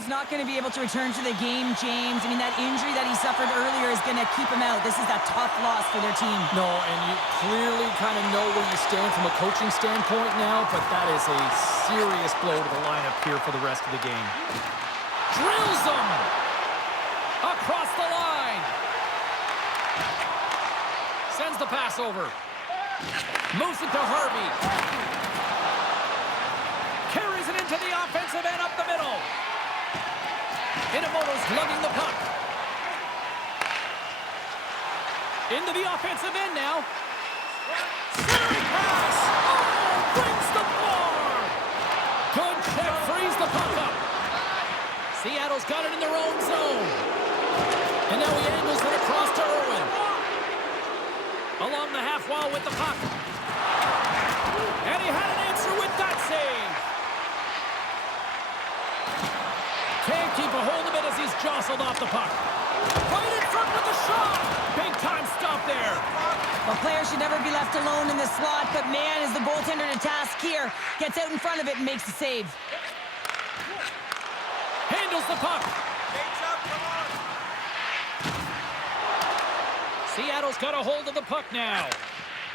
Howard's not going to be able to return to the game, James. I mean, that injury that he suffered earlier is going to keep him out. This is a tough loss for their team. No, and you clearly kind of know where you stand from a coaching standpoint now, but that is a serious blow to the lineup here for the rest of the game. Drills him! Across the line! Sends the pass over. Moves it to Harvey. Carries it into the offensive end up the middle. Inamoto's lugging the puck. Into the offensive end now. Centering pass. Oh, brings the bar. Good check, frees the puck up. Seattle's got it in their own zone. And now he angles it across to Irwin. Along the half wall with the puck. And he had an answer with that save. Can't keep a hold of it as he's jostled off the puck. Right in front with the shot. Big time stop there. The player should never be left alone in the slot, but man, is the goaltender to task here. Gets out in front of it and makes the save. Handles the puck. Seattle's got a hold of the puck now.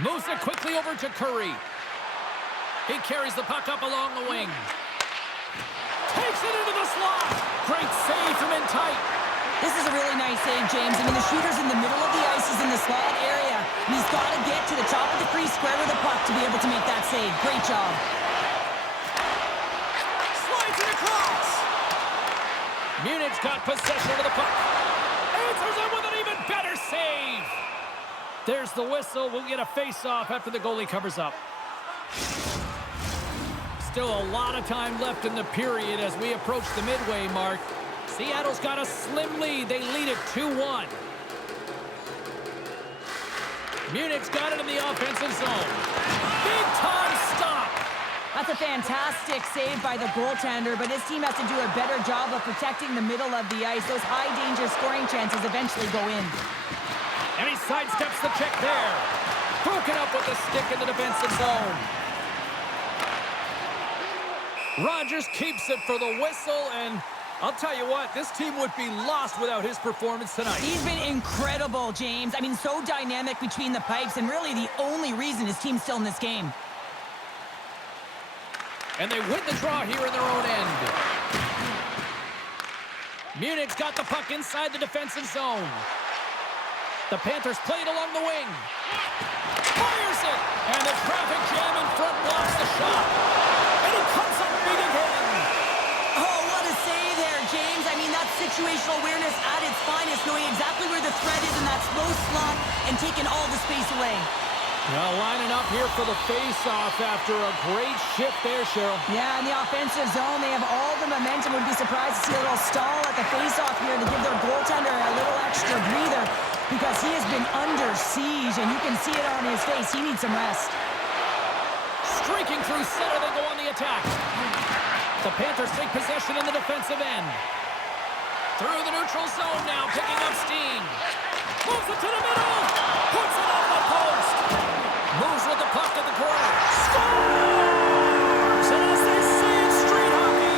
Moves it quickly over to Curry. He carries the puck up along the wing. Takes it into the slot. Great save from in tight. This is a really nice save, James. I mean, the shooter's in the middle of the ice. He's in the slot area. And he's got to get to the top of the crease square with the puck to be able to make that save. Great job. Slides it across. Munich's got possession of the puck. Answers it with an even better save. There's the whistle. We'll get a face-off after the goalie covers up. Still a lot of time left in the period as we approach the midway mark. Seattle's got a slim lead. They lead it 2-1. Munich's got it in the offensive zone. Big time stop. That's a fantastic save by the goaltender, but his team has to do a better job of protecting the middle of the ice. Those high-danger scoring chances eventually go in. And he sidesteps the check there. Broken up with the stick in the defensive zone. Rogers keeps it for the whistle, and I'll tell you what, this team would be lost without his performance tonight. He's been incredible, James. I mean, so dynamic between the pipes, and really the only reason his team's still in this game. And they win the draw here in their own end. Munich's got the puck inside the defensive zone. The Panthers play it along the wing. Fires it! And the traffic jam in front blocks the shot. And he comes up big again. Oh, what a save there, James. I mean, that's situational awareness at its finest, knowing exactly where the threat is in that slow slot and taking all the space away. Now lining up here for the face-off after a great shift there, Cheryl. Yeah, in the offensive zone, they have all the momentum. Would be surprised to see a little stall at the face-off here to give their goaltender a little extra breather because he has been under siege, and you can see it on his face. He needs some rest. Streaking through center, they go on the attack. The Panthers take possession in the defensive end. Through the neutral zone now, picking up steam. Moves it to the middle. Puts it off the post. Moves with the puck to the corner. Scores! And as they say in street hockey,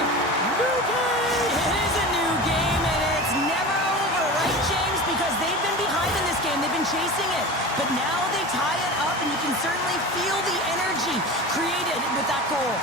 new game! It is a new game, and it's never over, right, James? Because they've been behind in this game. They've been chasing it. But now they tie it up, and you can certainly feel the energy created with that goal.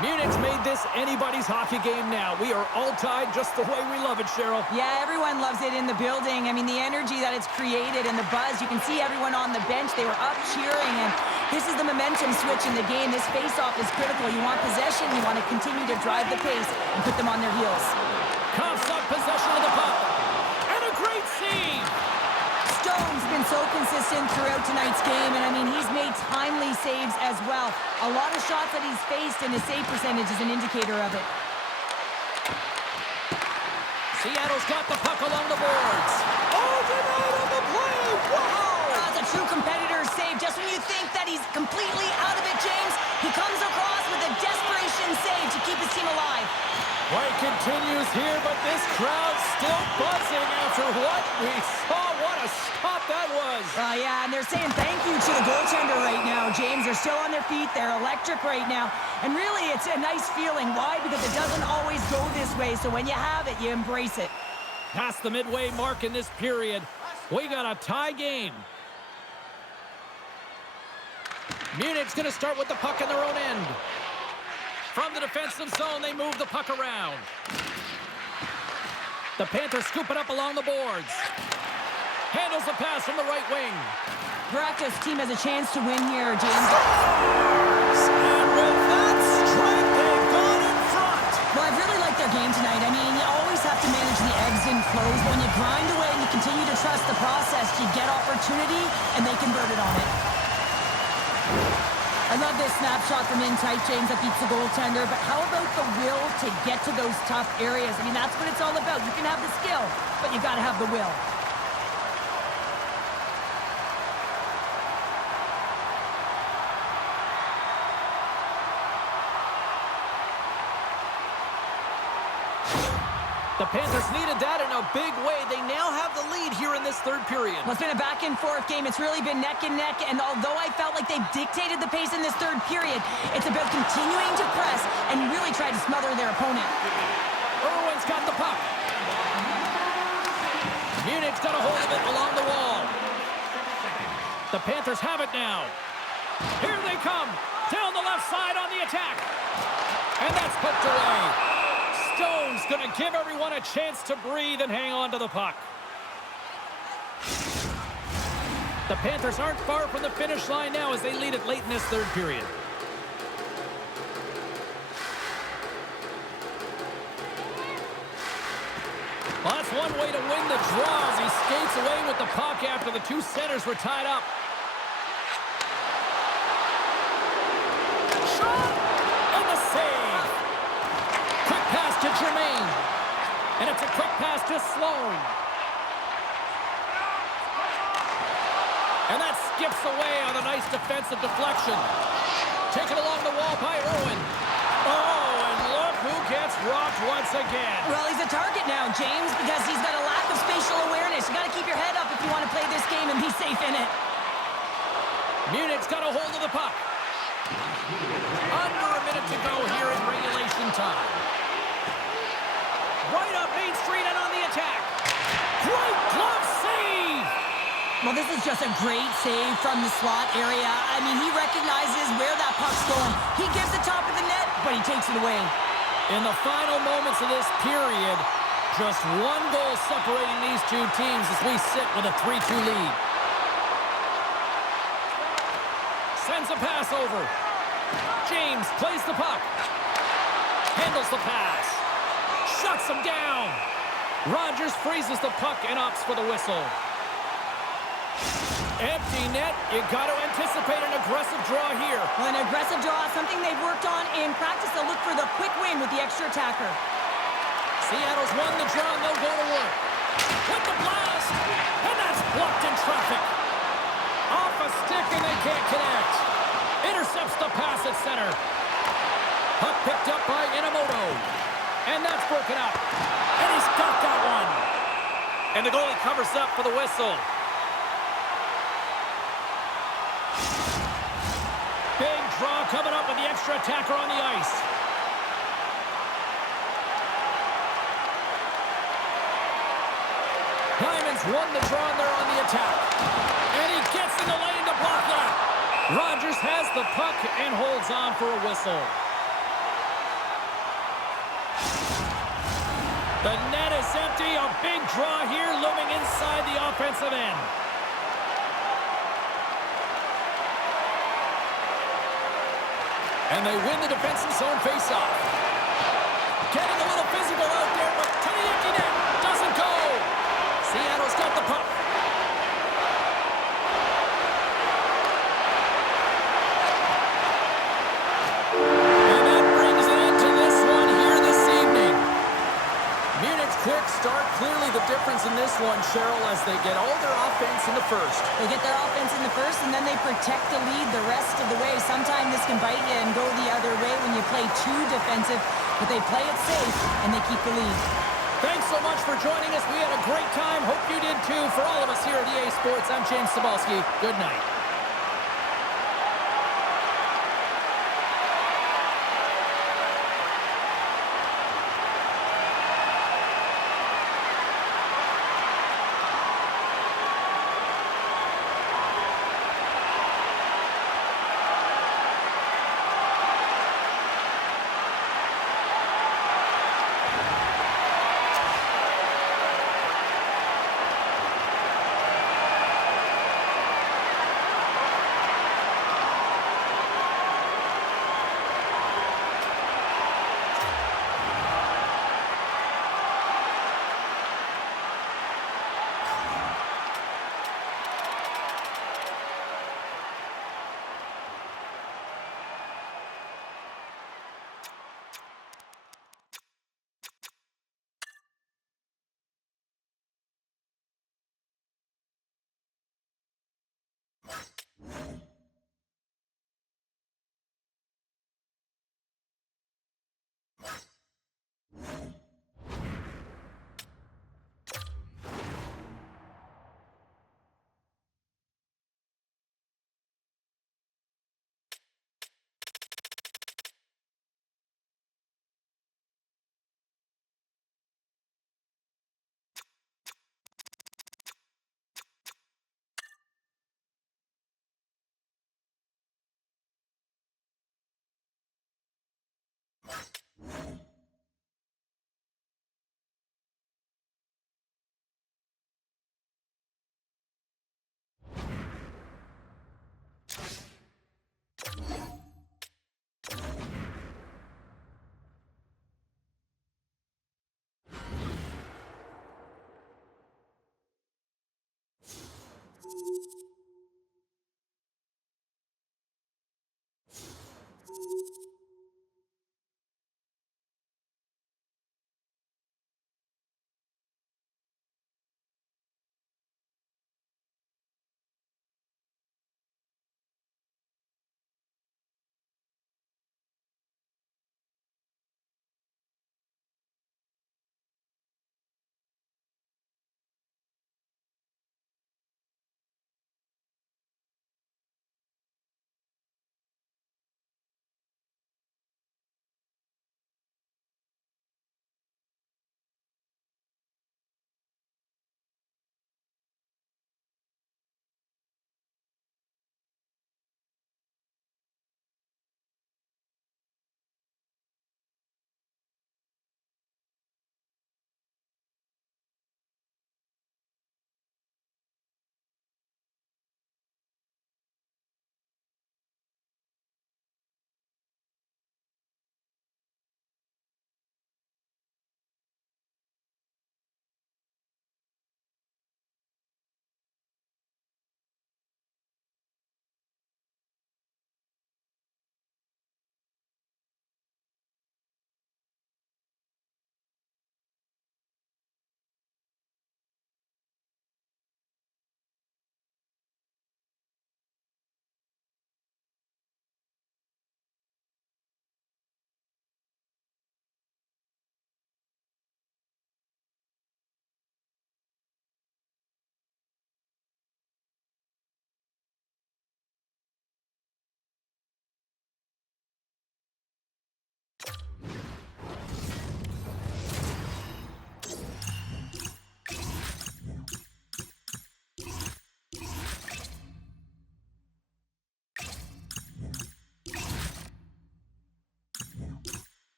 Munich's made this anybody's hockey game now. We are all tied just the way we love it, Cheryl. Yeah, everyone loves it in the building. I mean, the energy that it's created and the buzz. You can see everyone on the bench. They were up cheering, and this is the momentum switch in the game. This face-off is critical. You want possession. You want to continue to drive the pace and put them on their heels. Coughs up possession of the puck. And a great save. Stone's been so consistent throughout tonight's game, and I mean, he's made timely saves as well. A lot of shots that he's faced, and his save percentage is an indicator of it. Seattle's got the puck along the boards. Oh, denied on the play. Wow! That's a true competitor save. Just when you think that he's completely out of it, James, he comes across with a desperation save to keep his team alive. Play continues here, but this crowd's still buzzing after what we saw. What a stop that was. Yeah, and they're saying thank you to the goaltender right now, James. They're still on their feet. They're electric right now. And really, it's a nice feeling. Why? Because it doesn't always go this way. So when you have it, you embrace it. Past the midway mark in this period, we got a tie game. Munich's going to start with the puck in their own end. From the defensive zone, they move the puck around. The Panthers scoop it up along the boards. Handles the pass from the right wing. Perhaps this team has a chance to win here, James. And with that strike, they've gone in front. Well, I really like their game tonight. I mean, you always have to manage the ebbs and flows. But when you grind away and you continue to trust the process, you get opportunity, and they convert it on it. I love this snapshot from in tight, James, that beats the goaltender. But how about the will to get to those tough areas? I mean, that's what it's all about. You can have the skill, but you got to have the will. The Panthers needed that in a big way. They now have the lead here in this third period. Well, it's been a back-and-forth game. It's really been neck and neck, and although I felt like they've dictated the pace in this third period, it's about continuing to press and really try to smother their opponent. Irwin's got the puck. Munich's got a hold of it along the wall. The Panthers have it now. Here they come. Down the left side on the attack. And that's poked away. Stone's going to give everyone a chance to breathe and hang on to the puck. The Panthers aren't far from the finish line now as they lead it late in this third period. Well, that's one way to win the draw as he skates away with the puck after the two centers were tied up. Shot! And the save! Quick pass to Jermaine. And it's a quick pass to Sloan. And that skips away on a nice defensive deflection. Taken along the wall by Irwin. Oh, and look who gets rocked once again. Well, he's a target now, James, because he's got a lack of spatial awareness. You got to keep your head up if you want to play this game and be safe in it. Munich's got a hold of the puck. Under a minute to go here in regulation time. Right up Main Street and on the attack. Great glove save! Well, this is just a great save from the slot area. I mean, he recognizes where that puck's going. He gives the top of the net, but he takes it away. In the final moments of this period, just one goal separating these two teams as we sit with a 3-2 lead. Sends a pass over. James plays the puck. Handles the pass. Shuts him down. Rogers freezes the puck and opts for the whistle. Empty net. You got to anticipate an aggressive draw here. Well, an aggressive draw, something they've worked on in practice. They'll look for the quick win with the extra attacker. Seattle's won the draw and they'll go to work. With the blast. And that's blocked in traffic. Off a stick and they can't connect. Intercepts the pass at center. Puck picked up by Inamoto. And that's broken up. And he's got that one. And the goalie covers up for the whistle. Big draw coming up with the extra attacker on the ice. Hyman's won the draw and they're on the attack. And he gets in the lane to block that. Rogers has the puck and holds on for a whistle. The net is empty. A big draw here looming inside the offensive end. And they win the defensive zone faceoff. Getting a little physical out there, but to the empty net. Doesn't go. Seattle's got the puck. And that brings an end to this one here this evening. Munich's quick start, clearly the difference in this one, Cheryl, as they get all their offense in the first. They get their offense in the first, and then they protect the lead the rest of the way. Sometimes this can bite you and go the other way when you play too defensive. but they play it safe and they keep the lead. Thanks so much for joining us. We had a great time. Hope you did too. For all of us here at EA Sports, I'm James Cebulski. Good night.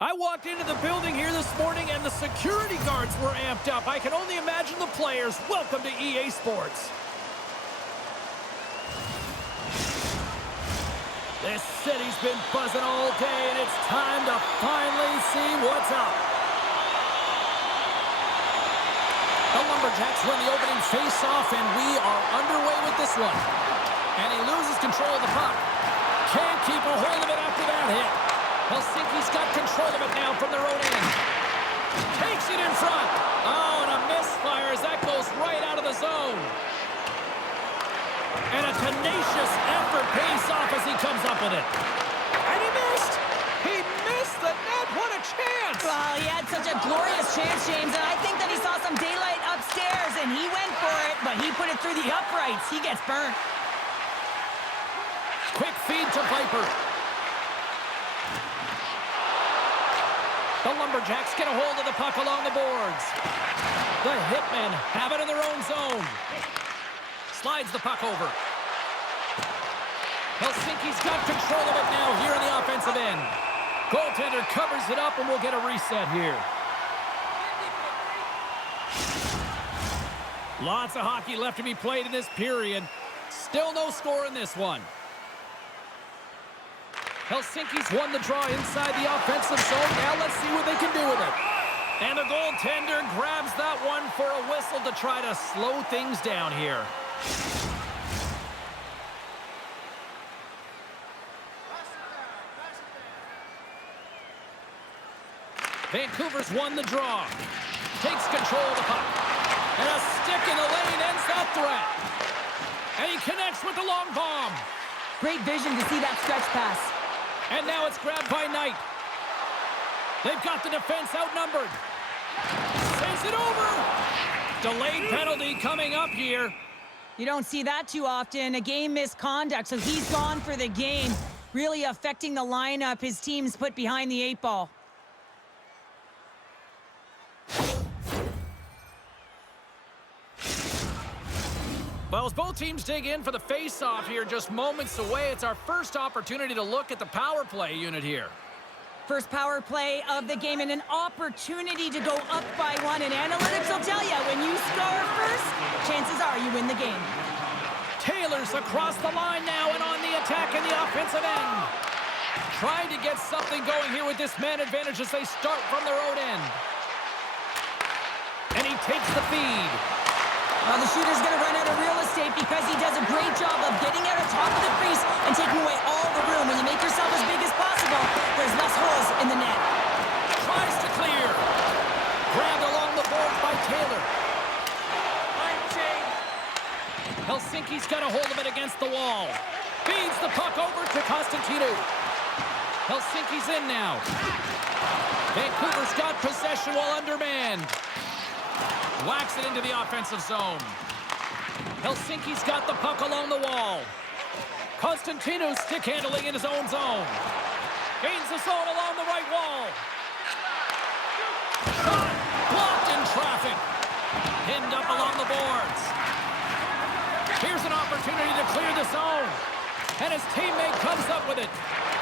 I walked into the building here this morning and the security guards were amped up. I can only imagine the players. Welcome to EA Sports. This city's been buzzing all day, and it's time to finally see what's up. Lumberjacks win the opening face-off, and we are underway with this one. And he loses control of the puck. Can't keep a hold of it after that hit. Helsinki's got control of it now from their own end. Takes it in front. Oh, and a misfire as that goes right out of the zone. And a tenacious effort pays off as he comes up with it. And he missed! He missed the net! What a chance! Well, he had such a glorious chance, James, and I think that he saw some daylight upstairs, and he went for it, but he put it through the uprights. He gets burnt. Quick feed to Viper. The Lumberjacks get a hold of the puck along the boards. The Hitmen have it in their own zone. Slides the puck over. Helsinki's got control of it now here in the offensive end. Goaltender covers it up, and we'll get a reset here. Lots of hockey left to be played in this period. Still no score in this one. Helsinki's won the draw inside the offensive zone. Now let's see what they can do with it. And the goaltender grabs that one for a whistle to try to slow things down here. Vancouver's won the draw. Takes control of the puck. And a stick in the lane ends that threat. And he connects with the long bomb. Great vision to see that stretch pass. And now it's grabbed by Knight. They've got the defense outnumbered. Sends it over. Delayed penalty coming up here. You don't see that too often. A game misconduct, so he's gone for the game. Really affecting the lineup his team's put behind the 8-ball. Well, as both teams dig in for the face-off here, just moments away, it's our first opportunity to look at the power play unit here. First power play of the game and an opportunity to go up by one. And analytics will tell you, when you score first, chances are you win the game. Taylor's across the line now and on the attack in the offensive end. Trying to get something going here with this man advantage as they start from their own end. And he takes the feed. Well, the shooter's going to run out of real estate because he does a great job of getting out of top of the crease and taking away all the room. When you make yourself as big as possible, there's less holes in the net. Tries to clear. Grabbed along the board by Taylor. Helsinki's got a hold of it against the wall. Feeds the puck over to Constantino. Helsinki's in now. Vancouver's got possession while undermanned. Whacks it into the offensive zone. Helsinki's got the puck along the wall. Constantino stick handling in his own zone. Gains the zone along the right wall. Shot blocked in traffic. Pinned up along the boards. Here's an opportunity to clear the zone. And his teammate comes up with it.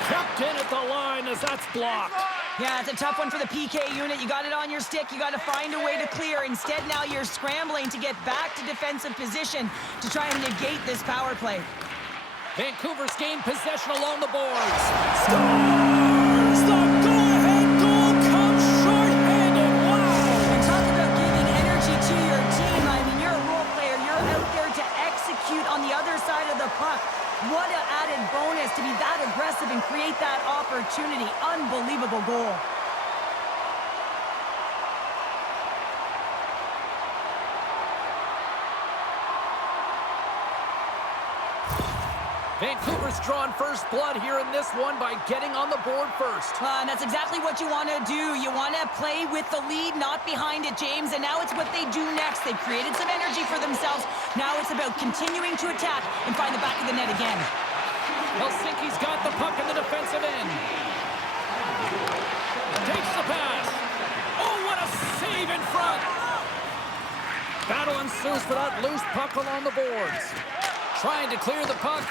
Kept in at the line as that's blocked. Yeah, it's a tough one for the PK unit. You got it on your stick. You got to find a way to clear. Instead, now you're scrambling to get back to defensive position to try and negate this power play. Vancouver's gained possession along the boards. Scores! The go-ahead goal comes short-handed. Wow! And talk about giving energy to your team. I mean, you're a role player. You're out there to execute on the other side of the puck. What an added bonus to be that aggressive and create that opportunity. Unbelievable goal. Vancouver's drawn first blood here in this one by getting on the board first. And that's exactly what you want to do. You want to play with the lead, not behind it, James. And now it's what they do next. They've created some energy for themselves. Now it's about continuing to attack and find the back of the net again. Helsinki's got the puck in the defensive end. Takes the pass. Oh, what a save in front. Battle ensues for that loose puck along the boards. Trying to clear the puck.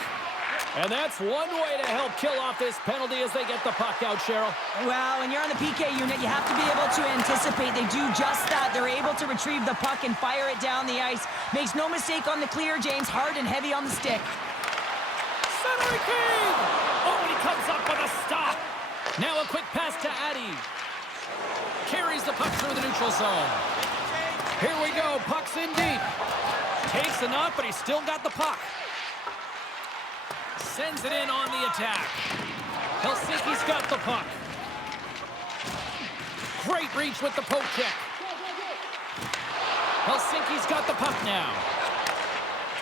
And that's one way to help kill off this penalty as they get the puck out, Cheryl. Well, when you're on the PK unit, you have to be able to anticipate. They do just that. They're able to retrieve the puck and fire it down the ice. Makes no mistake on the clear, James. Hard and heavy on the stick. Centering feed! Oh, and he comes up with a stop. Now a quick pass to Addy. Carries the puck through the neutral zone. Here we go. Puck's in deep. Takes a knock, but he's still got the puck. Sends it in on the attack. Helsinki's got the puck. Great reach with the poke check. Helsinki's got the puck now.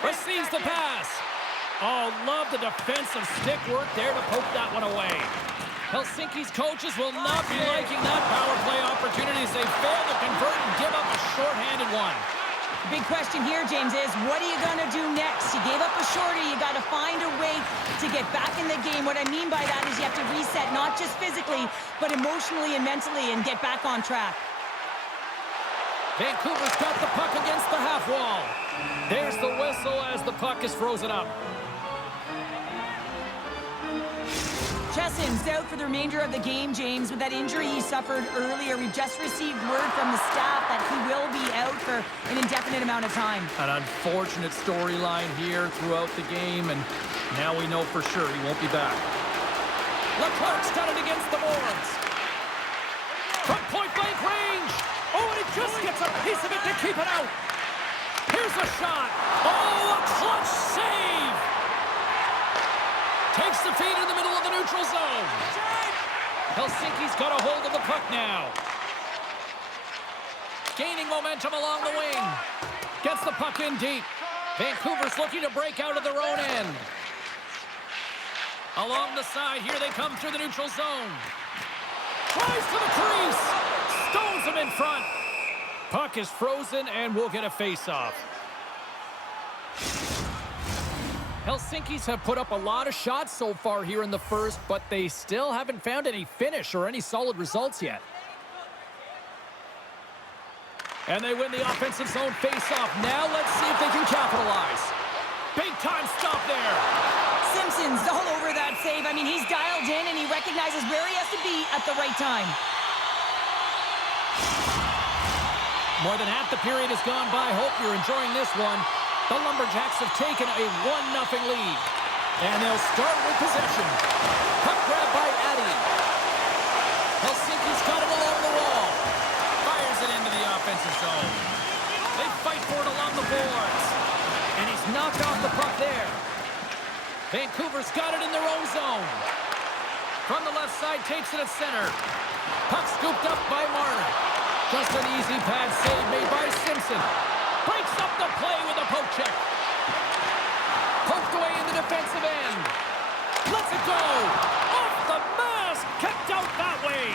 Receives the pass. Oh, love the defensive stick work there to poke that one away. Helsinki's coaches will not be liking that power play opportunity as they fail to convert and give up a shorthanded one. The big question here, James, is what are you going to do next? You gave up a shorty. You got to find a way to get back in the game. What I mean by that is you have to reset, not just physically, but emotionally and mentally, and get back on track. Vancouver's got the puck against the half wall. There's the whistle as the puck is frozen up. Chesson's out for the remainder of the game, James, with that injury he suffered earlier. We've just received word from the staff that he will be out for an indefinite amount of time. An unfortunate storyline here throughout the game, and now we know for sure he won't be back. Leclerc's got it against the boards. From point-blank range. Oh, and he just gets a piece of it to keep it out. Here's a shot. Oh, a clutch save. Takes the feed in the middle of the neutral zone. Helsinki's got a hold of the puck now. Gaining momentum along the wing. Gets the puck in deep. Vancouver's looking to break out of their own end. Along the side, here they come through the neutral zone. Tries to the crease. Stones him in front. Puck is frozen, and we'll get a face-off. Helsinki's have put up a lot of shots so far here in the first, but they still haven't found any finish or any solid results yet. And they win the offensive zone face-off. Now let's see if they can capitalize. Big-time stop there. Simpson's all over that save. I mean, he's dialed in, and he recognizes where he has to be at the right time. More than half the period has gone by. Hope you're enjoying this one. The Lumberjacks have taken a 1-0 lead. And they'll start with possession. Puck grab by Addy. Helsinki's got it along the wall. Fires it into the offensive zone. They fight for it along the boards. And he's knocked off the puck there. Vancouver's got it in their own zone. From the left side, takes it at center. Puck scooped up by Marner. Just an easy pad save made by Simpson. Breaks up the play with a poke check. Poked away in the defensive end. Lets it go. Off the mask. Kept out that way.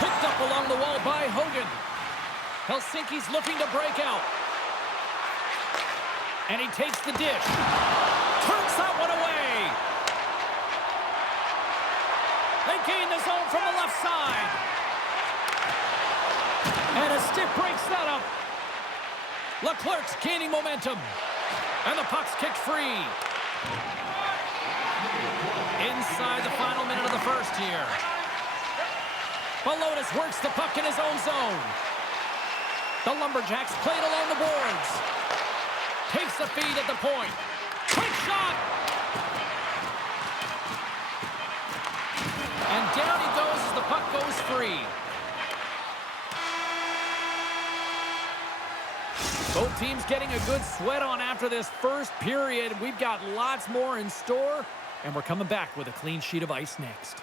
Picked up along the wall by Hogan. Helsinki's looking to break out. And he takes the dish. Turns that one away. They gain the zone from the left side. And a stick breaks that up. Leclerc's gaining momentum. And the puck's kicked free. Inside the final minute of the first here. Balonis works the puck in his own zone. The Lumberjacks played along the boards. Takes the feed at the point. Quick shot! And down he goes as the puck goes free. Both teams getting a good sweat on after this first period. We've got lots more in store, and we're coming back with a clean sheet of ice next.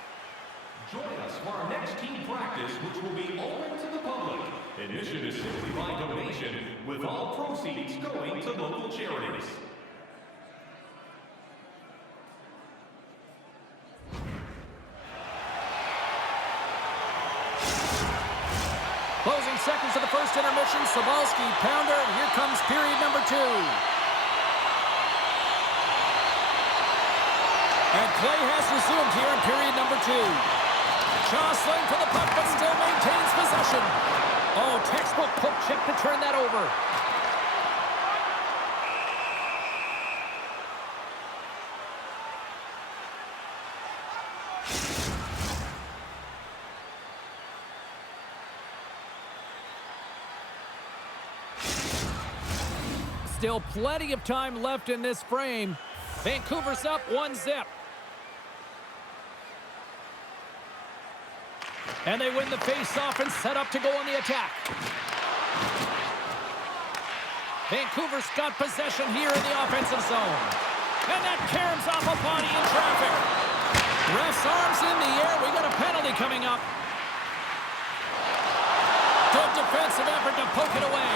Join us for our next team practice, which will be open to the public. Admission is simply by donation, with all proceeds going to local charities. Closing seconds of the first intermission. Sobalski, pounder, and here comes period number 2. And play has resumed here in period number 2. Jostling for the puck, but still maintains possession. Oh, textbook poke check to turn that over. Still plenty of time left in this frame. Vancouver's up 1-0. And they win the face-off and set up to go on the attack. Vancouver's got possession here in the offensive zone. And that caroms off a body in traffic. Ref's arms in the air. We got a penalty coming up. Good defensive effort to poke it away.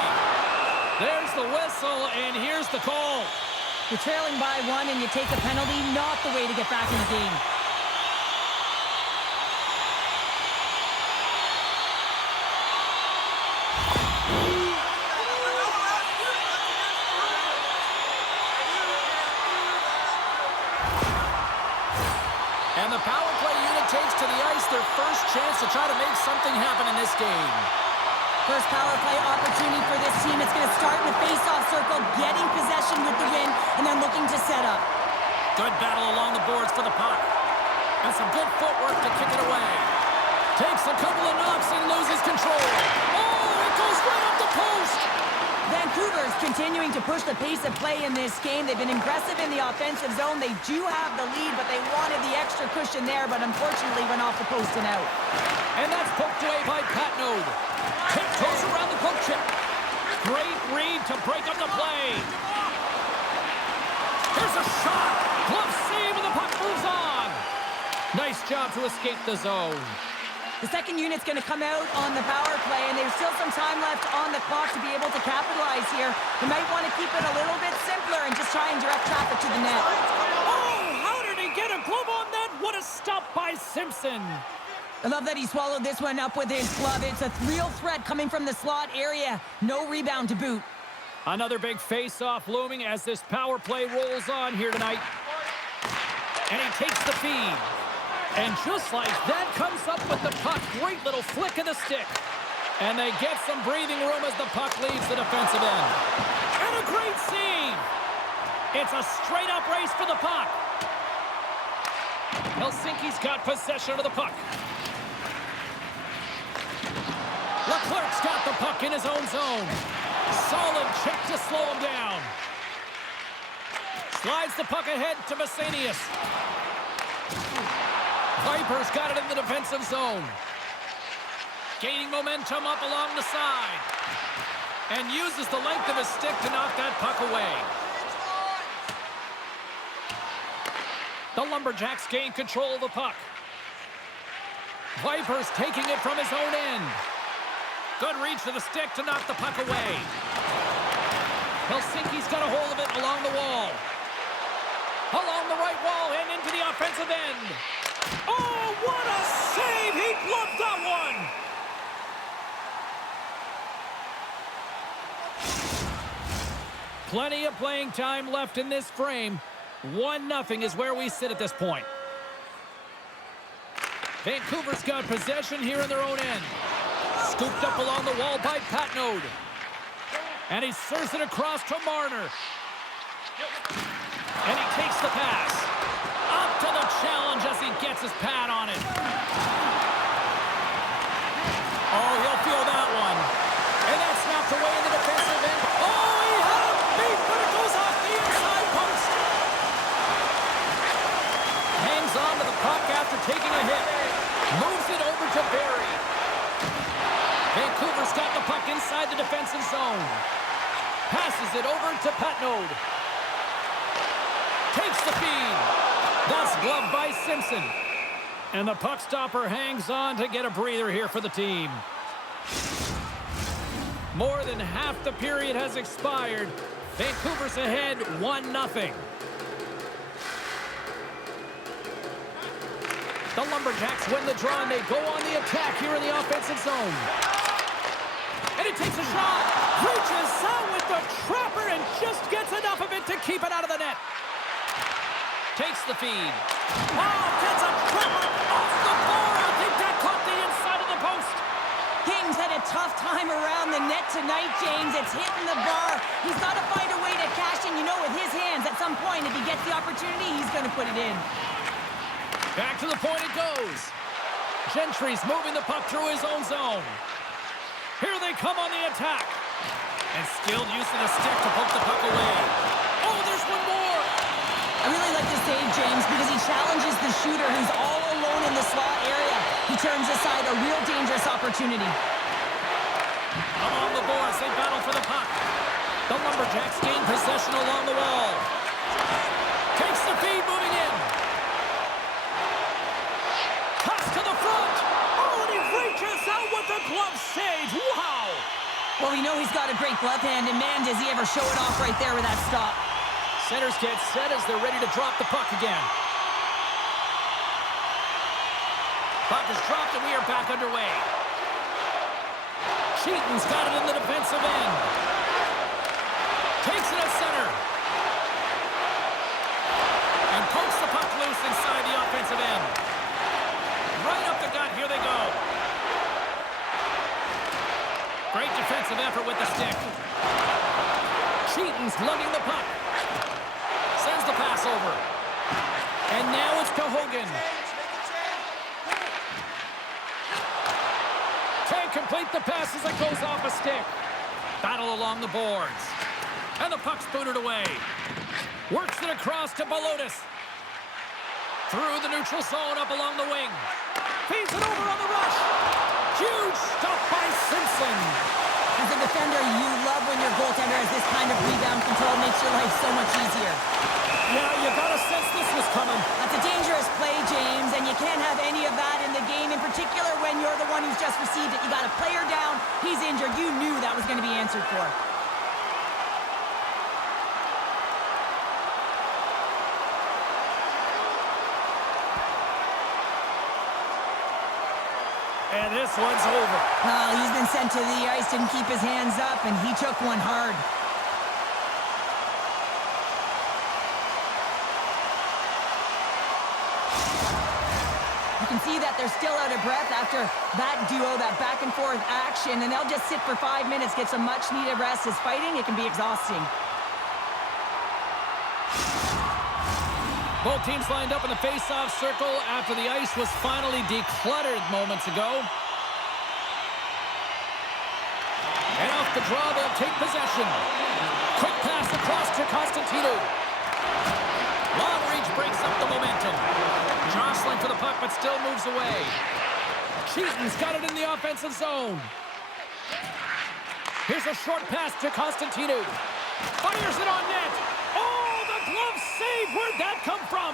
There's the whistle, and here's the call. You're trailing by 1 and you take a penalty, not the way to get back in the game. And the power play unit takes to the ice their first chance to try to make something happen in this game. First power play opportunity for this team. It's going to start in the face-off circle, getting possession with the win, and then looking to set up. Good battle along the boards for the puck. And some good footwork to kick it away. Takes a couple of knocks and loses control. Oh, it goes right up the post. Vancouver's continuing to push the pace of play in this game. They've been aggressive in the offensive zone. They do have the lead, but they wanted the extra cushion there, but unfortunately went off the post and out. And that's poked away by Patnode. Tiptoes around the poke chip. Great read to break up the play. Here's a shot. Glove save and the puck moves on. Nice job to escape the zone. The second unit's going to come out on the power play, and there's still some time left on the clock to be able to capitalize here. You might want to keep it a little bit simpler and just try and direct traffic to the net. Oh, how did he get a glove on that? What a stop by Simpson. I love that he swallowed this one up with his glove. It's a real threat coming from the slot area. No rebound to boot. Another big face-off looming as this power play rolls on here tonight. And he takes the feed. And just like that, comes up with the puck. Great little flick of the stick. And they get some breathing room as the puck leaves the defensive end. And a great save. It's a straight-up race for the puck. Helsinki's got possession of the puck. Leclerc's got the puck in his own zone. Solid check to slow him down. Slides the puck ahead to Masanius. Viper's got it in the defensive zone. Gaining momentum up along the side. And uses the length of his stick to knock that puck away. The Lumberjacks gain control of the puck. Viper's taking it from his own end. Good reach to the stick to knock the puck away. Helsinki's got a hold of it along the wall. Along the right wall and into the offensive end. Oh, what a save! He gloved that one! Plenty of playing time left in this frame. 1-0 is where we sit at this point. Vancouver's got possession here in their own end. Scooped up along the wall by Patnode. And he serves it across to Marner. And he takes the pass. Up to the challenge as he gets his pad on it. Oh, he'll feel that one. And that's snapped away in the defensive end. Oh, he had a beat, but it goes off the inside post. Hangs on to the puck after taking a hit. Moves it over to Barry. Vancouver's got the puck inside the defensive zone. Passes it over to Patnode. Takes the feed. That's gloved by Simpson. And the puck stopper hangs on to get a breather here for the team. More than half the period has expired. Vancouver's ahead 1-0. The Lumberjacks win the draw and they go on the attack here in the offensive zone. And he takes a shot. Reaches out with the trapper and just gets enough of it to keep it out of the net. Takes the feed. Oh, gets a trapper off the bar. I think that caught the inside of the post. King's had a tough time around the net tonight, James. It's hitting the bar. He's got to find a way to cash in, with his hands. At some point, if he gets the opportunity, he's going to put it in. Back to the point it goes. Gentry's moving the puck through his own zone. Here they come on the attack. And skilled use of the stick to poke the puck away. Oh, there's one more. I really like this save, James, because he challenges the shooter who's all alone in the slot area. He turns aside a real dangerous opportunity. Along the boards, they battle for the puck. The Lumberjacks gain possession along the wall. Takes the feed, moving in. Cuts to the front. Oh, and he reaches out with the glove save. Wow! Well, we know he's got a great glove hand, and man, does he ever show it off right there with that stop. Centers get set as they're ready to drop the puck again. Puck is dropped, and we are back underway. Cheaton's got it in the defensive end. Takes it at center. And pokes the puck loose inside the offensive end. Right up the gut, here they go. Great defensive effort with the stick. Cheaton's lugging the puck. Sends the pass over. And now it's to Hogan. Can't complete the pass as it goes off a stick. Battle along the boards. And the puck's booted away. Works it across to Balotis. Through the neutral zone, up along the wing. Feeds it over on the rush. Huge stop by Simpson. As a defender, you love when your goaltender has this kind of rebound control. Makes your life so much easier. Yeah, you gotta sense this was coming. That's a dangerous play, James, and you can't have any of that in the game, in particular when you're the one who's just received it. You got a player down, he's injured. You knew that was going to be answered for. And this one's over. Well, he's been sent to the ice, didn't keep his hands up, and he took one hard. You can see that they're still out of breath after that duo, that back and forth action, and they'll just sit for 5 minutes, get some much needed rest. As fighting, it can be exhausting. Both teams lined up in the face-off circle after the ice was finally decluttered moments ago. And off the draw, they'll take possession. Quick pass across to Constantino. Long reach breaks up the momentum. Jostling for the puck, but still moves away. Cheaton's got it in the offensive zone. Here's a short pass to Constantino. Fires it on net. Oh, the glove save! Where'd that come from?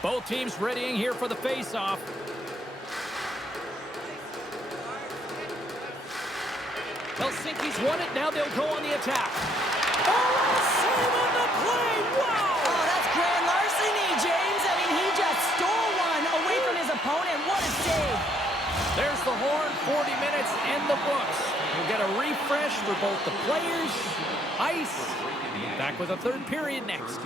Both teams readying here for the face-off. Helsinki's won it. Now they'll go on the attack. Oh, save on the play! Wow! Oh, that's grand larceny, James. I mean, he just stole one away from his opponent. What a save. There's the horn. 40 minutes in the books. We'll get a refresh for both the players, ice. Back with a third period next.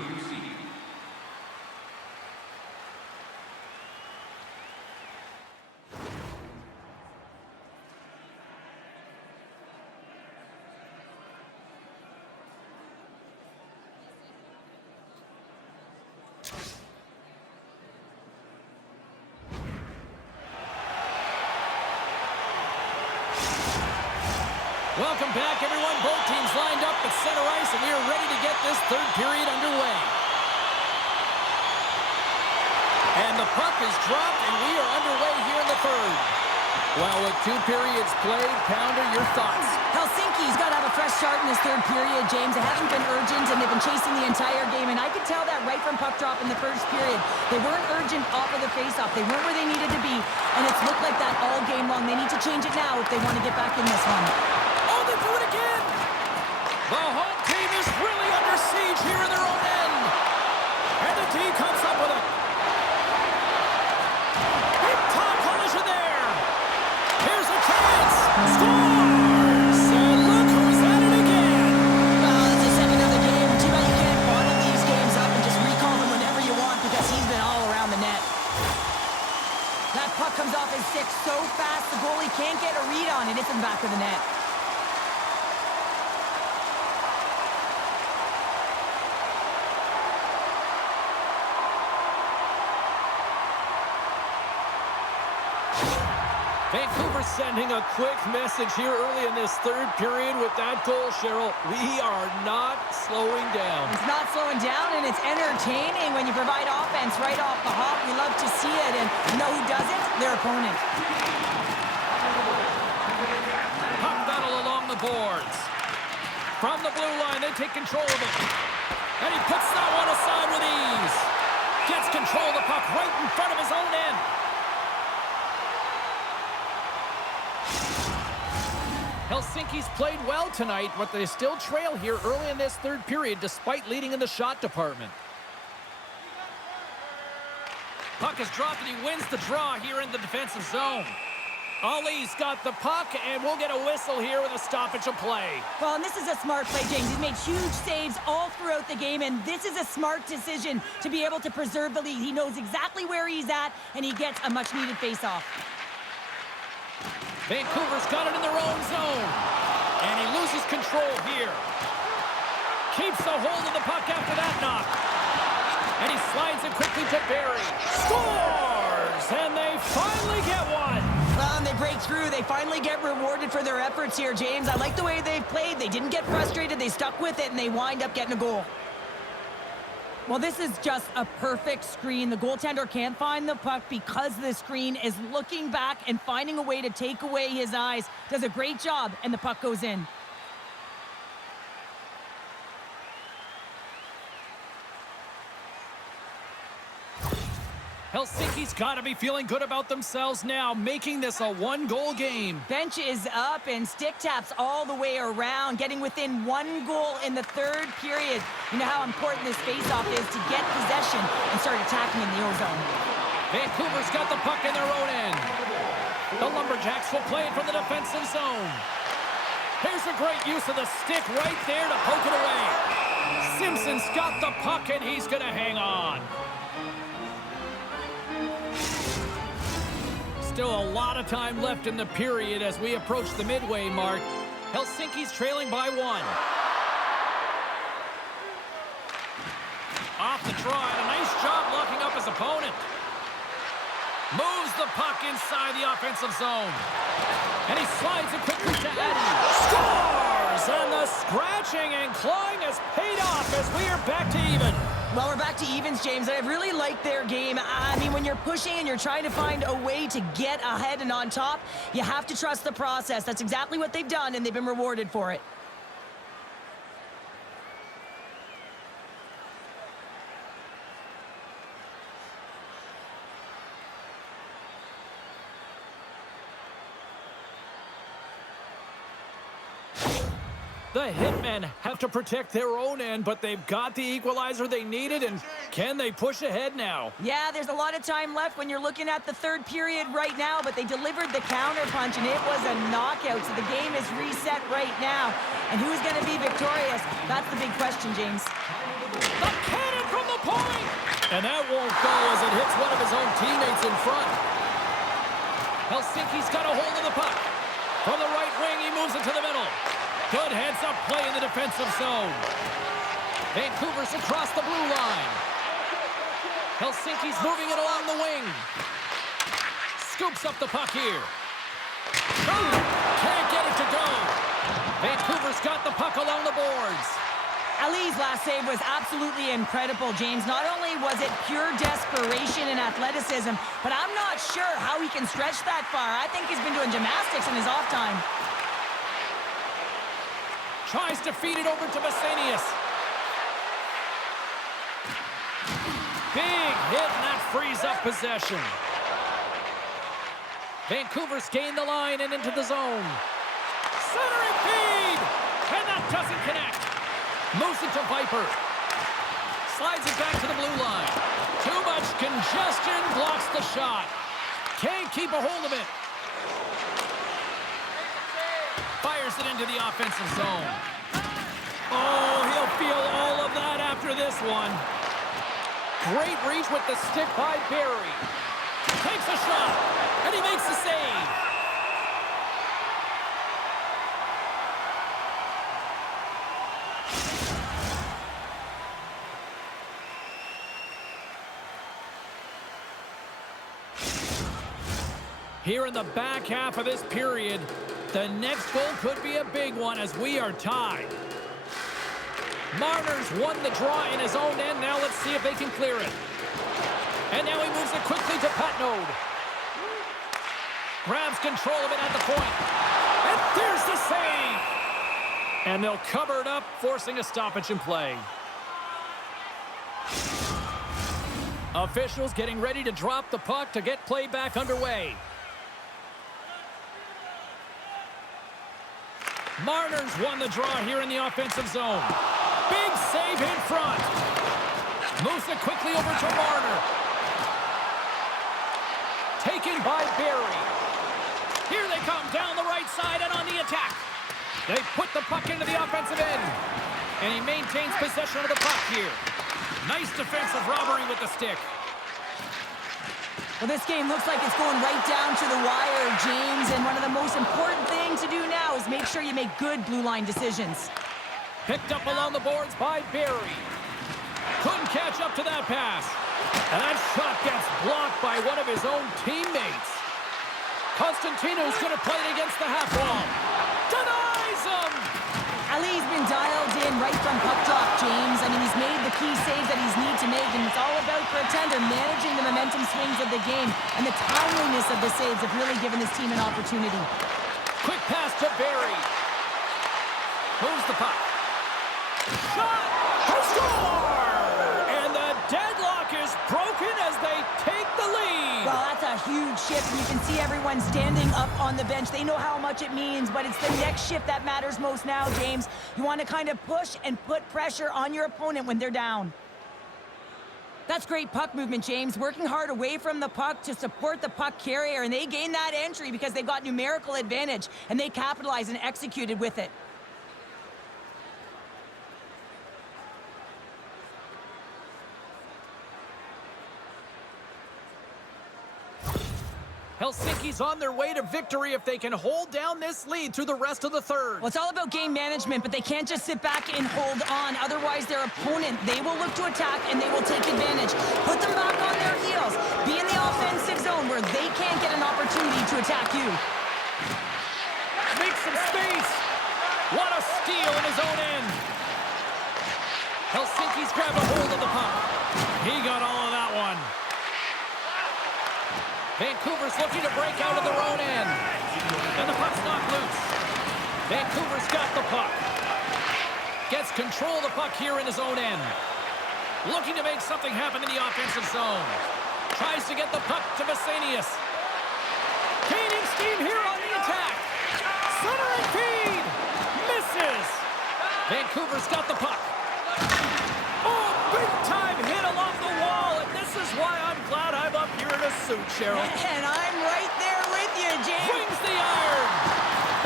Welcome back, everyone. Both teams lined up at center ice, and we are ready to get this third period underway. And the puck is dropped, and we are underway here in the third. Well, with 2 periods played, Pounder, your thoughts? Helsinki's got to have a fresh start in this third period, James. It hasn't been urgent, and they've been chasing the entire game, and I could tell that right from puck drop in the first period. They weren't urgent off of the faceoff. They weren't where they needed to be, and it's looked like that all game long. They need to change it now if they want to get back in this one. Oh, they do it again! The home team is really under siege here in their own end. And the D comes up with it. Big top collision there. Here's a chance. Scores! And look who's at it again. Well, it's the second of the game. Too bad you can't bottle these games up and just recall him whenever you want because he's been all around the net. That puck comes off his stick so fast the goalie can't get a read on it. It's in the back of the net. Vancouver sending a quick message here early in this third period with that goal, Cheryl. We are not slowing down. It's not slowing down, and it's entertaining when you provide offense right off the hop. We love to see it, and you know who does it? Their opponent. the boards. From the blue line, they take control of it. And he puts that one aside with ease. Gets control of the puck right in front of his own end. Helsinki's played well tonight, but they still trail here early in this third period despite leading in the shot department. Puck is dropped and he wins the draw here in the defensive zone. Ali's got the puck, and we'll get a whistle here with a stoppage of play. Well, and this is a smart play, James. He's made huge saves all throughout the game, and this is a smart decision to be able to preserve the lead. He knows exactly where he's at, and he gets a much-needed face-off. Vancouver's got it in their own zone, and he loses control here. Keeps a hold of the puck after that knock, and he slides it quickly to Barry. Scores, and they finally get one. Well, and they break through. They finally get rewarded for their efforts here, James. I like the way they've played. They didn't get frustrated. They stuck with it, and they wind up getting a goal. Well, this is just a perfect screen. The goaltender can't find the puck because the screen is looking back and finding a way to take away his eyes. Does a great job, and the puck goes in. Helsinki's got to be feeling good about themselves now, making this a one-goal game. Bench is up and stick taps all the way around, getting within one goal in the third period. You know how important this faceoff is to get possession and start attacking in the ozone. Vancouver's got the puck in their own end. The Lumberjacks will play it from the defensive zone. Here's a great use of the stick right there to poke it away. Simpson's got the puck, and he's going to hang on. Still a lot of time left in the period as we approach the midway mark. Helsinki's trailing by one. Off the draw, and a nice job locking up his opponent. Moves the puck inside the offensive zone. And he slides it quickly to Eddie. Scores! And the scratching and clawing has paid off as we are back to even. Well, we're back to evens, James. I really like their game. I mean, when you're pushing and you're trying to find a way to get ahead and on top, you have to trust the process. That's exactly what they've done, and they've been rewarded for it. The Hitmen have to protect their own end, but they've got the equalizer they needed, and can they push ahead now? Yeah, there's a lot of time left when you're looking at the third period right now, but they delivered the counterpunch, and it was a knockout, so the game is reset right now. And who's going to be victorious? That's the big question, James. The cannon from the point! And that won't go as it hits one of his own teammates in front. Helsinki's got a hold of the puck. From the right wing, he moves it to the middle. Good heads-up play in the defensive zone. Vancouver's across the blue line. Helsinki's moving it along the wing. Scoops up the puck here. Oh, can't get it to go. Vancouver's got the puck along the boards. Ali's last save was absolutely incredible, James. Not only was it pure desperation and athleticism, but I'm not sure how he can stretch that far. I think he's been doing gymnastics in his off time. Tries to feed it over to Bassanius. Big hit, and that frees up possession. Vancouver's gained the line and into the zone. Centering feed! And that doesn't connect. Moves it to Viper. Slides it back to the blue line. Too much congestion, blocks the shot. Can't keep a hold of it. Fires it into the offensive zone. Oh, he'll feel all of that after this one. Great reach with the stick by Barry. Takes a shot, and he makes the save. Here in the back half of this period, the next goal could be a big one as we are tied. Marner's won the draw in his own end. Now let's see if they can clear it. And now he moves it quickly to Patnode. Grabs control of it at the point. And there's the save. And they'll cover it up, forcing a stoppage in play. Officials getting ready to drop the puck to get play back underway. Marner's won the draw here in the offensive zone. Big save in front. Moves it quickly over to Marner. Taken by Barry. Here they come down the right side and on the attack. They put the puck into the offensive end. And he maintains possession of the puck here. Nice defensive robbery with the stick. Well, this game looks like it's going right down to the wire, James. And one of the most important things to do now is make sure you make good blue line decisions. Picked up along the boards by Barry. Couldn't catch up to that pass. And that shot gets blocked by one of his own teammates. Constantino's going to play it against the half wall. Denies him! Ali's been dialed in right from puck drop, James. I mean, he's made the key saves that he's need to make, and it's all about for a tender managing the momentum swings of the game, and the timeliness of the saves have really given his team an opportunity. Quick pass to Barry. Moves the puck. Shot! Score! And the deadlock is broken as they take the lead. Well, that's a huge shift. You can see everyone standing up on the bench. They know how much it means, but it's the next shift that matters most now, James. You want to kind of push and put pressure on your opponent when they're down. That's great puck movement, James. Working hard away from the puck to support the puck carrier, and they gained that entry because they got numerical advantage, and they capitalized and executed with it. Helsinki's on their way to victory if they can hold down this lead through the rest of the third. Well, it's all about game management, but they can't just sit back and hold on. Otherwise, their opponent, they will look to attack and they will take advantage. Put them back on their heels. Be in the offensive zone where they can't get an opportunity to attack you. Make some space. What a steal in his own end. Helsinki's grabbed a hold of the puck. He got all of that one. Vancouver's looking to break out of their own end. And the puck's knocked loose. Vancouver's got the puck. Gets control of the puck here in his own end. Looking to make something happen in the offensive zone. Tries to get the puck to Vesenius. Gaining steam here on the attack. Centering feed. Misses. Vancouver's got the puck. Oh, big time hit along the wall. And this is why I'm glad I'm up here in a suit, Cheryl. And I'm right there with you, James. Brings the iron.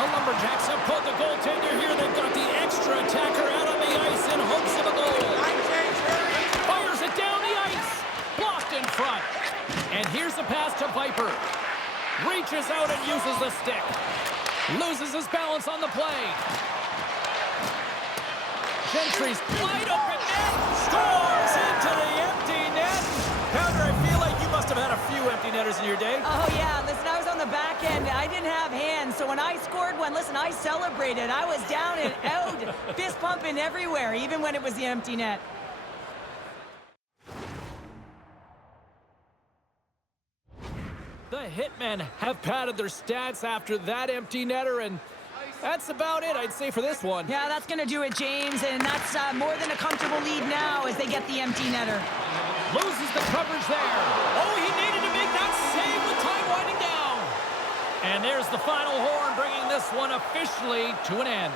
The Lumberjacks have pulled the goaltender here. They've got the extra attacker out on the ice in hopes of a goal. Fires it down the ice. Blocked in front. And here's the pass to Viper. Reaches out and uses the stick. Loses his balance on the play. Gentry's wide open net. Scores into the empty net. Pounder, I feel like you must have had a few empty netters in your day. Oh, yeah. Listen, I was on the back end. I didn't have hands, so when I scored one, listen, I celebrated. I was down and out, fist pumping everywhere, even when it was the empty net. The Hitmen have padded their stats after that empty netter, and that's about it, I'd say, for this one. Yeah, that's going to do it, James, and that's more than a comfortable lead now as they get the empty netter. Loses the coverage there. Oh, he needed to make that save with time winding down. And there's the final horn, bringing this one officially to an end.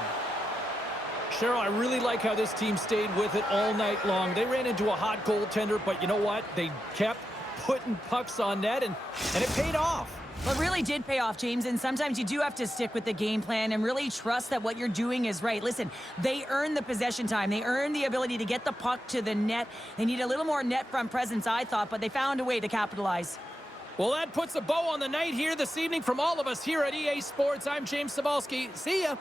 Cheryl, I really like how this team stayed with it all night long. They ran into a hot goaltender, but you know what? They kept putting pucks on net, and it paid off. Well, it really did pay off, James, and sometimes you do have to stick with the game plan and really trust that what you're doing is right. Listen, they earned the possession time. They earned the ability to get the puck to the net. They need a little more net front presence, I thought, but they found a way to capitalize. Well, that puts a bow on the night here this evening from all of us here at EA Sports. I'm James Cebulski. See ya.